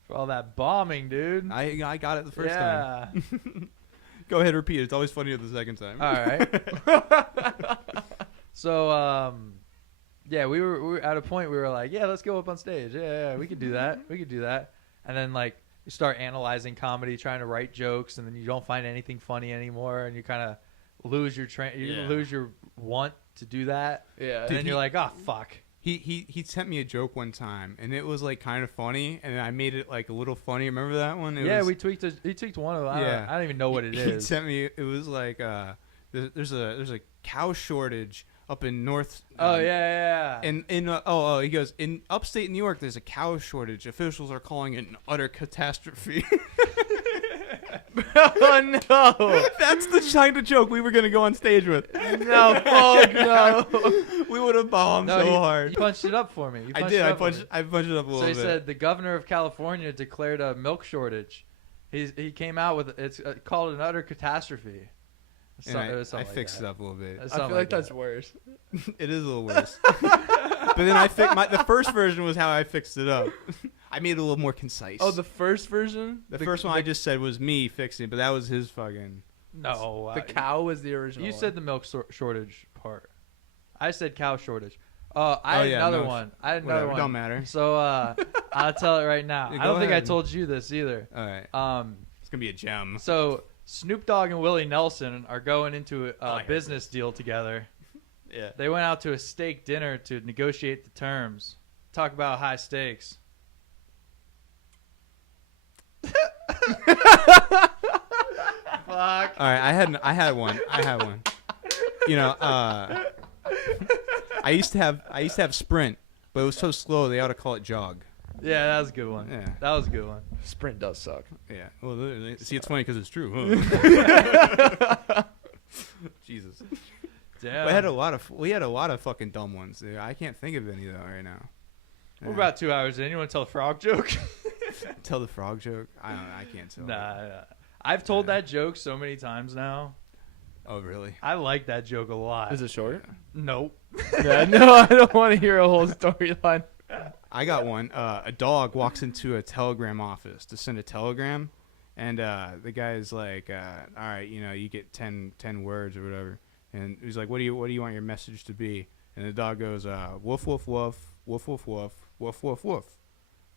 for all that bombing, dude. I got it the first time. Yeah. Go ahead, repeat it. It's always funnier the second time. All right. So, yeah, we were at a point we were like, yeah, let's go up on stage. Yeah, we could do that. We could do that. And then like you start analyzing comedy, trying to write jokes, and then you don't find anything funny anymore, and you kind of lose your Yeah. lose your want to do that. Yeah. And then you're like, oh fuck. He sent me a joke one time, and it was like kind of funny, and I made it like a little funny. Remember that one? It Yeah, was, we tweaked. He tweaked one of them. Yeah. I don't even know what it He is. sent me. It was like there's a cow shortage up in North. Oh yeah. And he goes, in upstate New York, there's a cow shortage. Officials are calling it an utter catastrophe. Oh no! That's the kind of joke we were gonna go on stage with. No! Oh no! We would have bombed No, so you hard. punched it up for me. You I punched did. it I up for me. punched it up a little So he bit. said the governor of California declared a milk shortage. He came out with it's called an utter catastrophe. And I fixed it up a little bit. It's I feel something like that. that's worse. It is a little worse. But then the first version was how I fixed it up. I made it a little more concise. Oh, the first version. the first one I just said was me fixing it, but that was his fucking. No, The cow was the original. You one. said the milk shortage part. I said cow shortage. I had yeah, another no, one. I had Whatever, another one. don't matter. So I'll tell it right now. Yeah, I go don't think I ahead. told you this either. All right, it's gonna be a gem. So Snoop Dogg and Willie Nelson are going into I a heard business deal together. Yeah. They went out to a steak dinner to negotiate the terms. Talk about high stakes. Fuck. All right, I had one. You know, I used to have Sprint, but it was so slow they ought to call it Jog. Yeah, that was a good one. Yeah. That was a good one. Sprint does suck. Yeah. Well, see, it's funny because it's true. Huh? Jesus. Damn. We had a lot of fucking dumb ones. Dude. I can't think of any though right now. We're about 2 hours in. You want to tell the frog joke? Tell the frog joke. I don't know. I can't tell. Nah. I've told that joke so many times now. Oh really? I like that joke a lot. Is it short? Nope. Yeah, no, I don't want to hear a whole storyline. I got one. A dog walks into a telegram office to send a telegram, and the guy's like, "All right, you get 10 words or whatever." And he's like, "What do you want your message to be?" And the dog goes, "Woof woof woof, woof woof woof, woof woof woof."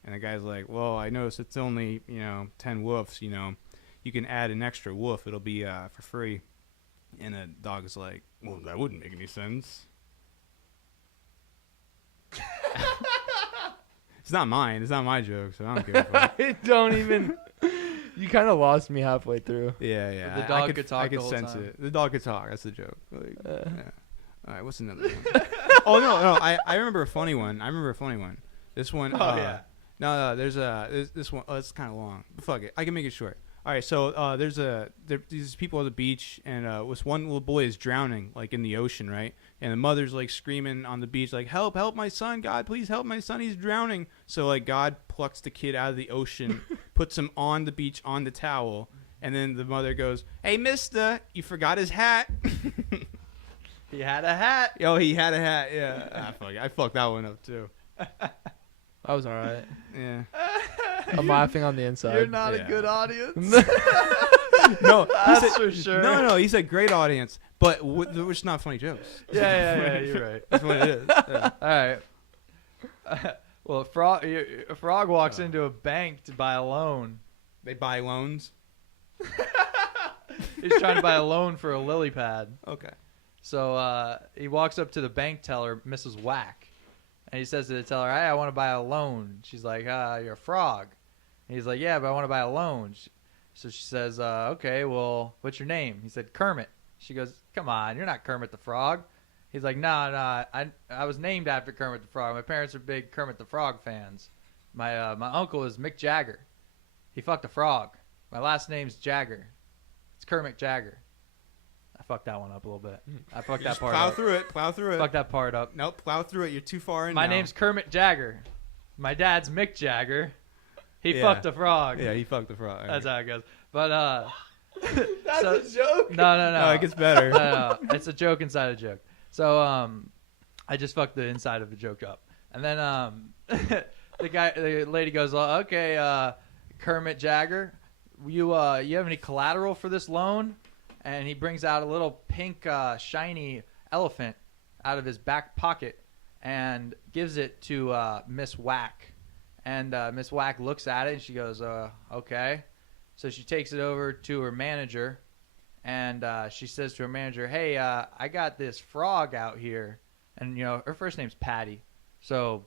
And the guy's like, "Well, I noticed it's only 10 woofs. you can add an extra woof. It'll be for free. And the dog is like, well, that wouldn't make any sense. It's not mine. It's not my joke, so I don't give a fuck. I don't even. You kind of lost me halfway through. Yeah. The dog could talk I could the whole sense time. it. The dog could talk. That's the joke. Like, yeah. All right, what's another one? Oh, no. I remember a funny one. This one. Yeah. No, there's this one. Oh, it's kind of long. But fuck it. I can make it short. All right, so there's these people at the beach, and this one little boy is drowning, like in the ocean, right? And the mother's like screaming on the beach, like, help my son, God, please help my son, he's drowning. So like God plucks the kid out of the ocean, puts him on the beach on the towel, and then the mother goes, hey, mister, you forgot his hat. He had a hat. Oh, he had a hat, yeah. I fucked that one up too. That was all right. Yeah. I'm laughing on the inside. You're not Yeah. a good audience. No, That's for sure. No, he's a great audience, but we're just not funny jokes. Yeah, you're right. That's what it is. Yeah. All right. Well, a frog walks into a bank to buy a loan. They buy loans. He's trying to buy a loan for a lily pad. Okay. So he walks up to the bank teller, Mrs. Whack, and he says to the teller, hey, I want to buy a loan. She's like, you're a frog. And he's like, yeah, but I want to buy a loan. So she says, okay, well, what's your name? He said, Kermit. She goes, come on, you're not Kermit the Frog. He's like, no, I was named after Kermit the Frog. My parents are big Kermit the Frog fans. My uncle is Mick Jagger. He fucked a frog. My last name's Jagger. It's Kermit Jagger. I fucked that one up a little bit. I fucked that Just part plow up. through it. Fuck that part up. Nope, plow through it. You're too far in My now. name's Kermit Jagger. My dad's Mick Jagger. He Yeah. fucked a frog. Yeah, he fucked the frog. That's how it goes. But That's so- a joke. no. No, it gets better. No. It's a joke inside a joke. So I just fucked the inside of the joke up, and then the lady goes, okay, Kermit Jagger, you have any collateral for this loan? And he brings out a little pink shiny elephant out of his back pocket and gives it to Miss Whack. And Miss Whack looks at it and she goes, okay. So she takes it over to her manager, and she says to her manager, hey, I got this frog out here. And, her first name's Patty. So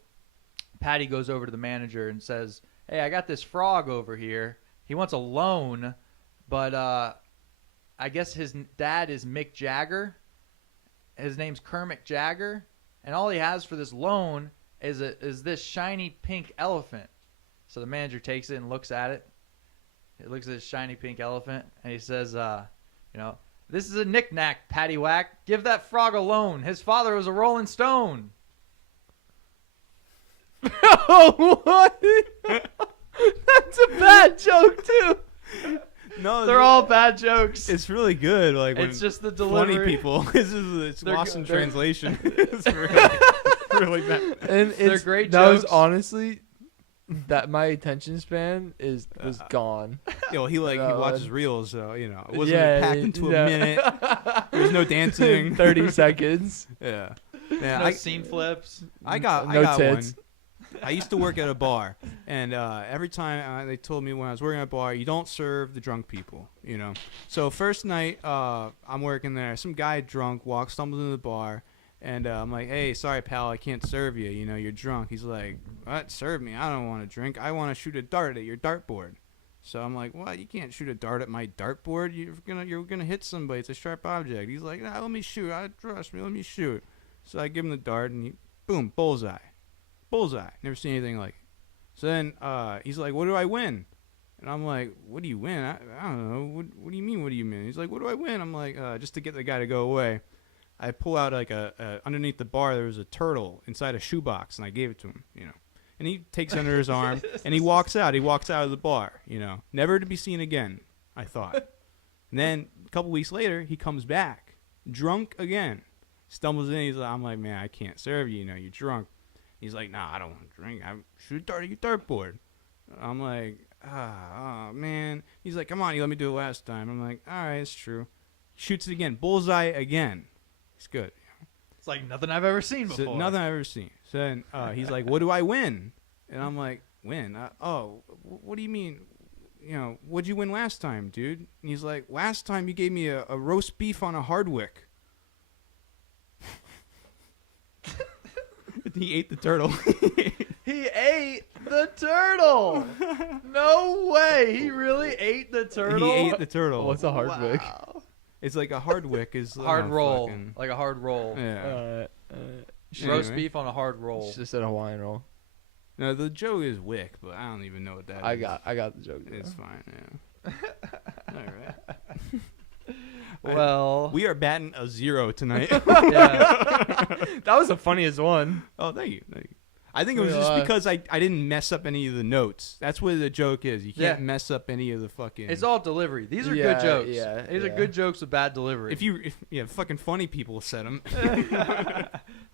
Patty goes over to the manager and says, hey, I got this frog over here. He wants a loan, but I guess his dad is Mick Jagger. His name's Kermit Jagger. And all he has for this loan is this shiny pink elephant. So the manager takes it and looks at it. He looks at this shiny pink elephant, and he says, this is a knick-knack, Patty Whack. Give that frog a loan. His father was a Rolling Stone. Oh, what? That's a bad joke too. No, They're all bad jokes. It's really good. Like when It's just the funny delivery. people. It's They're lost go- in they're- translation. It's really bad. And They're it's great That was jokes. honestly that my attention span was gone. Yo, he No, watches I- reels, so it wasn't Yeah, packed into no. a minute. There's no dancing. 30 seconds. Yeah. No Yeah, scene flips. I got No one. tits. I used to work at a bar, and every time they told me when I was working at a bar, you don't serve the drunk people, So first night, I'm working there. Some guy drunk stumbles into the bar, and I'm like, hey, sorry, pal, I can't serve you. You're drunk. He's like, what? Serve me? I don't want to drink. I want to shoot a dart at your dartboard. So I'm like, what? You can't shoot a dart at my dartboard. You're gonna hit somebody. It's a sharp object. He's like, nah, let me shoot. Trust me. Let me shoot. So I give him the dart, and boom, bullseye. Bullseye. Never seen anything like it. So then he's like, what do I win? And I'm like, what do you win? I don't know. What do you mean, what do you mean? He's like, what do I win? I'm like, just to get the guy to go away. I pull out like underneath the bar, there was a turtle inside a shoebox, and I gave it to him, And he takes it under his arm, and he walks out. He walks out of the bar, Never to be seen again, I thought. And then a couple weeks later, he comes back, drunk again. Stumbles in. I'm like, man, I can't serve you. You're drunk. He's like, nah, I don't want to drink. I shoot a dart at your dartboard. I'm like, oh, man. He's like, come on, you let me do it last time. I'm like, all right, it's true. Shoots it again. Bullseye again. It's good. It's like nothing I've ever seen before. So, nothing I've ever seen. So then he's like, what do I win? And I'm like, win? What do you mean? what'd you win last time, dude? And he's like, last time you gave me a roast beef on a Hardwick. He ate the turtle. He ate the turtle. No way. He really ate the turtle. He ate the turtle. What's a Hardwick? Wow. It's like a Hardwick is Hard roll. fucking- Like a hard roll. yeah. Roast Anyway. beef on a hard roll. It's just a Hawaiian roll. No, the joke is wick, but I don't even know what that is. I got the joke. It's fine. Yeah. All right. Well, We are batting a 0 tonight. yeah. That was the funniest one. Oh, thank you. I think it was Yeah. just because I didn't mess up any of the notes. That's what the joke is. You can't Yeah. mess up any of the fucking. It's all delivery. These are Yeah, good jokes. yeah, These are yeah. good jokes with bad delivery. if fucking funny people said them.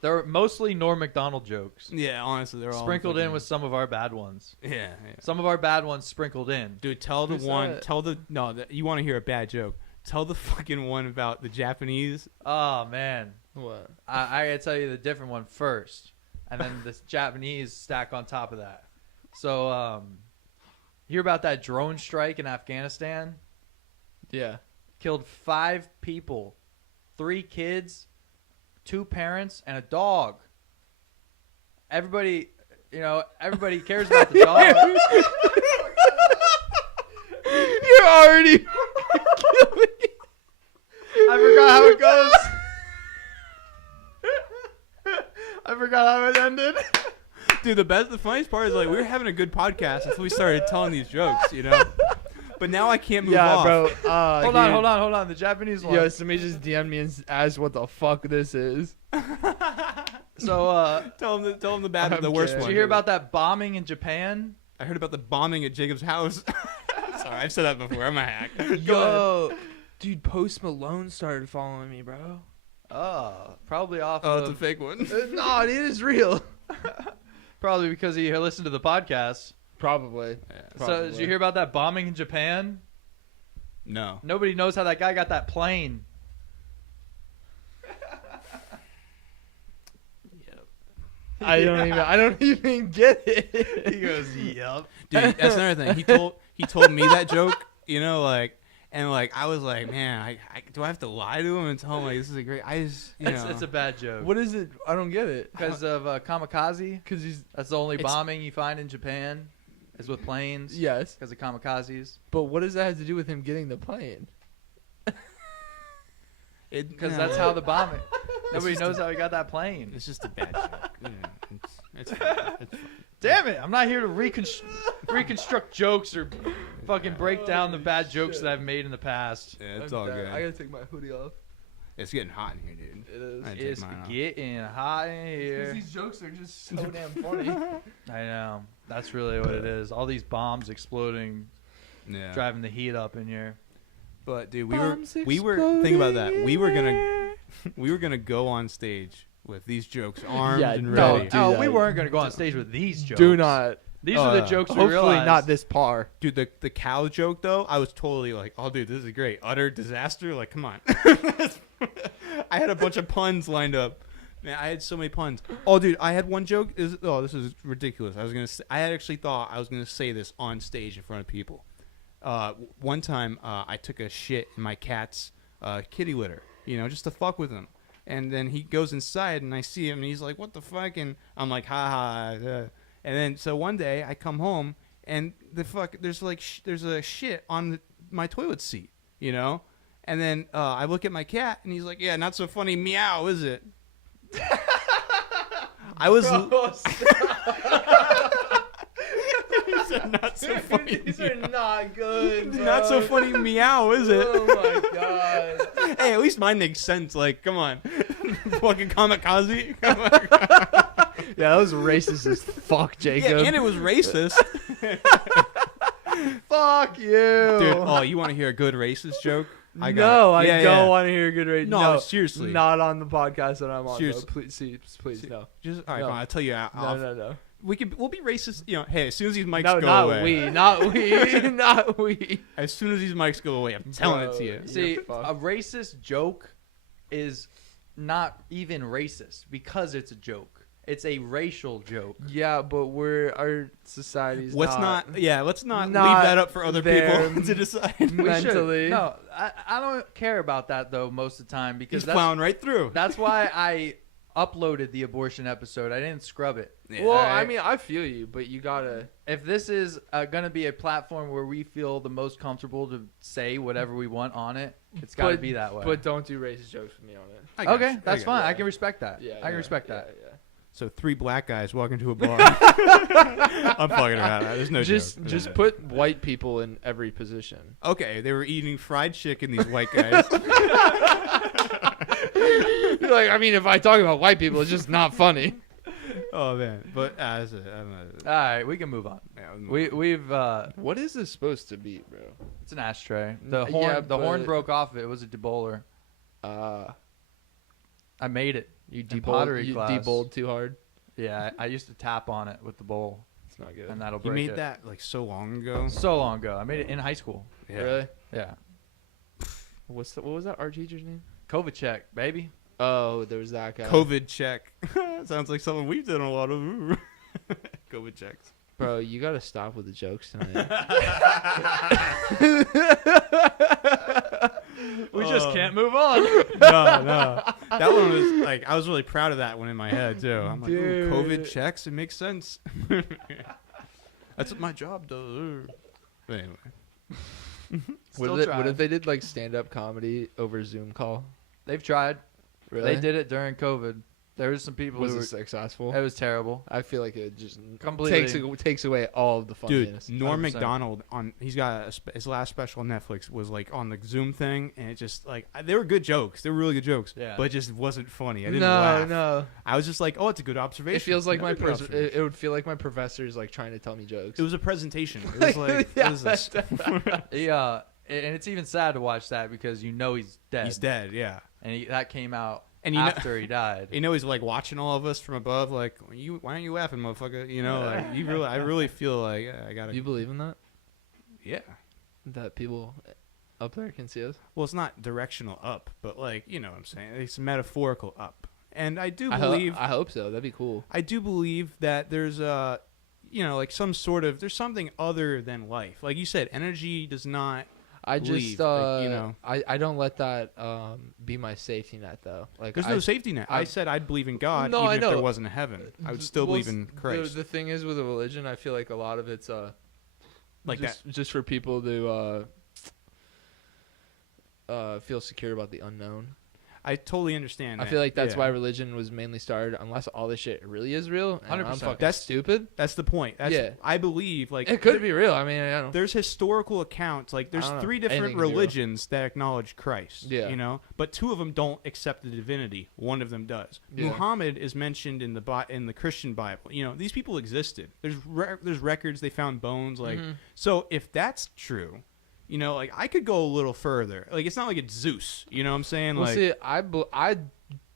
They're mostly Norm Macdonald jokes. Yeah, honestly, they're all Sprinkled in fucking- with some of our bad ones. Yeah. Some of our bad ones sprinkled in. Dude, tell the Who's one. that? Tell the no. You want to hear a bad joke? Tell the fucking one about the Japanese. Oh, man. What? I gotta tell you the different one first. And then this Japanese stack on top of that. So, hear about that drone strike in Afghanistan? Yeah. Killed 5 people, 3 kids, 2 parents, and a dog. Everybody cares about the dog. You're already. I forgot how it goes. I forgot how it ended. Dude, the funniest part is like we were having a good podcast until we started telling these jokes, But now I can't move Yeah, off. bro. Hold on. The Japanese one. Yo, somebody just DM'd me and asked what the fuck this is. So, Tell them the bad, I'm the worst kidding. one. did you hear about that bombing in Japan? I heard about the bombing at Jacob's house. Sorry, I've said that before. I'm a hack. Yo, dude, Post Malone started following me, bro. Oh, probably off Oh, it's a of... fake one. No, it is real. Probably because he listened to the podcast. Probably. So, did you hear about that bombing in Japan? No. Nobody knows how that guy got that plane. I don't even get it. He goes, "Yep." Dude, that's another thing. He told me that joke, and I was like, man, do I have to lie to him and tell him like this is a great? I just, It's a bad joke. What is it? I don't get it. Because of kamikaze? Because he's That's the only It's- bombing you find in Japan is with planes. yes, Because of kamikazes. but what does that have to do with him getting the plane? Because that's how the bombing. Nobody just knows how he got that plane. It's just a bad joke. Yeah, it's fine. It's fine. Damn it! I'm not here to reconstruct jokes or fucking break down the bad jokes that I've made in the past. Yeah, it's all good. I gotta take my hoodie off. It's getting hot in here, dude. It is. I take It's mine off. getting hot in here. These jokes are just so damn funny. I know. That's really what it is. All these bombs exploding, Yeah. driving the heat up in here. But dude, Bombs we were think about that. We were gonna go on stage with these jokes armed Yeah, and no, ready. do Oh, that. we weren't going to go on stage with these jokes. Do not. These are the yeah. jokes we Hopefully realized. not this par. Dude, the cow joke though, I was totally like, oh dude, this is great. Utter disaster. Like, come on. I had a bunch of puns lined up. Man, I had so many puns. Oh, dude, I had one joke. This is ridiculous. I had actually thought I was gonna say this on stage in front of people. One time, I took a shit in my cat's kitty litter, just to fuck with him. And then he goes inside, and I see him, and he's like, "What the fuck?" And I'm like, "Ha ha." And then so one day I come home, and there's a shit on my toilet seat, And then I look at my cat, and he's like, "Yeah, not so funny, meow, is it?" I was. He said, "Not so funny." These are not good. Bro. Not so funny, meow, is it? Oh my god. Hey, at least mine makes sense. Like, come on, fucking kamikaze. Come on. Yeah, that was racist as fuck, Jacob. Yeah, and it was racist. Fuck you. Dude, oh, you want to hear a good racist joke? I don't want to hear a good rate. No, seriously. Not on the podcast that I'm on. Seriously. Though. Please, no. Just all right, No. fine. I'll tell you. No. We'll be racist. Hey, as soon as these mics No, go not away, we, not we, not we. as soon as these mics go away, I'm telling it to you. See, You're fucked. a racist joke is not even racist because it's a joke. It's a racial joke. Yeah, but our society's Let's not let's not leave not that up for other there. people to decide. We should. mentally. No, I don't care about that though most of the time because He's that's plowing right through. that's why I uploaded the abortion episode. I didn't scrub it. Yeah. Well, Alright. I mean, I feel you, but you gotta. If this is going to be a platform where we feel the most comfortable to say whatever we want on it, it's got to But- be that way. But don't do racist jokes with me on it. I got okay, you. that's I got fine. you. I can respect that. Yeah, I can respect that. Yeah. So 3 black guys walk into a bar. I'm fucking around. There's no Just joke. just put white people in every position. Okay, they were eating fried chicken. These white guys. You're like, I mean, if I talk about white people, it's just not funny. Oh man, but I don't know. All right, we can move on. Yeah, We've What is this supposed to be, bro? it's an ashtray. The Yeah, horn but- broke off of it. It was a debowler. I made it. You In pottery class. debowled too hard. Yeah, I used to tap on it with the bowl, It's not good. and that'll you break made it. that like so long ago. So long ago. I made it in high school. Yeah. Really? Yeah. What was that art teacher's name? Kovacic, baby. Oh, there was that guy. COVID check. Sounds like something we've done a lot of. COVID checks. Bro, you gotta stop with the jokes tonight. We just can't move on. No. That one was like I was really proud of that one in my head too. I'm like, ooh, Dude. COVID checks. It makes sense. That's what my job does. But anyway, Still What if trying. they did like stand up comedy over Zoom call? They've tried. Really? They did it during COVID. There was some people Was who it were. successful? It was terrible. I feel like it just Completely. takes away all of the dude, funniness. Norm 100%. Macdonald he's got his last special on Netflix was like on the Zoom thing, and it just like they were good jokes. They were really good jokes. Yeah. But it just wasn't funny. I didn't No, laugh. no. I was just like, oh, it's a good observation. It feels like Another my good observation. it would feel like my professor is like trying to tell me jokes. It was a presentation. It was like, Yeah, what is this? Yeah, and it's even sad to watch that because you know he's dead. He's dead. Yeah. And that came out And you know- after he died. You know, he's like watching all of us from above, like, why aren't you laughing, motherfucker? You know, like, I really feel like I gotta. You believe in that? Yeah. That people up there can see us? Well, it's not directional up, but like, you know what I'm saying? It's metaphorical up, and I do I believe. I hope so. That'd be cool. I do believe that there's like some sort of there's something other than life. Like you said, energy does not. I just Leave, like, you know. I don't let that be my safety net though. Like There's no safety net. I said I'd believe in God No, even I if know. there wasn't a heaven. I would still Well, believe in Christ. The thing is with a religion, I feel like a lot of it's Like just for people to feel secure about the unknown. I totally understand. I that. feel like that's Yeah. why religion was mainly started, unless all this shit really is real. And I'm 100%. fucking That's- stupid. That's the point. Yeah. I believe like It could be real. I mean, I don't. there's historical accounts. Like there's I don't know. 3 different Anything can be real. religions that acknowledge Christ. Yeah. You know, but 2 of them don't accept the divinity. One of them does. Yeah. Muhammad is mentioned in the Christian Bible. You know, these people existed. There's records. They found bones. Like Mm-hmm. so, if that's true, you know, like I could go a little further. Like it's not like it's Zeus. You know what I'm saying? Well, like see, I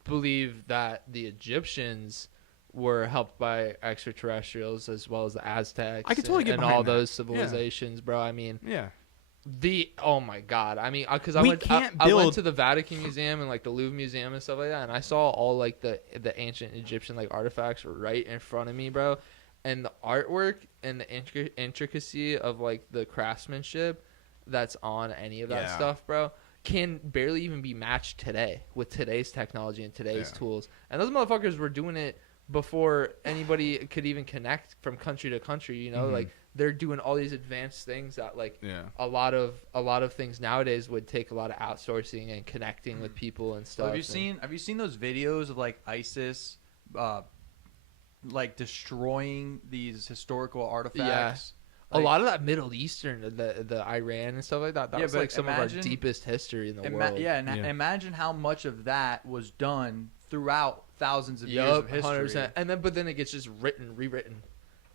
believe that the Egyptians were helped by extraterrestrials as well as the Aztecs. I could totally get and behind all that. those Yeah. civilizations, bro. I mean, yeah. oh my god. I mean, because I We went can't I went build- to the Vatican Museum and like the Louvre Museum and stuff like that, and I saw all like the ancient Egyptian like artifacts right in front of me, bro. And the artwork and the intricacy of like the craftsmanship that's on any of that Yeah. stuff, bro, can barely even be matched today with today's technology and today's Yeah. tools. And those motherfuckers were doing it before anybody could even connect from country to country, you know? Mhm. Like they're doing all these advanced things that like Yeah. a lot of things nowadays would take a lot of outsourcing and connecting with people and So stuff. have you seen those videos of like ISIS, like destroying these historical artifacts? a lot of that Middle Eastern, the Iran and stuff like that. That Yeah, was but like some of imagine- our deepest history in the world. Yeah, and Yeah. imagine how much of that was done throughout thousands of years Yup, of history. 100%. And then it gets just rewritten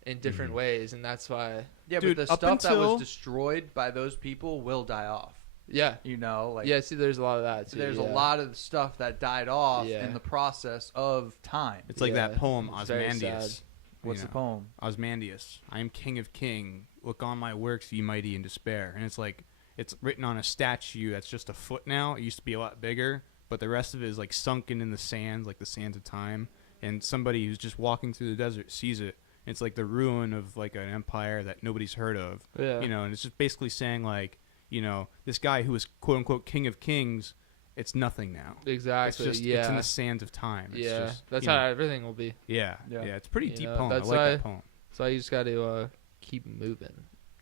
in different ways, and that's why. Yeah, Dude, but the up stuff that until- was destroyed by those people will die off. Yeah, You know, like yeah. See, there's a lot of that too. there's yeah. a lot of stuff that died off Yeah. in the process of time. It's like Yeah, that poem it's very Osmandius. sad. What's You the know, poem? Osmandius, I am king of king. Look on my works, ye mighty in despair. And it's like it's written on a statue that's just a foot now. It used to be a lot bigger, but the rest of it is like sunken in the sands, like the sands of time. and somebody who's just walking through the desert sees it. It's like the ruin of like an empire that nobody's heard of. Yeah. You know, and it's just basically saying like, you know, this guy who was quote unquote king of kings, it's nothing now. Exactly. It's just yeah. It's in the sands of time. It's yeah. just, That's you how know, everything will be. Yeah. It's a pretty You deep know, poem. I that's like why- that poem. So you just got to keep moving.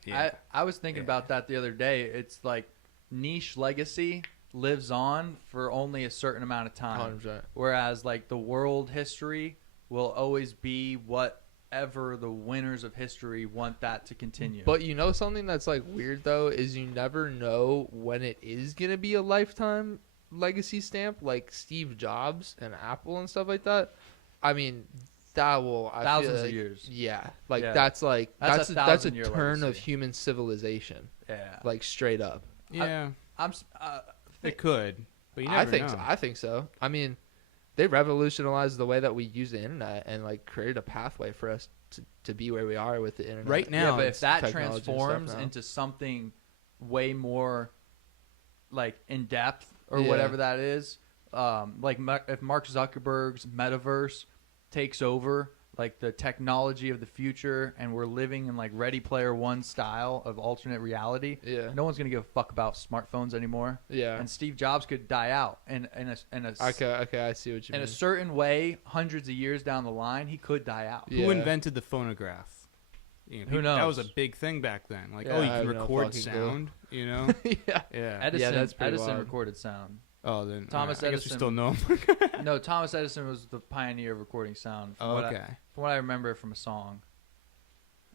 Yeah. I was thinking about that the other day. It's like niche legacy lives on for only a certain amount of time. 100%. Whereas like the world history will always be whatever the winners of history want that to continue. But you know something that's like weird though is you never know when it is gonna be a lifetime legacy stamp, like Steve Jobs and Apple and stuff like that. I mean, that will Thousands of like, years. Yeah, like Yeah. that's like That's a that's a 1,000-year turn of legacy. human civilization, Yeah. like straight up. Yeah. Think- It could. But you I never think know. so. I think so. I mean, they revolutionized the way that we use the internet and like created a pathway for us to be where we are with the internet. Right now, yeah, but if it's that technology and stuff transforms now. into something way more like in depth or Yeah. whatever that is, like if Mark Zuckerberg's metaverse takes over like the technology of the future and we're living in like Ready Player One style of alternate reality, Yeah. no one's gonna give a fuck about smartphones anymore. Yeah. And Steve Jobs could die out in a Okay, I see what you in mean. a certain way, hundreds of years down the line, he could die out. Yeah. Who invented the phonograph? You know, Who people- That was knows? a big thing back then. Like, Yeah, oh, you I can have no record fucking clue. sound. You know? yeah. Yeah. Edison, that's pretty Edison wild. recorded sound. Oh, then Thomas I guess we Edison- still know him. No, Thomas Edison was the pioneer of recording sound. Oh, okay. From what I remember from a song.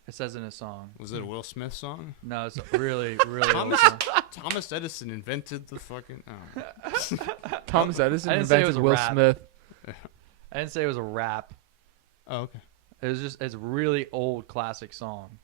It says in a song. Was it a Will Smith song? No, it's a really, really old Thomas, song. Thomas Edison invented the fucking. Oh. Thomas Edison I didn't say it invented was a Will rap. Smith. I didn't say it was a rap. Oh, okay. It's a really old classic song.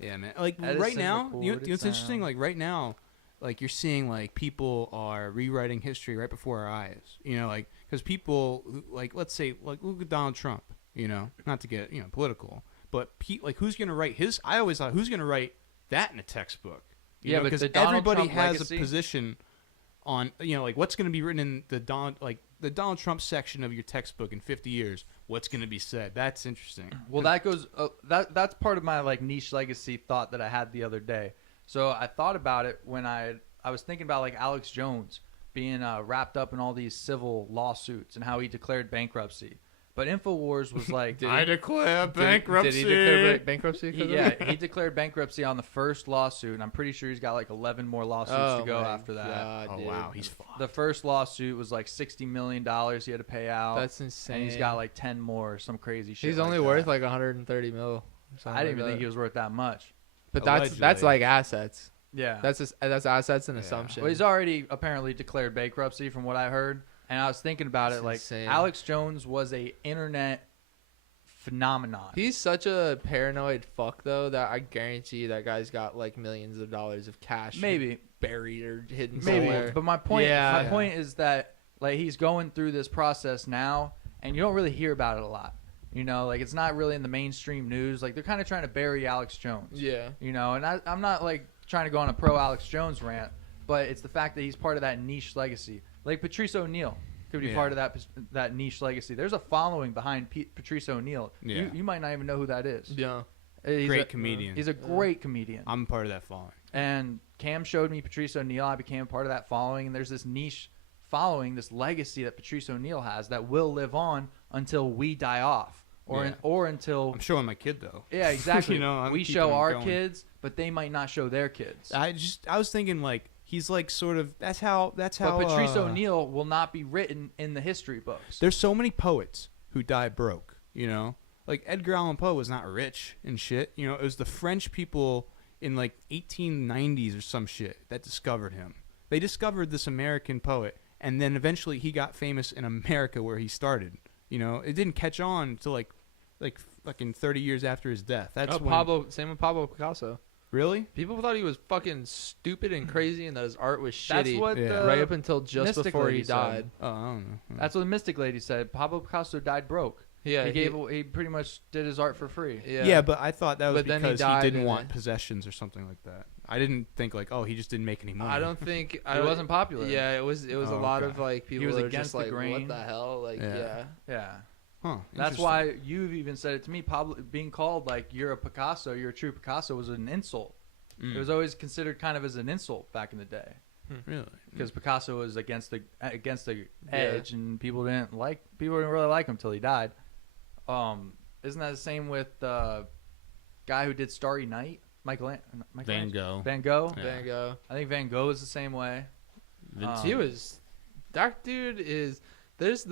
Yeah, man. Like Edison right now, you know recorded what's interesting? sound. Like right now, like you're seeing like people are rewriting history right before our eyes. You know, like because people like let's say like look at Donald Trump. You know, not to get political, but like who's gonna write his? I always thought who's gonna write that in a textbook? You Yeah, know, but because the Donald everybody Trump has legacy- a position on like what's gonna be written in the Donald Trump section of your textbook in 50 years. What's gonna be said? That's interesting. Well, that goes. That's part of my like niche legacy thought that I had the other day. So I thought about it when I was thinking about like Alex Jones being wrapped up in all these civil lawsuits and how he declared bankruptcy. But Infowars was like, I declare bankruptcy. Did he declare bankruptcy? he declared bankruptcy on the first lawsuit, and I'm pretty sure he's got like 11 more lawsuits to go after that. God, Oh dude. wow, he's fucked. The first lawsuit was like $60 million he had to pay out. That's insane. And he's got like 10 more, some crazy shit. He's like only that. worth like 130 mil. I didn't even think he was worth that much. But that's Allegedly. like assets. Yeah. That's assets and Yeah. assumption. Well, he's already apparently declared bankruptcy from what I heard. And I was thinking about That's it like insane. Alex Jones was a internet phenomenon. He's such a paranoid fuck though that I guarantee that guy's got like millions of dollars of cash Maybe. buried or hidden Maybe. somewhere. But my point Yeah. my point is that like he's going through this process now and you don't really hear about it a lot. You know, like it's not really in the mainstream news. Like they're kind of trying to bury Alex Jones. Yeah. You know, and I'm not like trying to go on a pro Alex Jones rant, but it's the fact that he's part of that niche legacy. Like Patrice O'Neal could be Yeah. part of that niche legacy. There's a following behind Patrice O'Neal. Yeah. You might not even know who that is. Yeah. He's Great a, comedian. He's a great comedian. I'm part of that following. And Cam showed me Patrice O'Neal. I became part of that following, and there's this niche following, this legacy that Patrice O'Neal has that will live on until we die off, or Yeah. or until I'm showing my kid though. yeah, exactly. You know, I'm we keeping show him our going. kids, but they might not show their kids. I was thinking like he's like sort of that's how But Patrice uh, O'Neal will not be written in the history books. There's so many poets who die broke, you know? Like Edgar Allan Poe was not rich and shit. You know, it was the French people in like 1890s or some shit that discovered him. They discovered this American poet and then eventually he got famous in America where he started. You know, it didn't catch on until like fucking 30 years after his death. That's when, Same with Pablo Picasso. Really? People thought he was fucking stupid and crazy and that his art was shitty. That's what Yeah. the right up until just Mystic before he lady said. died. Oh, I don't know. That's what the Mystic Lady said. Pablo Picasso died broke. Yeah, he pretty much did his art for free. Yeah, but I thought that was But then he because he died didn't in want it. possessions or something like that. I didn't think like, oh, he just didn't make any money. I don't think He wasn't popular. Yeah, it was a Oh, lot okay. of like people was that are against just the like, grain. what the hell? Like, Yeah. yeah. Yeah. Huh. That's interesting. why you've even said it to me. Pablo, being called like you're a Picasso, you're a true Picasso, was an insult. It was always considered kind of as an insult back in the day, Really? because Picasso was against the edge, and people didn't really like him till he died. Isn't that the same with the guy who did Starry Night, Van Gogh. Van Gogh. Yeah. Van Gogh. I think Van Gogh is the same way. He was. That dude is. There's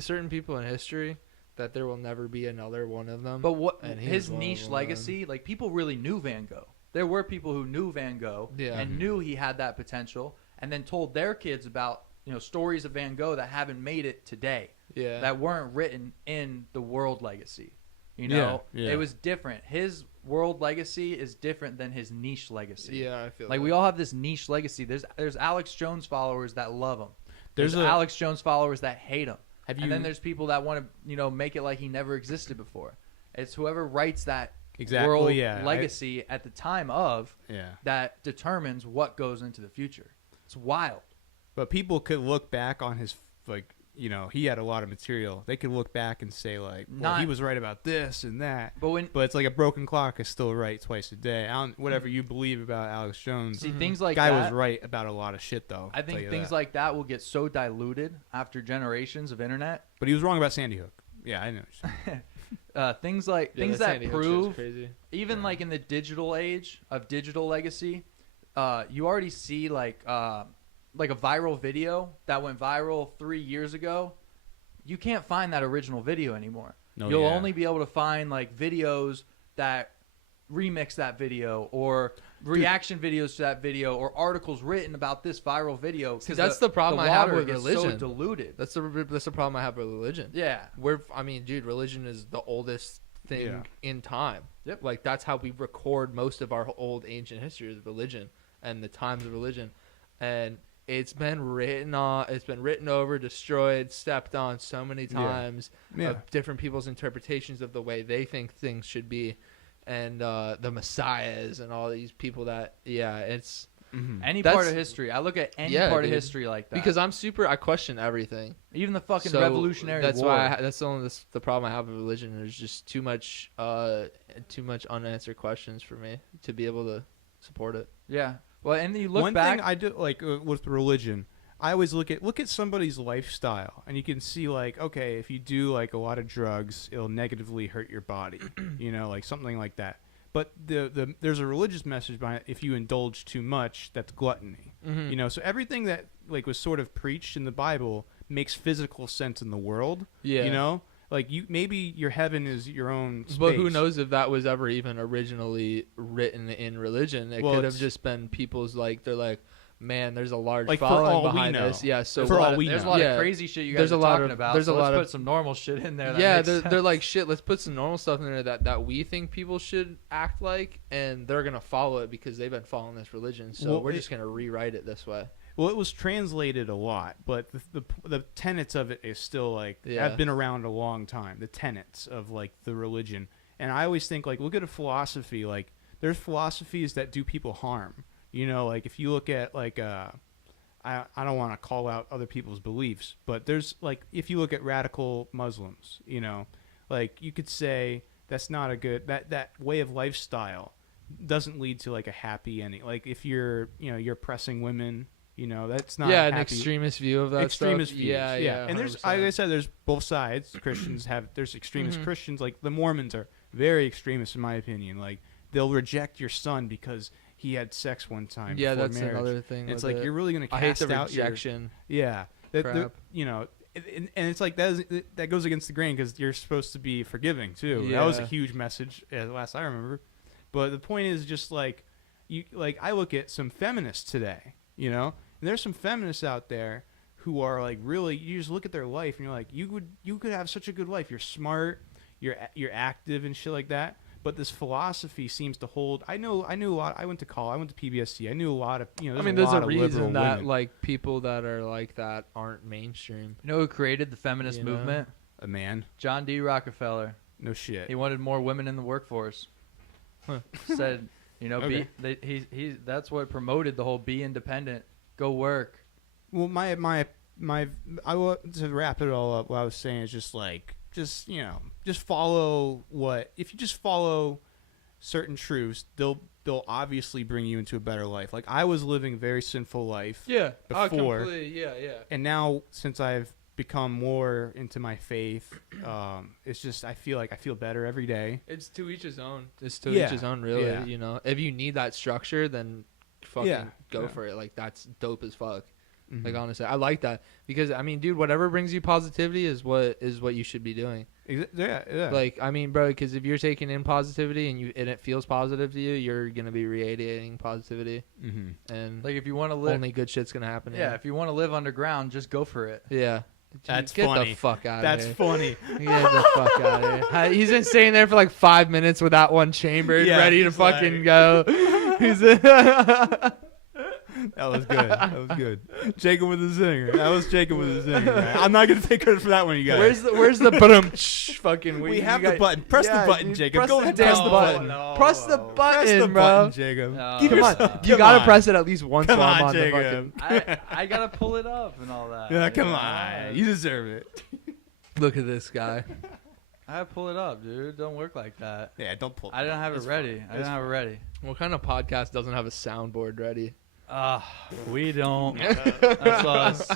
certain people in history that there will never be another one of them. But what And he his was one of niche them, legacy, like people really knew Van Gogh. There were people who knew Van Gogh Yeah. and knew he had that potential, and then told their kids about stories of Van Gogh that haven't made it today, Yeah. that weren't written in the world legacy. Yeah. It was different. His world legacy is different than his niche legacy. Yeah, I feel Like that. we all have this niche legacy. There's Alex Jones followers that love him. There's There's a- Alex Jones followers that hate him. Have And then there's people that want to, make it like he never existed before. It's whoever writes that Exactly, world yeah. legacy at the time of Yeah. that determines what goes into the future. It's wild. But people could look back on his, he had a lot of material. They could look back and say, like, well, he Not- was right about this and that. But But it's like a broken clock is still right twice a day. Whatever you believe about Alex Jones, see things like guy that, was right about a lot of shit, though. I think things like that will get so diluted after generations of internet. But he was wrong about Sandy Hook. Yeah, I know. Things like Yeah, things that that Sandy Hook shit's prove, crazy. even like in the digital age of digital legacy, you already see like a viral video that went viral 3 years ago. You can't find that original video anymore. No, You'll yeah. only be able to find like videos that remix that video, or reaction videos to that video, or articles written about this viral video. See, that's the problem I have water with gets religion. So diluted. That's the problem I have with religion. Yeah. Dude, religion is the oldest thing Yeah. in time. Yep. Like that's how we record most of our old ancient history is religion and the times of religion, and it's been written over, destroyed, stepped on so many times Yeah. of different people's interpretations of the way they think things should be, and the messiahs and all these people that it's Any That's- part of history. I look at any Yeah, part of dude. hinness like that. because I question everything. even the fucking So Revolutionary that's War. why that's the problem I have with religion. There's just too much unanswered questions for me to be able to support it. Yeah. Well, and you look One back. thing I do with religion, I always look at somebody's lifestyle, and you can see like, okay, if you do like a lot of drugs, it'll negatively hurt your body, like something like that. But there's a religious message behind it. If you indulge too much, that's gluttony. So everything that like was sort of preached in the Bible makes physical sense in the world. Yeah. Like maybe your heaven is your own space. But who knows if that was ever even originally written in religion? It Well, could have it's- just been people's they're like, man, there's a large Like, for all following we behind know. this. Yeah, so For all what- we there's a know. lot Yeah. of crazy shit you guys There's are a lot talking of- about. there's So a let's lot of- put some normal shit in there. That yeah, makes they're sense. like shit. Let's put some normal stuff in there that we think people should act like, and they're gonna follow it because they've been following this religion. So Well, we're just gonna rewrite it this way. Well, it was translated a lot, but the tenets of it is still like Yeah. have been around a long time. The tenets of like the religion, and I always think like look at a philosophy. Like there's philosophies that do people harm. Like if you look at like I don't want to call out other people's beliefs, but there's like if you look at radical Muslims, like you could say that's not a good that way of lifestyle doesn't lead to like a happy ending. Like if you're oppressing women. That's not Yeah, a an happy, extremist view of that extremist stuff. views. Yeah. And there's, 100%. like I said, there's both sides. Christians there's extremist Christians. Like the Mormons are very extremist in my opinion. Like they'll reject your son because he had sex one time. Yeah, before that's marriage. another thing. It's with like it. you're really gonna I hate cast the out your rejection. yeah. crap. And it's like that goes against the grain because you're supposed to be forgiving too. That was a Yeah. huge message last I remember. But the point is just like I look at some feminists today, and there's some feminists out there who are like really you just look at their life and you're like you could have such a good life. You're smart, you're active and shit like that. But this philosophy seems to hold. I knew a lot. I went to college. I went to PBSC. I knew a lot of There's a a lot of reason liberal that women. like people that are like that aren't mainstream. You know who created the feminist You know? movement? A man. John D. Rockefeller. No shit. He wanted more women in the workforce. Said, Okay. that's what promoted the whole be independent, go work. Well, to wrap it all up, what I was saying is just like just follow if you just follow certain truths, they'll obviously bring you into a better life. Like I was living a very sinful life before, and now since I've become more into my faith, it's just I feel better every day. It's to each his own. It's to each his own, really. Yeah. You know, if you need that structure, then fucking go for it. Like that's dope as fuck. Mhm. Like honestly, I like that because I mean, dude, whatever brings you positivity is what you should be doing. Yeah. Like I mean, bro, because if you're taking in positivity and it feels positive to you, you're gonna be radiating positivity, and Like if you want to live, only good shit's gonna happen. yeah, if you want to live underground, just go for it. Yeah. That's Get funny. the fuck out of That's here. funny. Get the fuck out of here. He's been staying there for like 5 minutes with that one chamber ready to he's fucking like- go. He's That was good. That was good. Jacob with the zinger. That was Jacob with the zinger. Man. I'm not gonna take credit for that one, you guys. Where's the fucking we have the button. Press the button, dude, Jacob. press Go the ahead, damn press the button. button. Press the button, Press the bro. button, Jacob. No, Give Come us- on, you come gotta on. press it at least once Come while I'm on, on the Jacob. fucking. I gotta pull it up and all that. Yeah, come Yeah. on. You deserve it. Look at this guy. I gotta pull it up, dude. Don't work like that. Yeah, don't pull. I didn't have it It's ready. fine. I didn't have it ready. What kind of podcast doesn't have a soundboard ready? We don't. That's us.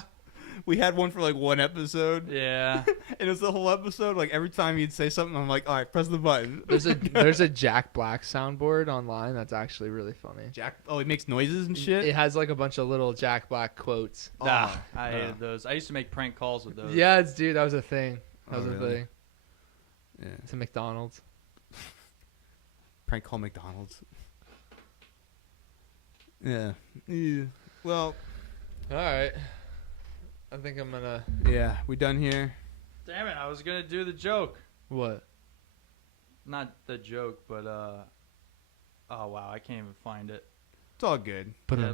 We had one for like one episode, Yeah. and it was the whole episode. Like every time you'd say something, I'm like, all right, press the button. There's a Jack Black soundboard online that's actually really funny. Jack. Oh, he makes noises and shit. It has like a bunch of little Jack Black quotes. Nah, I hated those. I used to make prank calls with those. Yeah, dude, that was a thing. That Oh, was a really? thing. Yeah. To McDonald's. Prank call McDonald's. Yeah. Well, All right. I think I'm gonna. yeah. We done here. Damn it! I was gonna do the joke. What? Not the joke, but oh wow, I can't even find it. It's all good. But Yeah.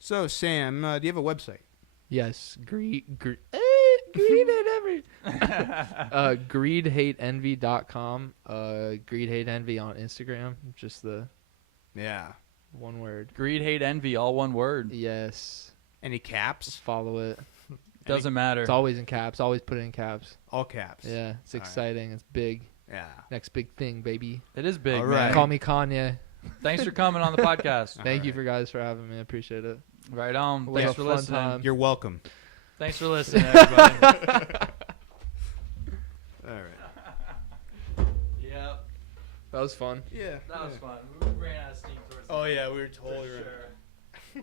So, Sam, do you have a website? yes, greed and envy. Greedhateenvy.com. Greed hate envy on Instagram. Just the Yeah. one word. Greed, hate, envy, all one word. Yes. Any caps? Follow it. Doesn't matter. It's always in caps. Always put it in caps. All caps. Yeah, it's All right. exciting. It's big. Yeah. Next big thing, baby. It is big, All man. right. Call me Kanye. Thanks for coming on the podcast. Thank you for guys for having me. I appreciate it. Right on. It was Thanks a for fun listening. time. You're welcome. Thanks for listening, everybody. All right. Yeah, That was fun. Yeah. that was fun. We ran out of steam towards the Oh end, yeah, we were for totally right. sure.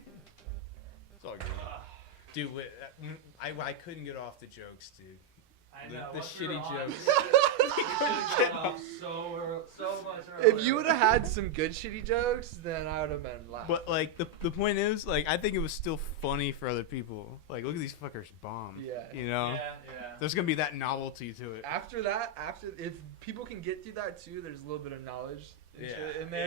It's all good. Dude, I couldn't get off the jokes, dude. I The- know. the once we were shitty on, jokes. we should've gone off so much earlier. If you would have had some good shitty jokes, then I would have been laughing. But like the point is, like I think it was still funny for other people. Like look at these fuckers bomb. Yeah. You know, Yeah. there's gonna be that novelty to it. After that, if people can get through that too, there's a little bit of knowledge and Yeah. shit in there.